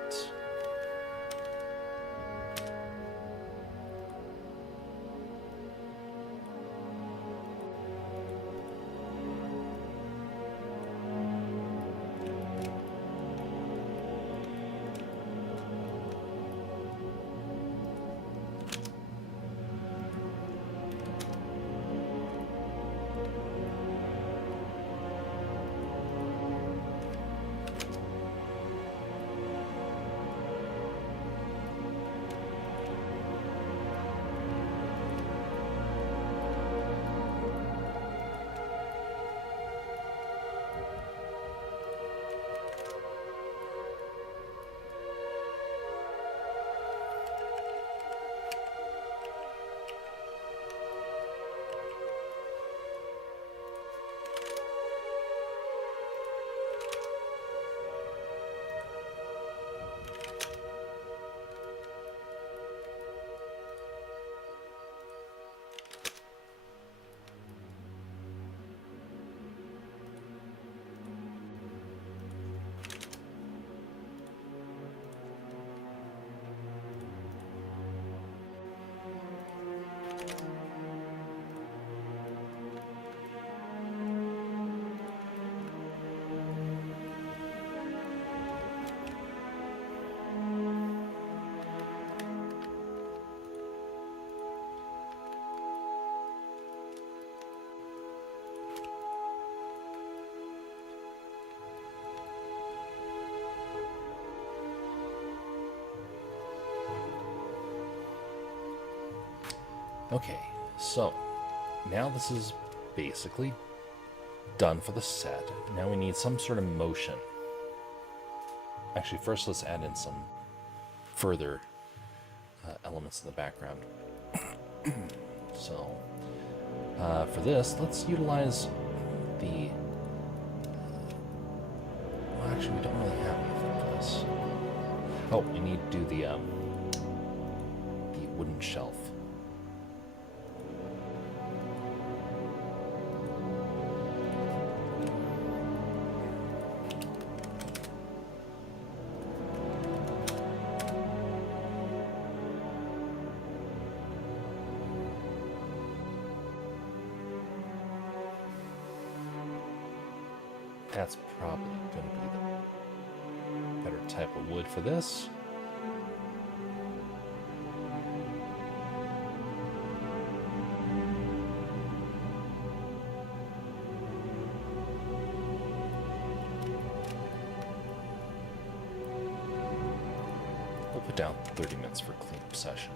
Okay, so now this is basically done for the set. Now we need some sort of motion. Actually, first let's add in some further elements in the background. So for this, let's utilize the... well, actually, we don't really have anything for this. Oh, we need to do the wooden shelf. That's probably going to be the better type of wood for this. We'll put down 30 minutes for cleanup session.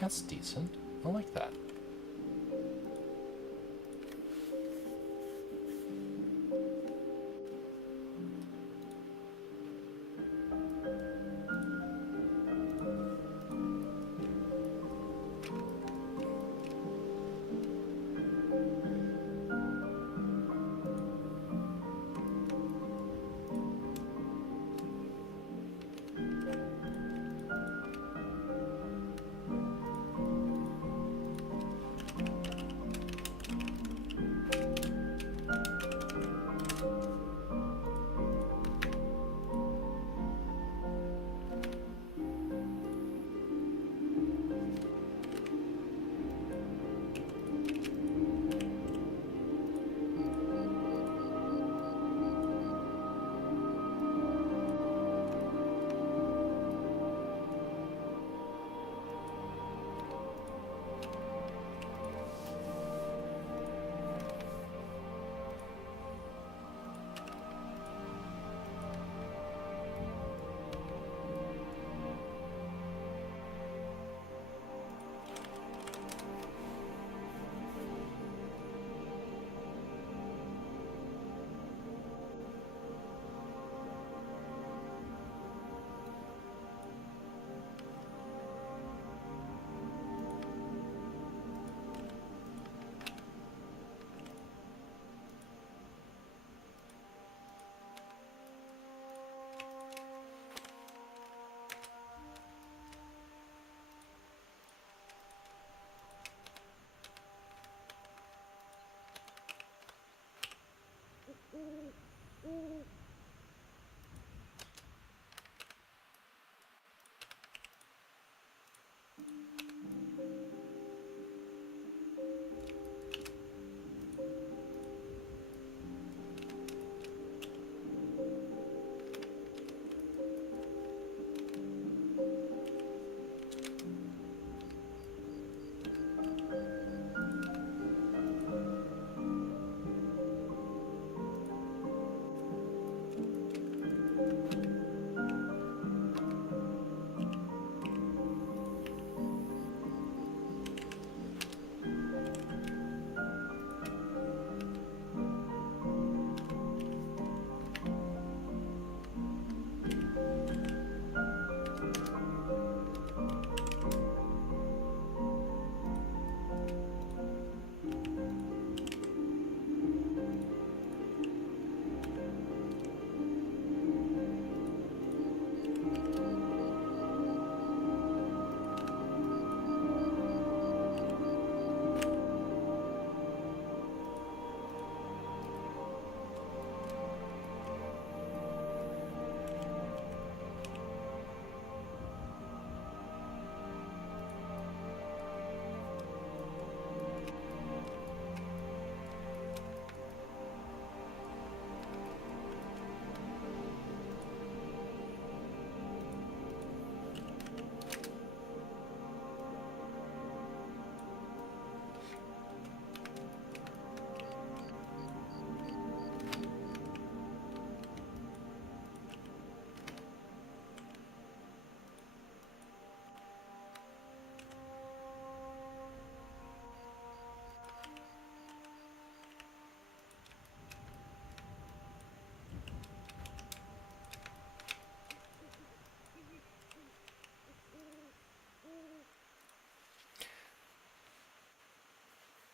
That's decent. I like that.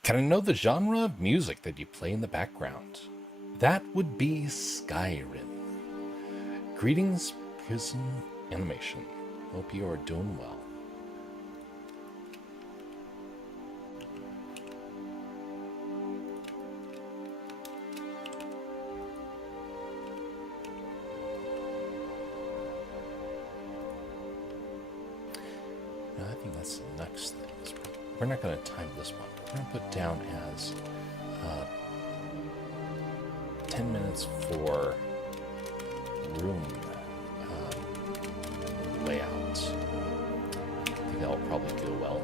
Can I know the genre of music that you play in the background? That would be Skyrim. Greetings, Prison Animation. Hope you are doing well. No, I think that's the next thing. We're not going to time this one. We're going to put down as 10 minutes for room layout. I think that'll probably go well.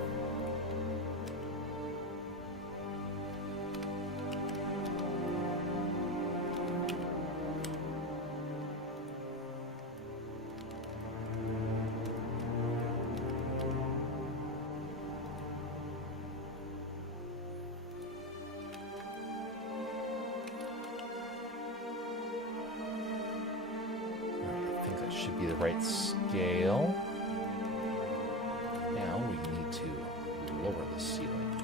Should be the right scale. Now we need to lower the ceiling.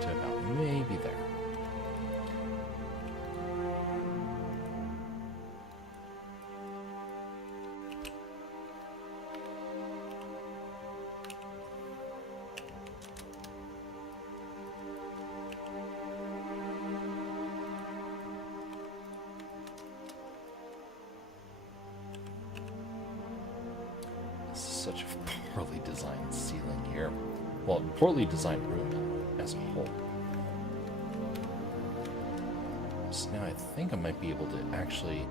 To about maybe there. Such a poorly designed ceiling here. Well, poorly designed room as a whole. So now I think I might be able to actually...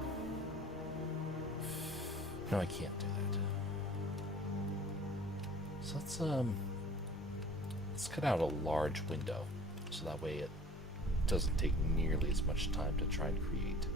No, I can't do that. So let's cut out a large window, so that way it doesn't take nearly as much time to try and create.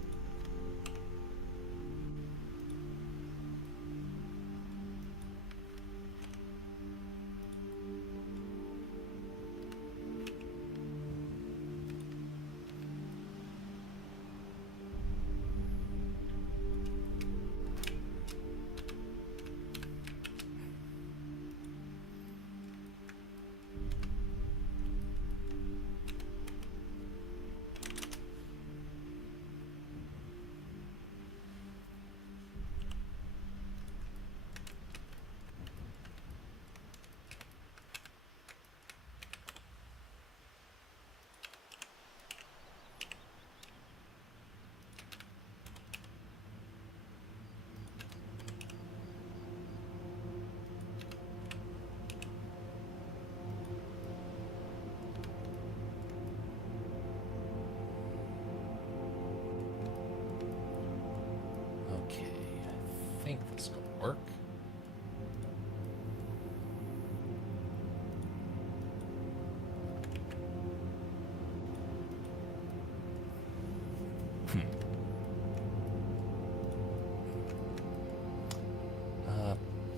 think this will work.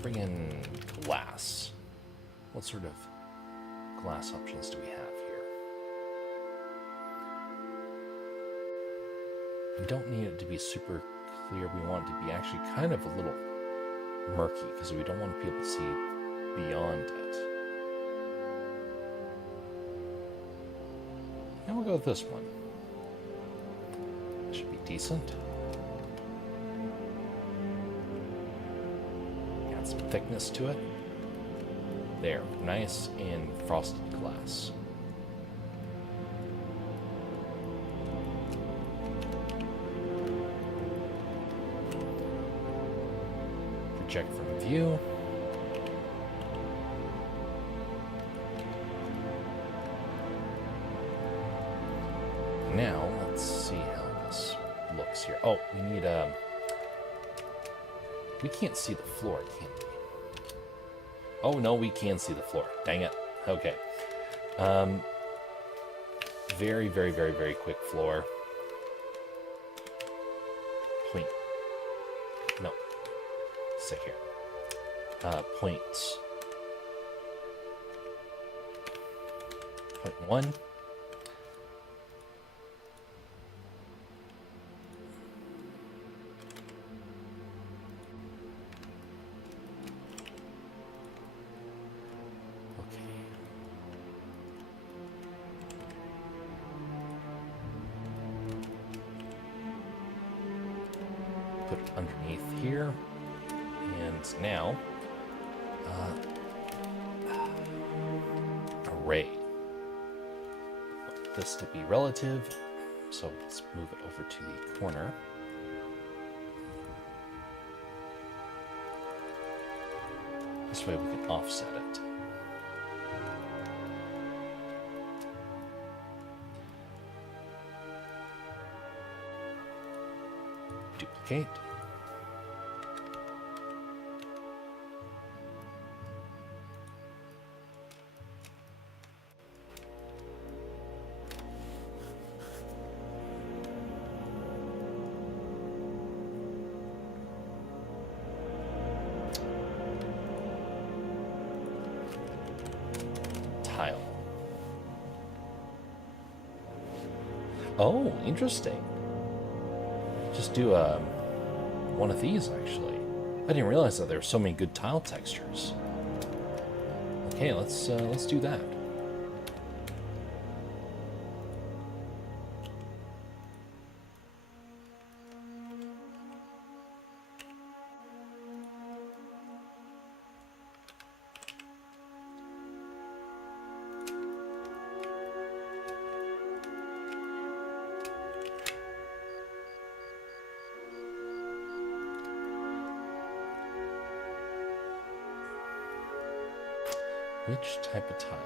Bring in glass. What sort of glass options do we have here? We don't need it to be super clear. We want it to be actually kind of a little murky because we don't want people to see beyond it. And we'll go with this one. Should be decent. Add some thickness to it. There, nice and frosted glass. Project from view. Now, let's see how this looks here. Oh, we need we can't see the floor, can we? Oh, no, we can see the floor. Dang it. Okay. Very, very, very, very quick floor. Point. No. Sit here. Points. Point 1. Put it underneath here, and now array. Want this to be relative, so let's move it over to the corner. This way we can offset it. Duplicate. Tile. Oh, interesting. Just do one of these, actually. I didn't realize that there were so many good tile textures. Okay, let's do that. Which type of tile?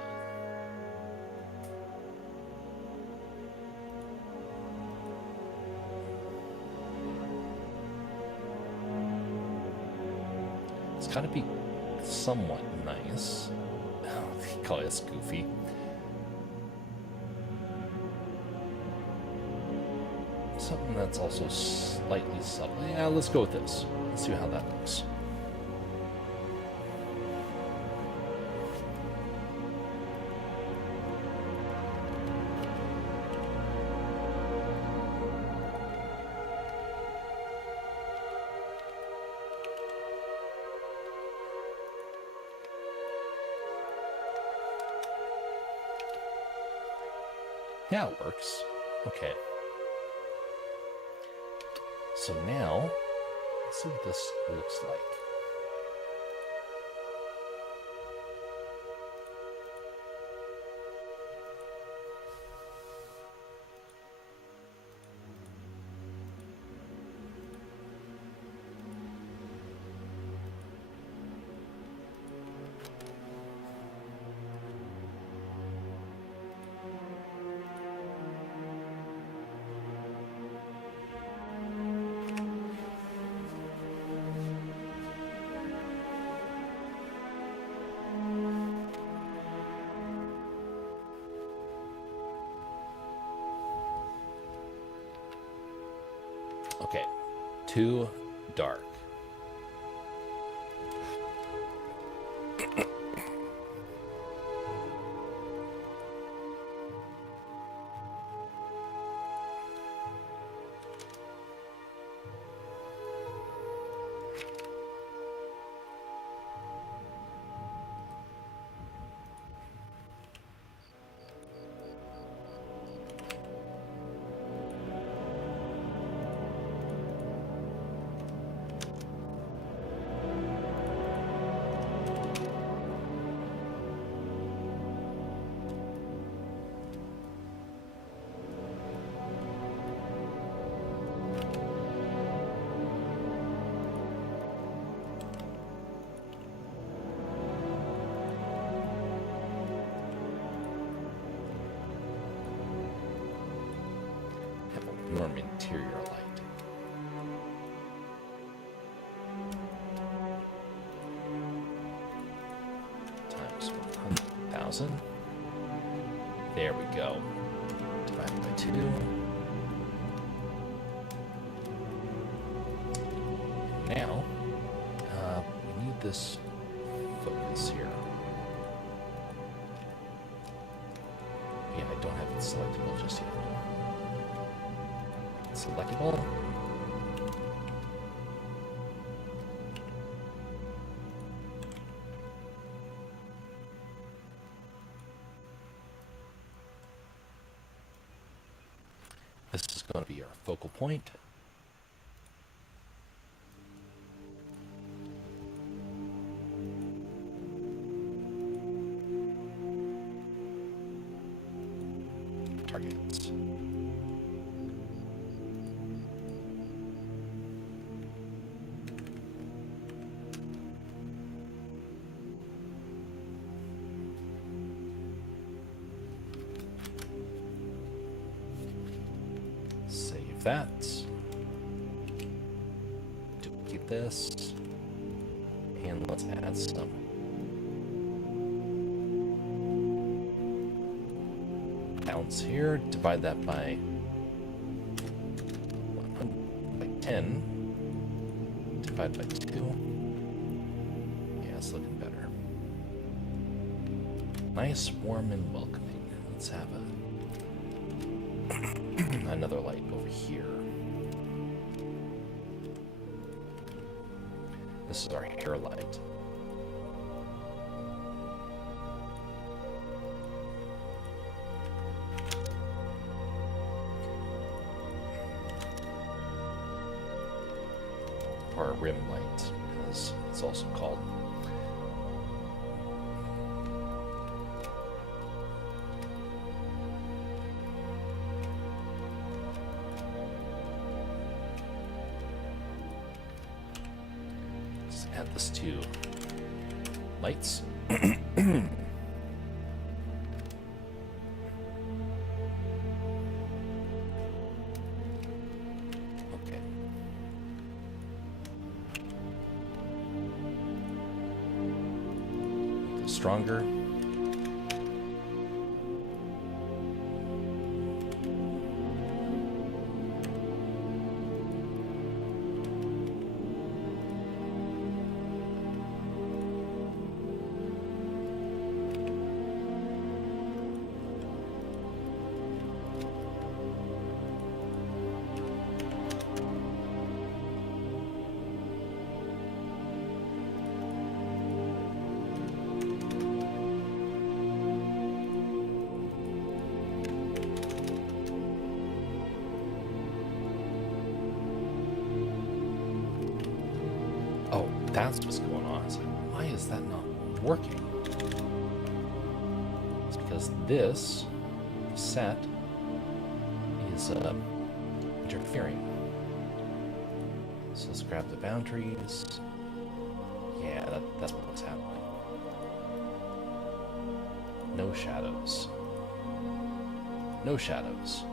It's got to be somewhat nice. They call it goofy. Something that's also slightly subtle. Yeah, let's go with this. Let's see how that looks. Yeah, it works. Okay. So now, let's see what this looks like. Okay, too dark. Have a warm interior light. Times 100,000. There we go. Divided by 2. Now, we need this focus here. Yeah, I don't have it selectable just yet. Selectable. This is going to be our focal point. Targets. Save that. Duplicate this. And let's add some bounce here. Divide that by 10. Divide by 2. Yeah, it's looking better. Nice, warm, and welcoming. Let's have another light over here. This is our hair light. Or a rim light, as it's also called. Let's add this to lights. Stronger. That's what's going on. It's like, why is that not working? It's because this set is interfering. So let's grab the boundaries. Yeah, that's what's happening. No shadows. No shadows.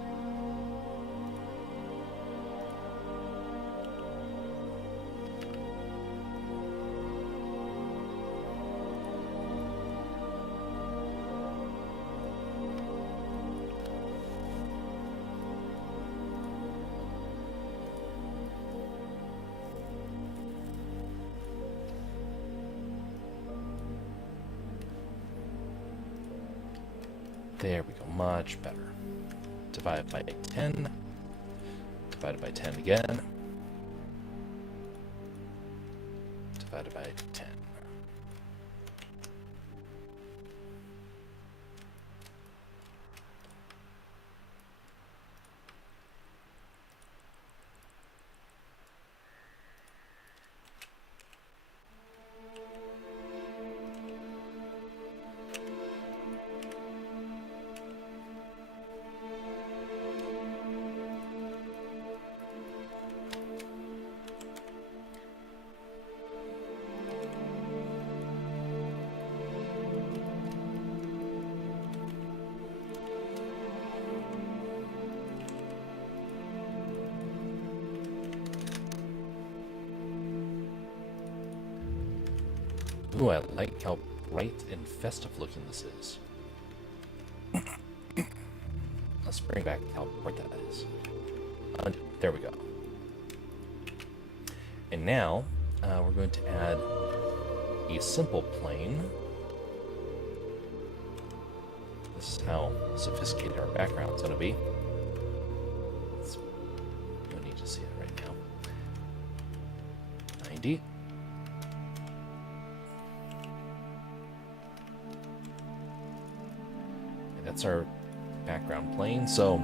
There we go, much better. Divided by 10. Divided by 10 again. Divided by 10. Ooh, I like how bright and festive looking this is. Let's bring back how bright that is. There we go. And now, we're going to add a simple plane. This is how sophisticated our background's going to be. You don't need to see it right now. 90. That's our background plane. So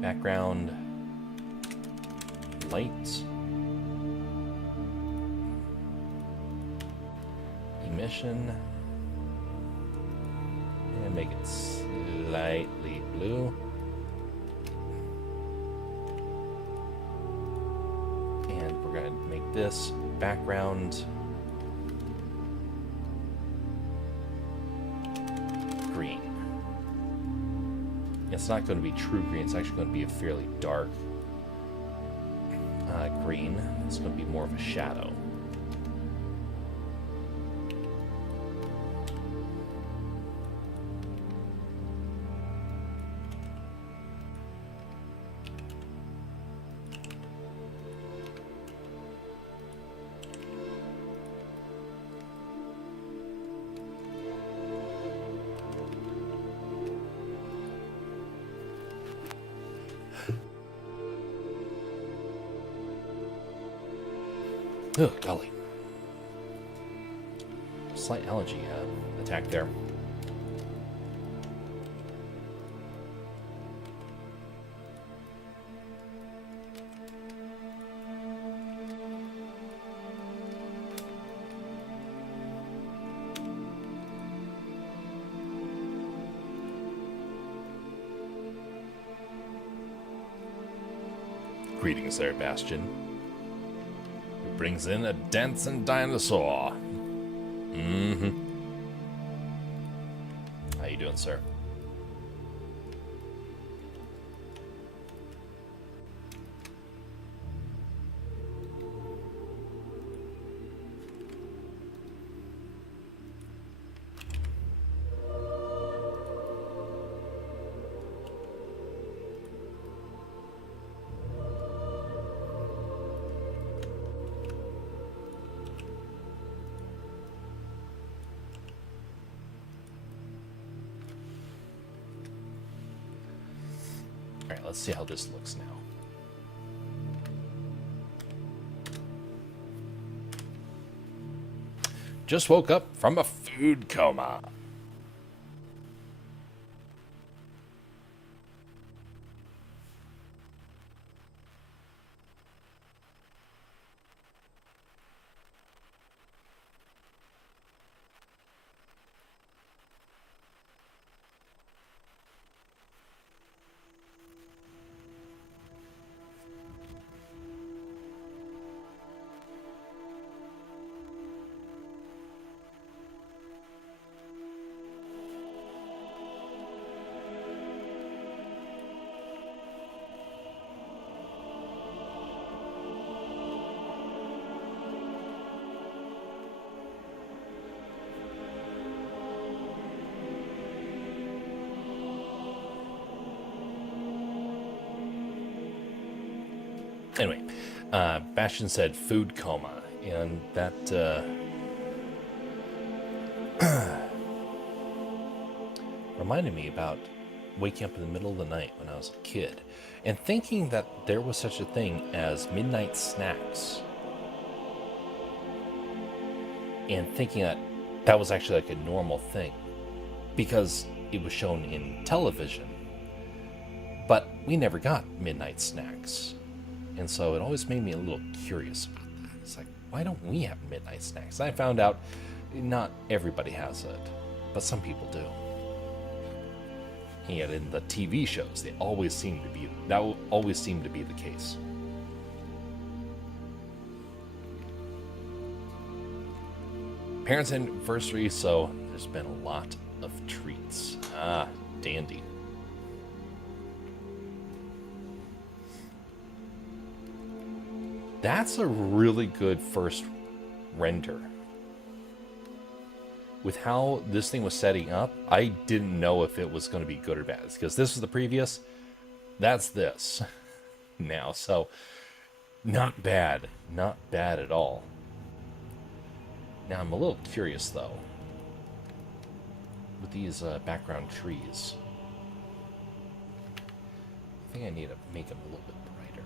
background light, emission, and make it slightly blue. And we're going to make this background green. It's not going to be true green, it's actually going to be a fairly dark green. It's going to be more of a shadow. Oh, golly. Slight allergy attack there. Greetings there, Bastion. Brings in a dancing dinosaur. Mm-hmm. How you doing, sir? Alright, let's see how this looks now. Just woke up from a food coma. Anyway, Bastion said food coma, and that reminded me about waking up in the middle of the night when I was a kid and thinking that there was such a thing as midnight snacks, and thinking that that was actually like a normal thing because it was shown in television. But we never got midnight snacks. And so it always made me a little curious about that. It's like, why don't we have midnight snacks? I found out not everybody has it, but some people do. And in the TV shows, that always seemed to be the case. Parents' anniversary, so there's been a lot of treats. Ah, dandy. That's a really good first render. With how this thing was setting up, I didn't know if it was going to be good or bad. Because this was the previous, that's this now. So, not bad. Not bad at all. Now, I'm a little curious, though, with these background trees. I think I need to make them a little bit brighter.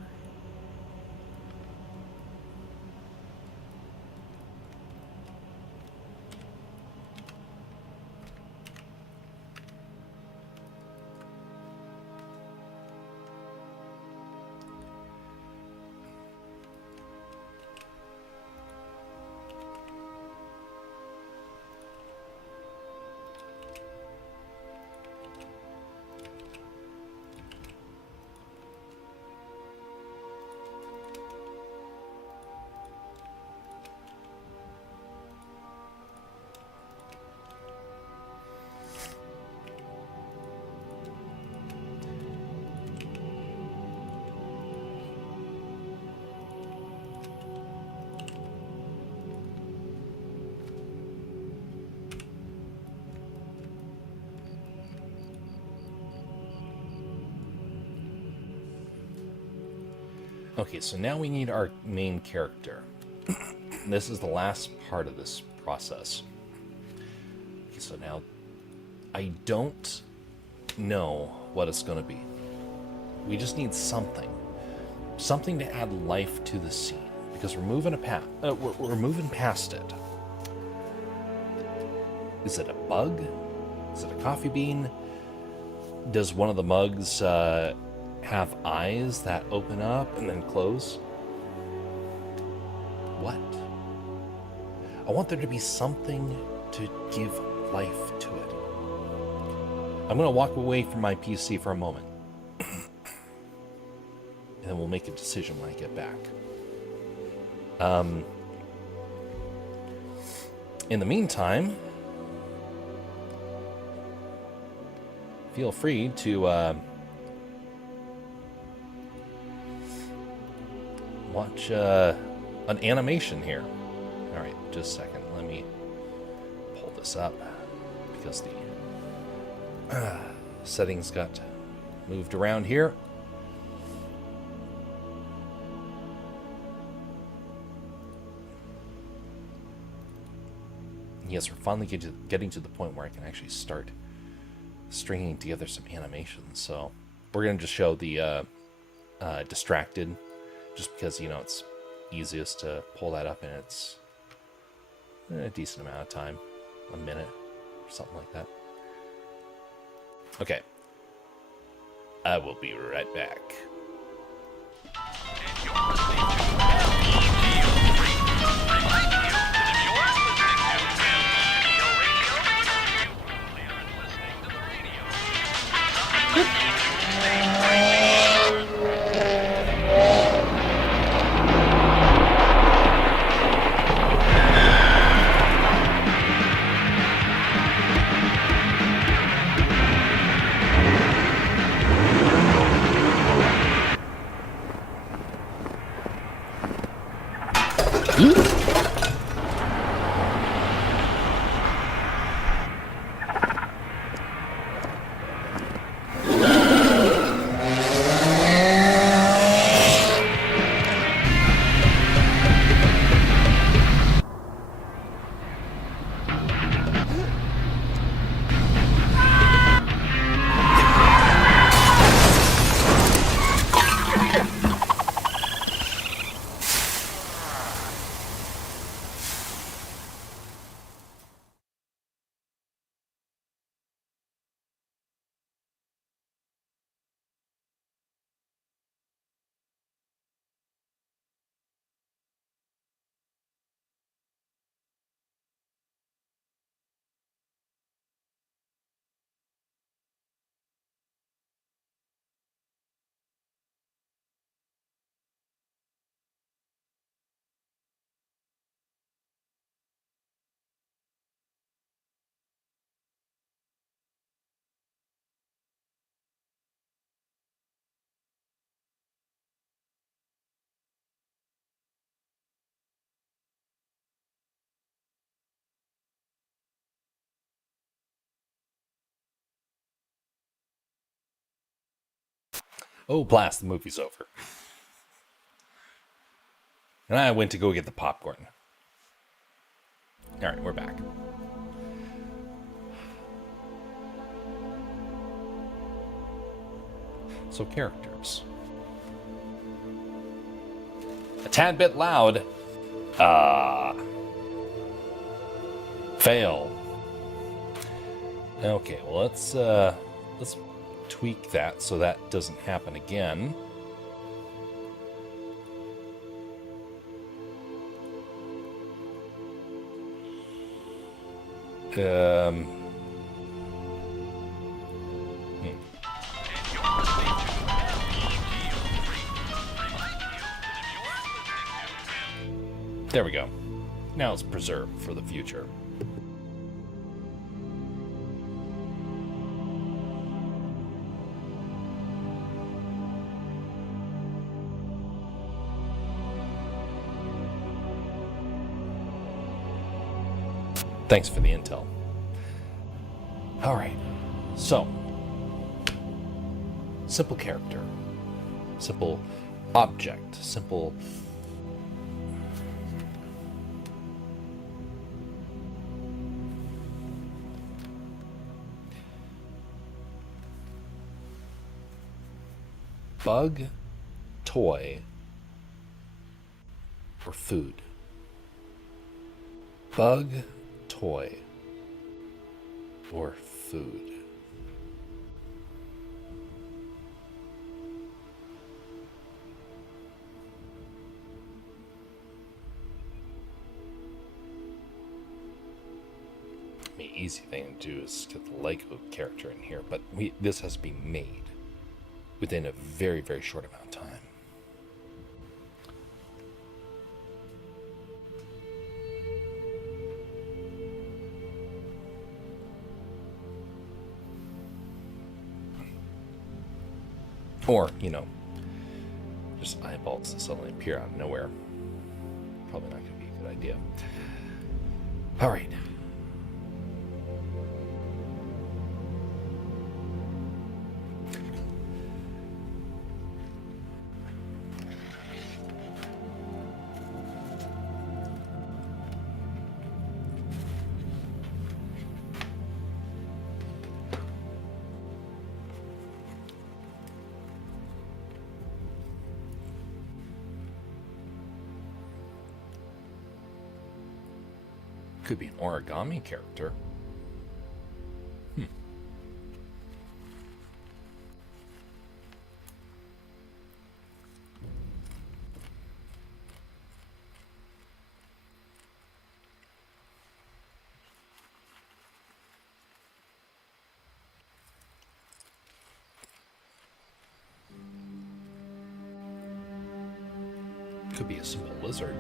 Okay, so now we need our main character. This is the last part of this process. Okay, so now I don't know what it's going to be. We just need something to add life to the scene, because we're moving we're moving past it. Is it a bug? Is it a coffee bean? Does one of the mugs have eyes that open up and then close? What? I want there to be something to give life to it. I'm going to walk away from my PC for a moment. And then we'll make a decision when I get back. In the meantime, feel free to watch an animation here. All right, just a second. Let me pull this up because the settings got moved around here. Yes, we're finally getting to the point where I can actually start stringing together some animations. So we're going to just show the distracted, just because, you know, it's easiest to pull that up, and it's a decent amount of time, a minute or something like that. Okay, I will be right back. Oh, blast, the movie's over. And I went to go get the popcorn. All right, we're back. So, characters. A tad bit loud. Fail. Okay, well, let's tweak that so that doesn't happen again. There we go. Now it's preserved for the future. Thanks for the intel. All right, so simple character, simple object, simple bug, toy, or food. Bug, toy, or food. The easy thing to do is get the Lego character in here, but this has to be made within a very, very short amount of time. Or, just eyeballs that suddenly appear out of nowhere. Probably not going to be a good idea. All right. Could be an origami character. Could be a simple lizard.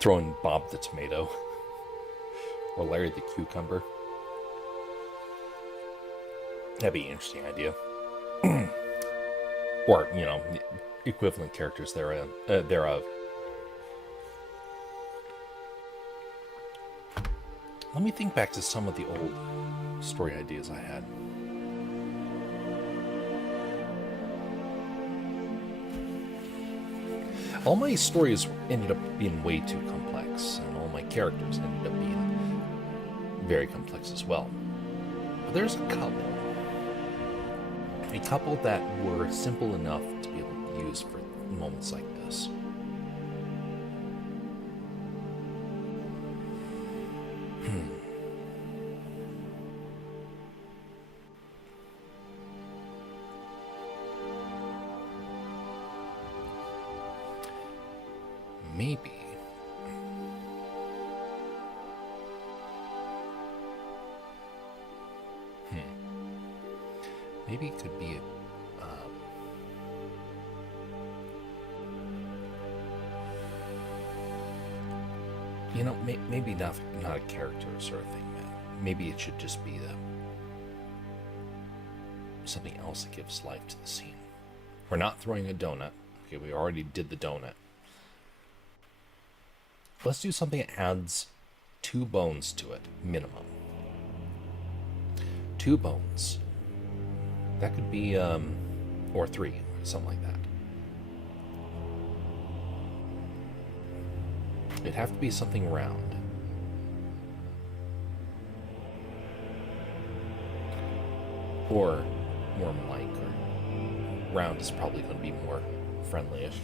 Throwing Bob the Tomato. Or Larry the Cucumber. That'd be an interesting idea. Or, equivalent characters thereof. Let me think back to some of the old story ideas I had. All my stories ended up being way too complex, and all my characters ended up being very complex as well. But there's a couple that were simple enough to be able to use for moments like this. Maybe. Maybe it could be maybe not a character sort of thing, man. Maybe it should just be something else that gives life to the scene. We're not throwing a donut. Okay, we already did the donut. Let's do something that adds 2 bones to it, minimum. 2 bones. That could be, or 3, something like that. It'd have to be something round. Or worm-like, or round is probably going to be more friendly-ish.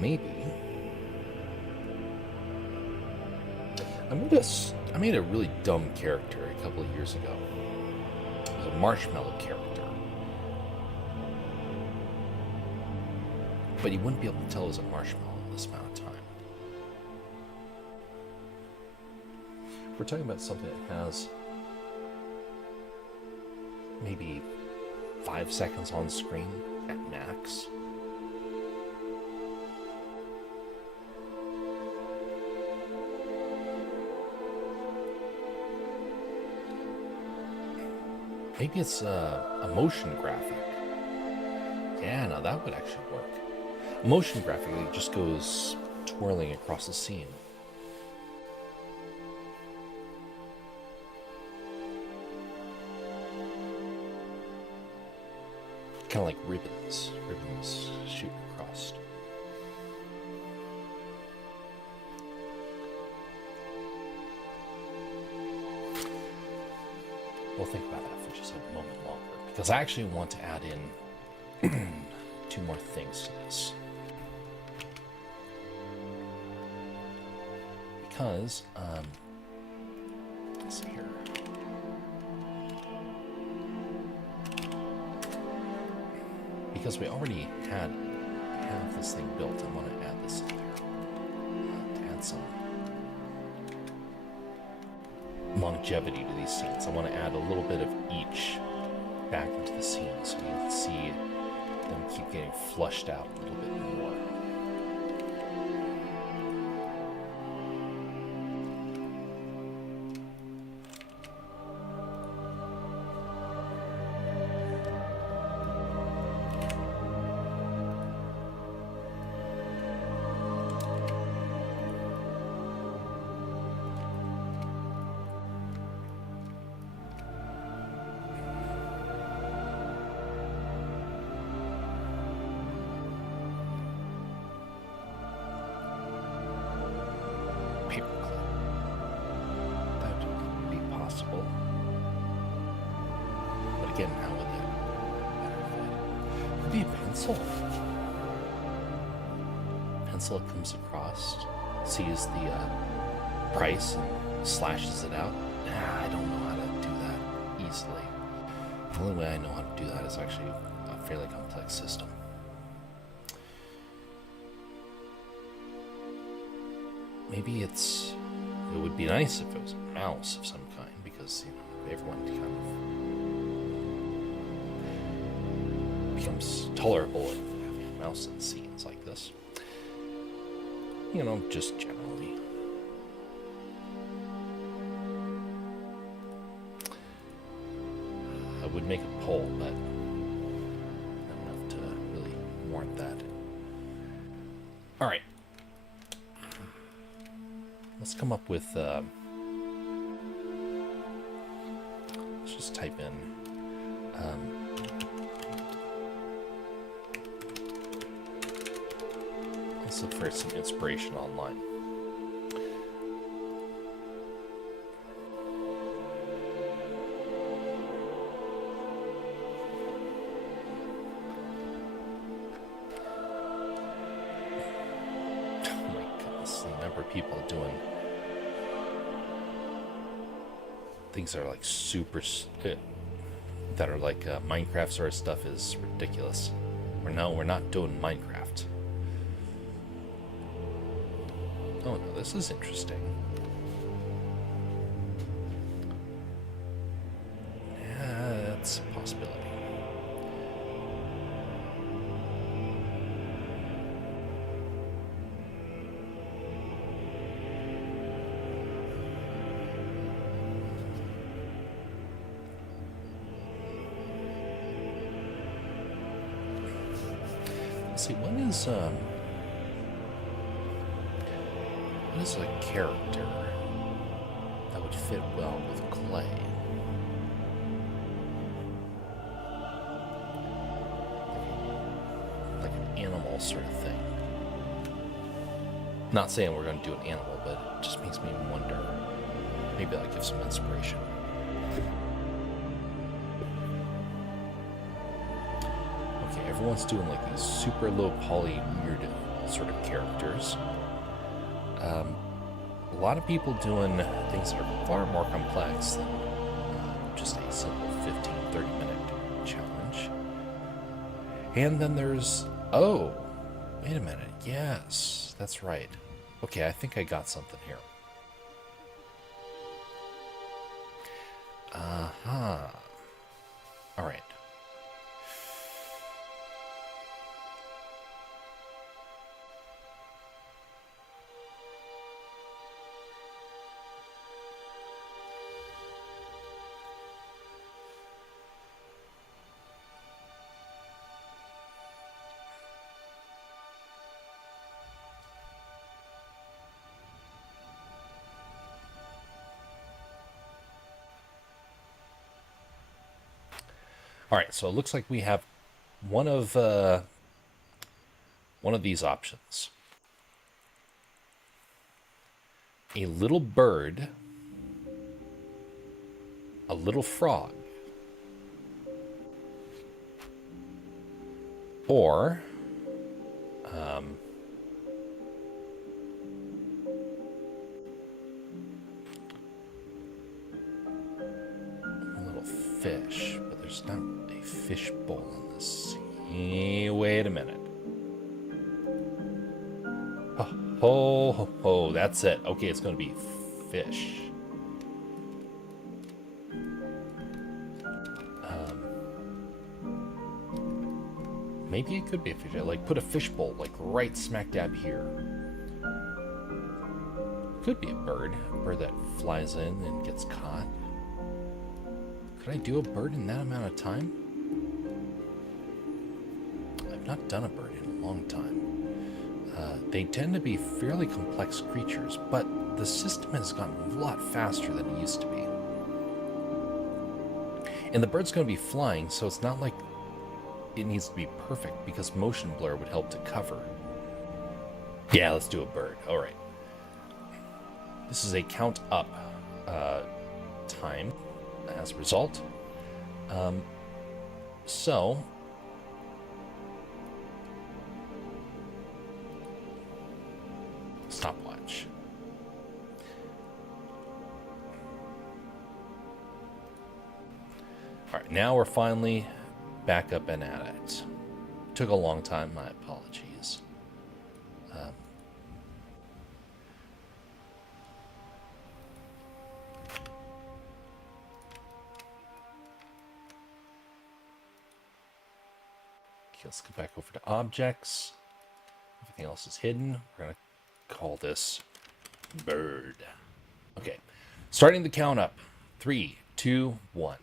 Maybe I made a really dumb character a couple of years ago. It was a marshmallow character, but you wouldn't be able to tell it was a marshmallow in this amount of time. We're talking about something that has maybe 5 seconds on screen at max. Maybe it's a motion graphic. Yeah, no, that would actually work. A motion graphic that just goes twirling across the scene. Kind of like ribbons shooting across. We'll think about that for just a moment longer, because I actually want to add in 2 more things to this. Because, let's see here. Because we already have this thing built, I want to add this in there. To add some longevity to these scenes. I want to add a little bit of each back into the scene so you can see them keep getting flushed out a little bit more. Again, how would that fit? Could be a pencil. Pencil comes across, sees the price, and slashes it out. I don't know how to do that easily. The only way I know how to do that is actually a fairly complex system. Maybe it would be nice if it was a mouse of some kind, because everyone kind of becomes tolerable if having a mouse in scenes like this. Just generally. I would make a poll, but not enough to really warrant that. Alright. Let's come up with, let's just type in, let's look for some inspiration online. Oh my goodness, the number of people doing things that are like super, that are like Minecraft sort of stuff is ridiculous. We're not doing Minecraft. Oh no, this is interesting. Yeah, that's a possibility. Let's see, what is a character that would fit well with clay? Like an animal sort of thing. Not saying we're going to do an animal, but it just makes me wonder. Maybe that'll give some inspiration. Okay, everyone's doing like these super low poly weird sort of characters. A lot of people doing things that are far more complex than just a simple 15-30 minute challenge. And then there's, oh, wait a minute. Yes, that's right. Okay, I think I got something here. Uh-huh. All right. All right, so it looks like we have one of these options. A little bird, a little frog, or a little fish, but there's not a fish bowl in the sea. Wait a minute. Oh, that's it. Okay, it's going to be fish. Maybe it could be a fish. Like, put a fish bowl, like, right smack dab here. Could be a bird that flies in and gets caught. Could I do a bird in that amount of time? I've not done a bird in a long time. They tend to be fairly complex creatures, but the system has gotten a lot faster than it used to be. And the bird's going to be flying, so it's not like it needs to be perfect, because motion blur would help to cover. Yeah, let's do a bird. All right. This is a count up time as a result. So stopwatch. All right, now we're finally back up and at it. Took a long time, my apologies. Okay, let's go back over to objects. Everything else is hidden. We're going to call this bird. Okay, starting the count up. 3, 2, 1.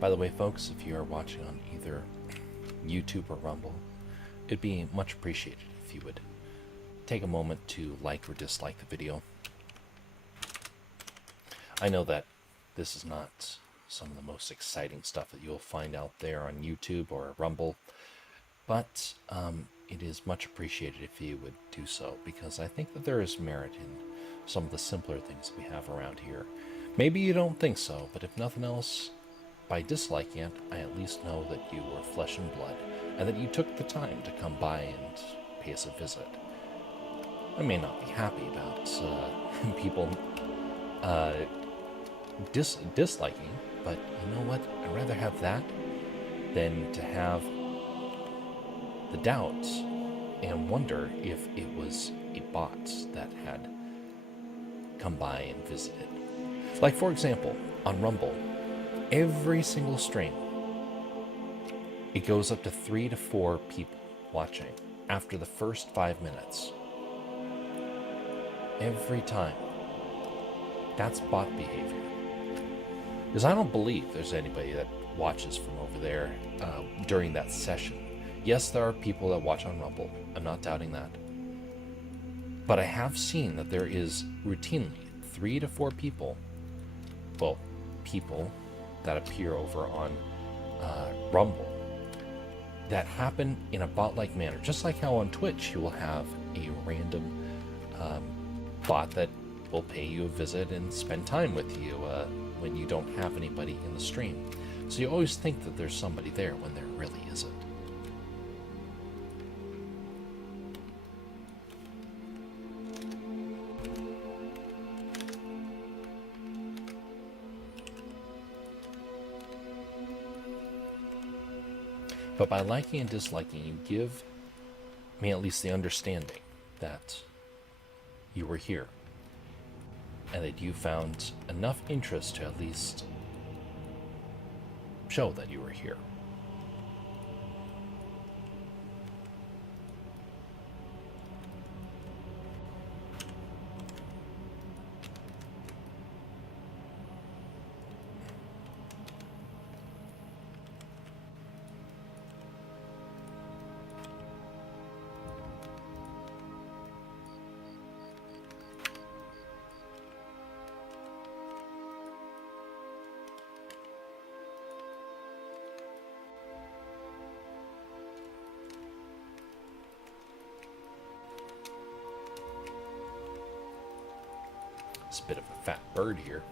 By the way, folks, if you are watching on either YouTube or Rumble, it'd be much appreciated if you would take a moment to like or dislike the video. I know that this is not some of the most exciting stuff that you'll find out there on YouTube or Rumble, but it is much appreciated if you would do so, because I think that there is merit in some of the simpler things we have around here. Maybe you don't think so, but if nothing else, by disliking it, I at least know that you were flesh and blood, and that you took the time to come by and pay us a visit. I may not be happy about people disliking, but you know what? I'd rather have that than to have the doubts and wonder if it was a bot that had come by and visited. Like, for example, on Rumble, every single stream, it goes up to 3 to 4 people watching after the first 5 minutes. Every time. That's bot behavior. Because I don't believe there's anybody that watches from over there during that session. Yes, there are people that watch on Rumble. I'm not doubting that. But I have seen that there is routinely 3 to 4 people, well, people that appear over on Rumble that happen in a bot-like manner. Just like how on Twitch you will have a random bot that will pay you a visit and spend time with you when you don't have anybody in the stream. So you always think that there's somebody there when there really isn't. But by liking and disliking, you give me at least the understanding that you were here, and that you found enough interest to at least show that you were here. It's a bit of a fat bird here.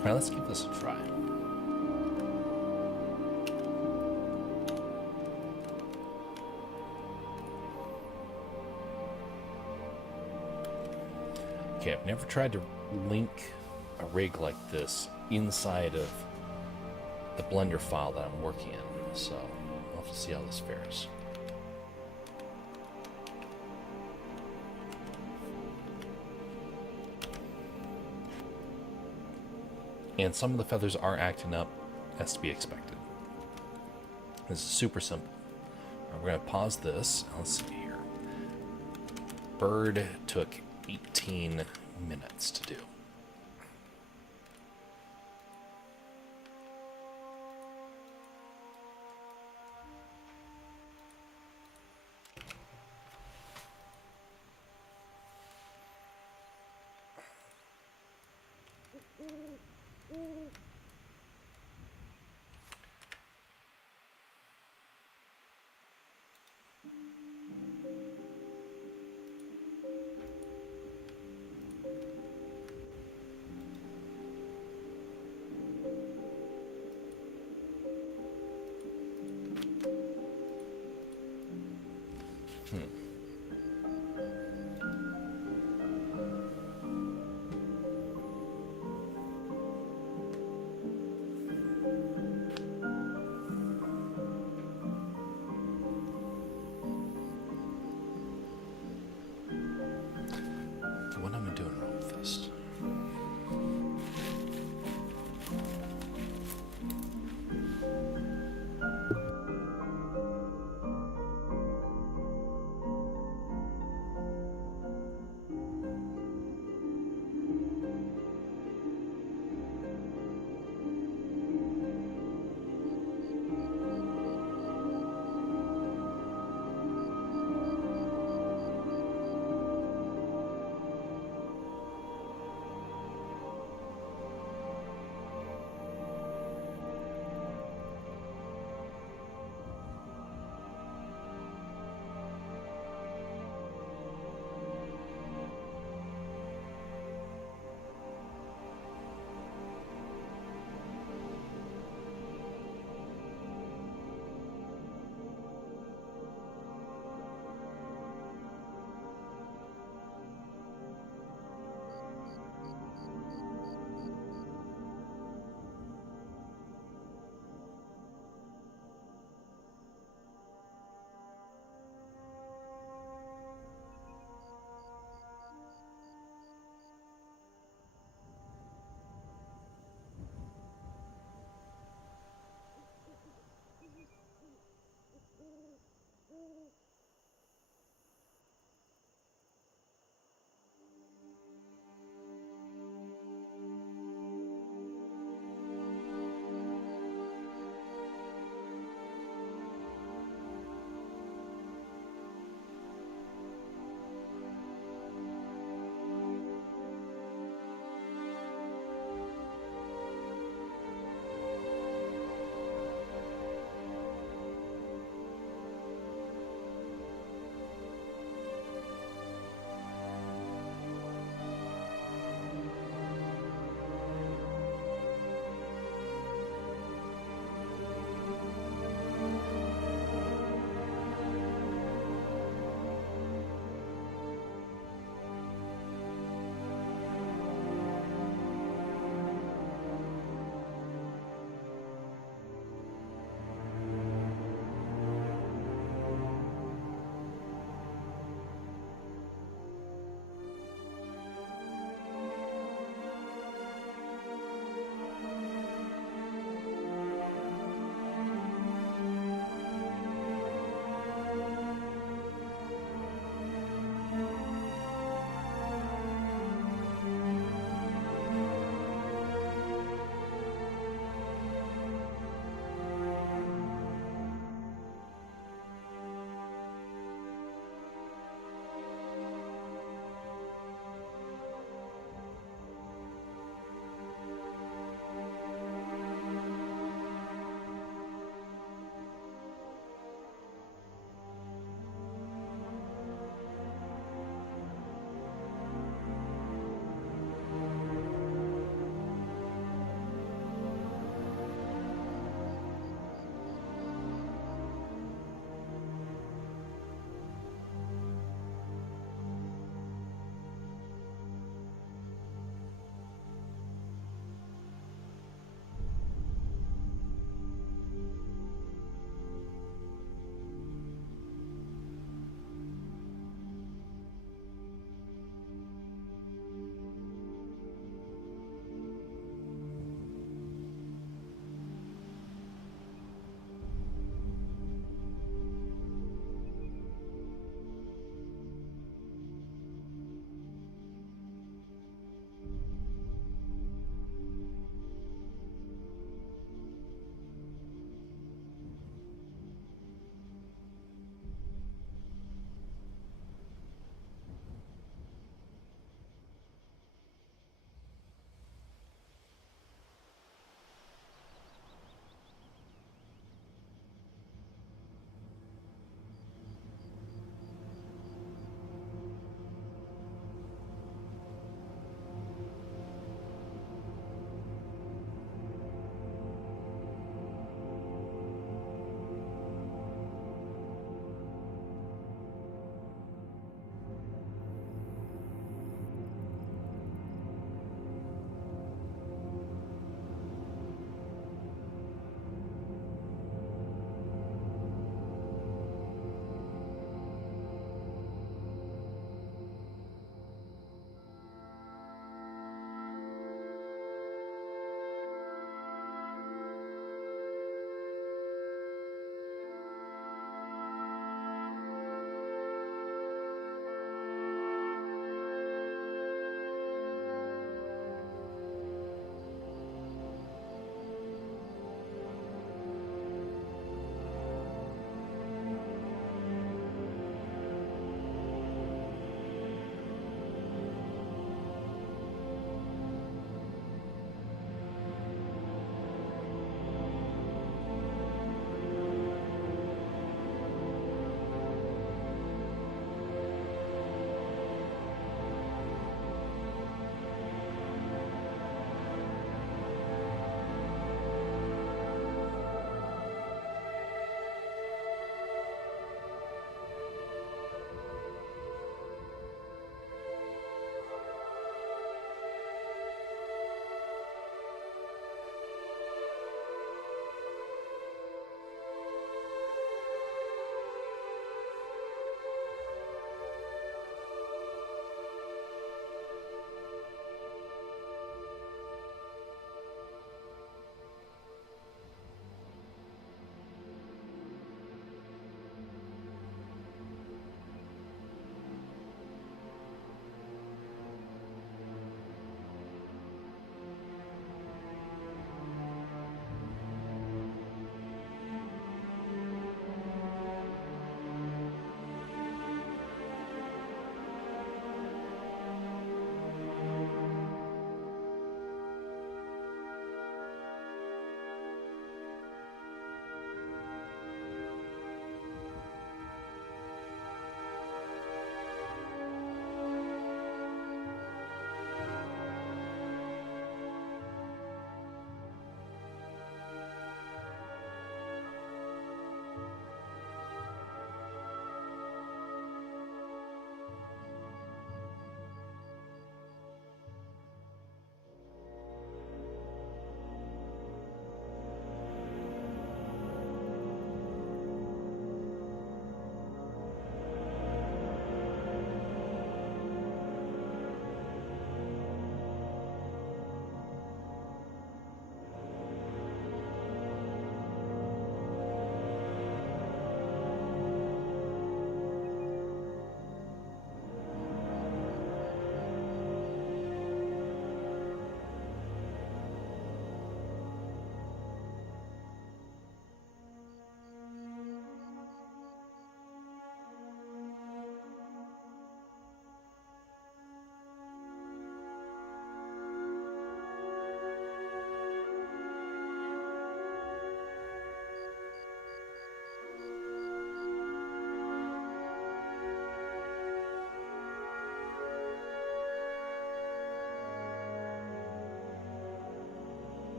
Alright, let's give this a try. Okay, I've never tried to link a rig like this inside of the Blender file that I'm working in, so we'll have to see how this fares. And some of the feathers are acting up, as to be expected. This is super simple. We're going to pause this. Let's see here. Bird took 18 minutes to do. What am I doing wrong with this?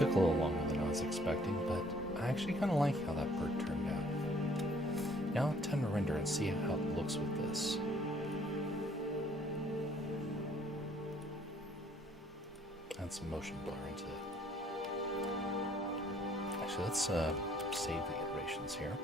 took a little longer than I was expecting, but I actually kind of like how that bird turned out. Now I'll time to render and see how it looks with this. Add some motion blur into it. Actually, let's save the iterations here.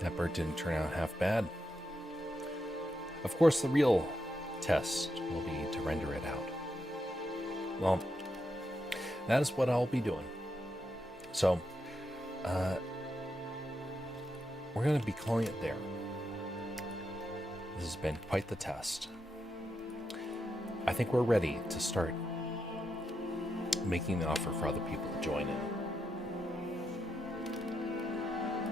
That bird didn't turn out half bad. Of course, the real test will be to render it out. Well, that is what I'll be doing. So, we're going to be calling it there. This has been quite the test. I think we're ready to start making the offer for other people to join in.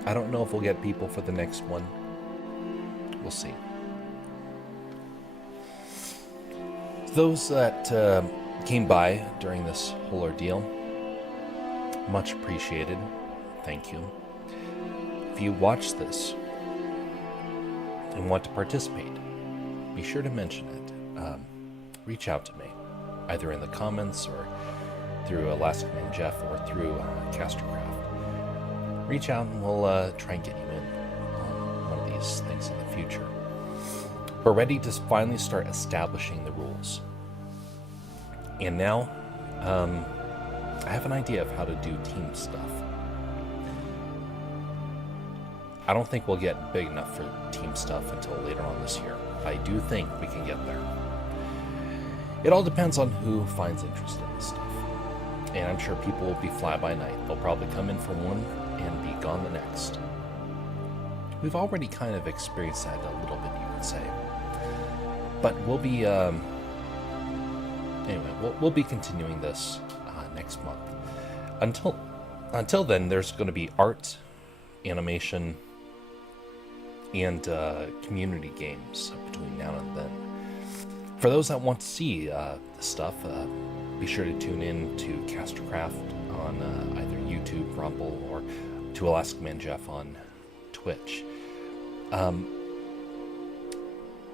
I don't know if we'll get people for the next one. We'll see. Those that came by during this whole ordeal, much appreciated. Thank you. If you watch this and want to participate, be sure to mention it. Reach out to me, either in the comments or through Alaskaman Jeff or through Castercraft. Reach out and we'll try and get you in on one of these things in the future. We're ready to finally start establishing the rules. And now, I have an idea of how to do team stuff. I don't think we'll get big enough for team stuff until later on this year. I do think we can get there. It all depends on who finds interest in this stuff. And I'm sure people will be fly-by-night. They'll probably come in for one and be gone the next. We've already kind of experienced that a little bit, you could say. But we'll be, anyway, we'll be continuing this next month. Until then, there's going to be art, animation, and community games between now and then. For those that want to see the stuff, be sure to tune in to Castercraft on either YouTube, Rumble, or to Alaskaman Jeff on Twitch.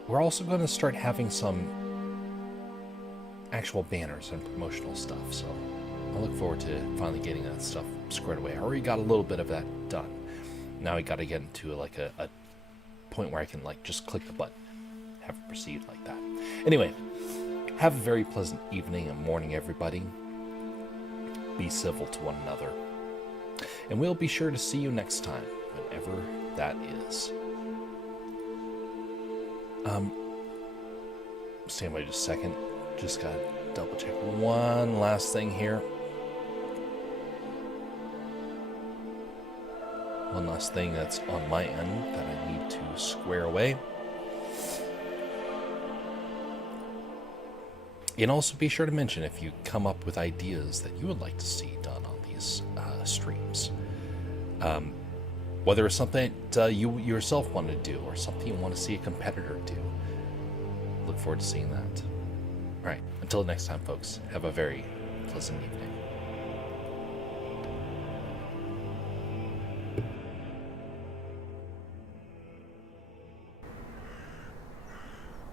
We're also going to start having some actual banners and promotional stuff, so I look forward to finally getting that stuff squared away. I already got a little bit of that done. Now I got to get into like a point where I can like just click the button, have it proceed like that. Anyway, have a very pleasant evening and morning, everybody. Be civil to one another. And we'll be sure to see you next time, whenever that is. stand by just a second. Just gotta double check one last thing here. One last thing that's on my end that I need to square away. And also be sure to mention if you come up with ideas that you would like to see done on these streams. Whether it's something that you yourself want to do or something you want to see a competitor do. Look forward to seeing that. All right, until next time, folks, have a very pleasant evening.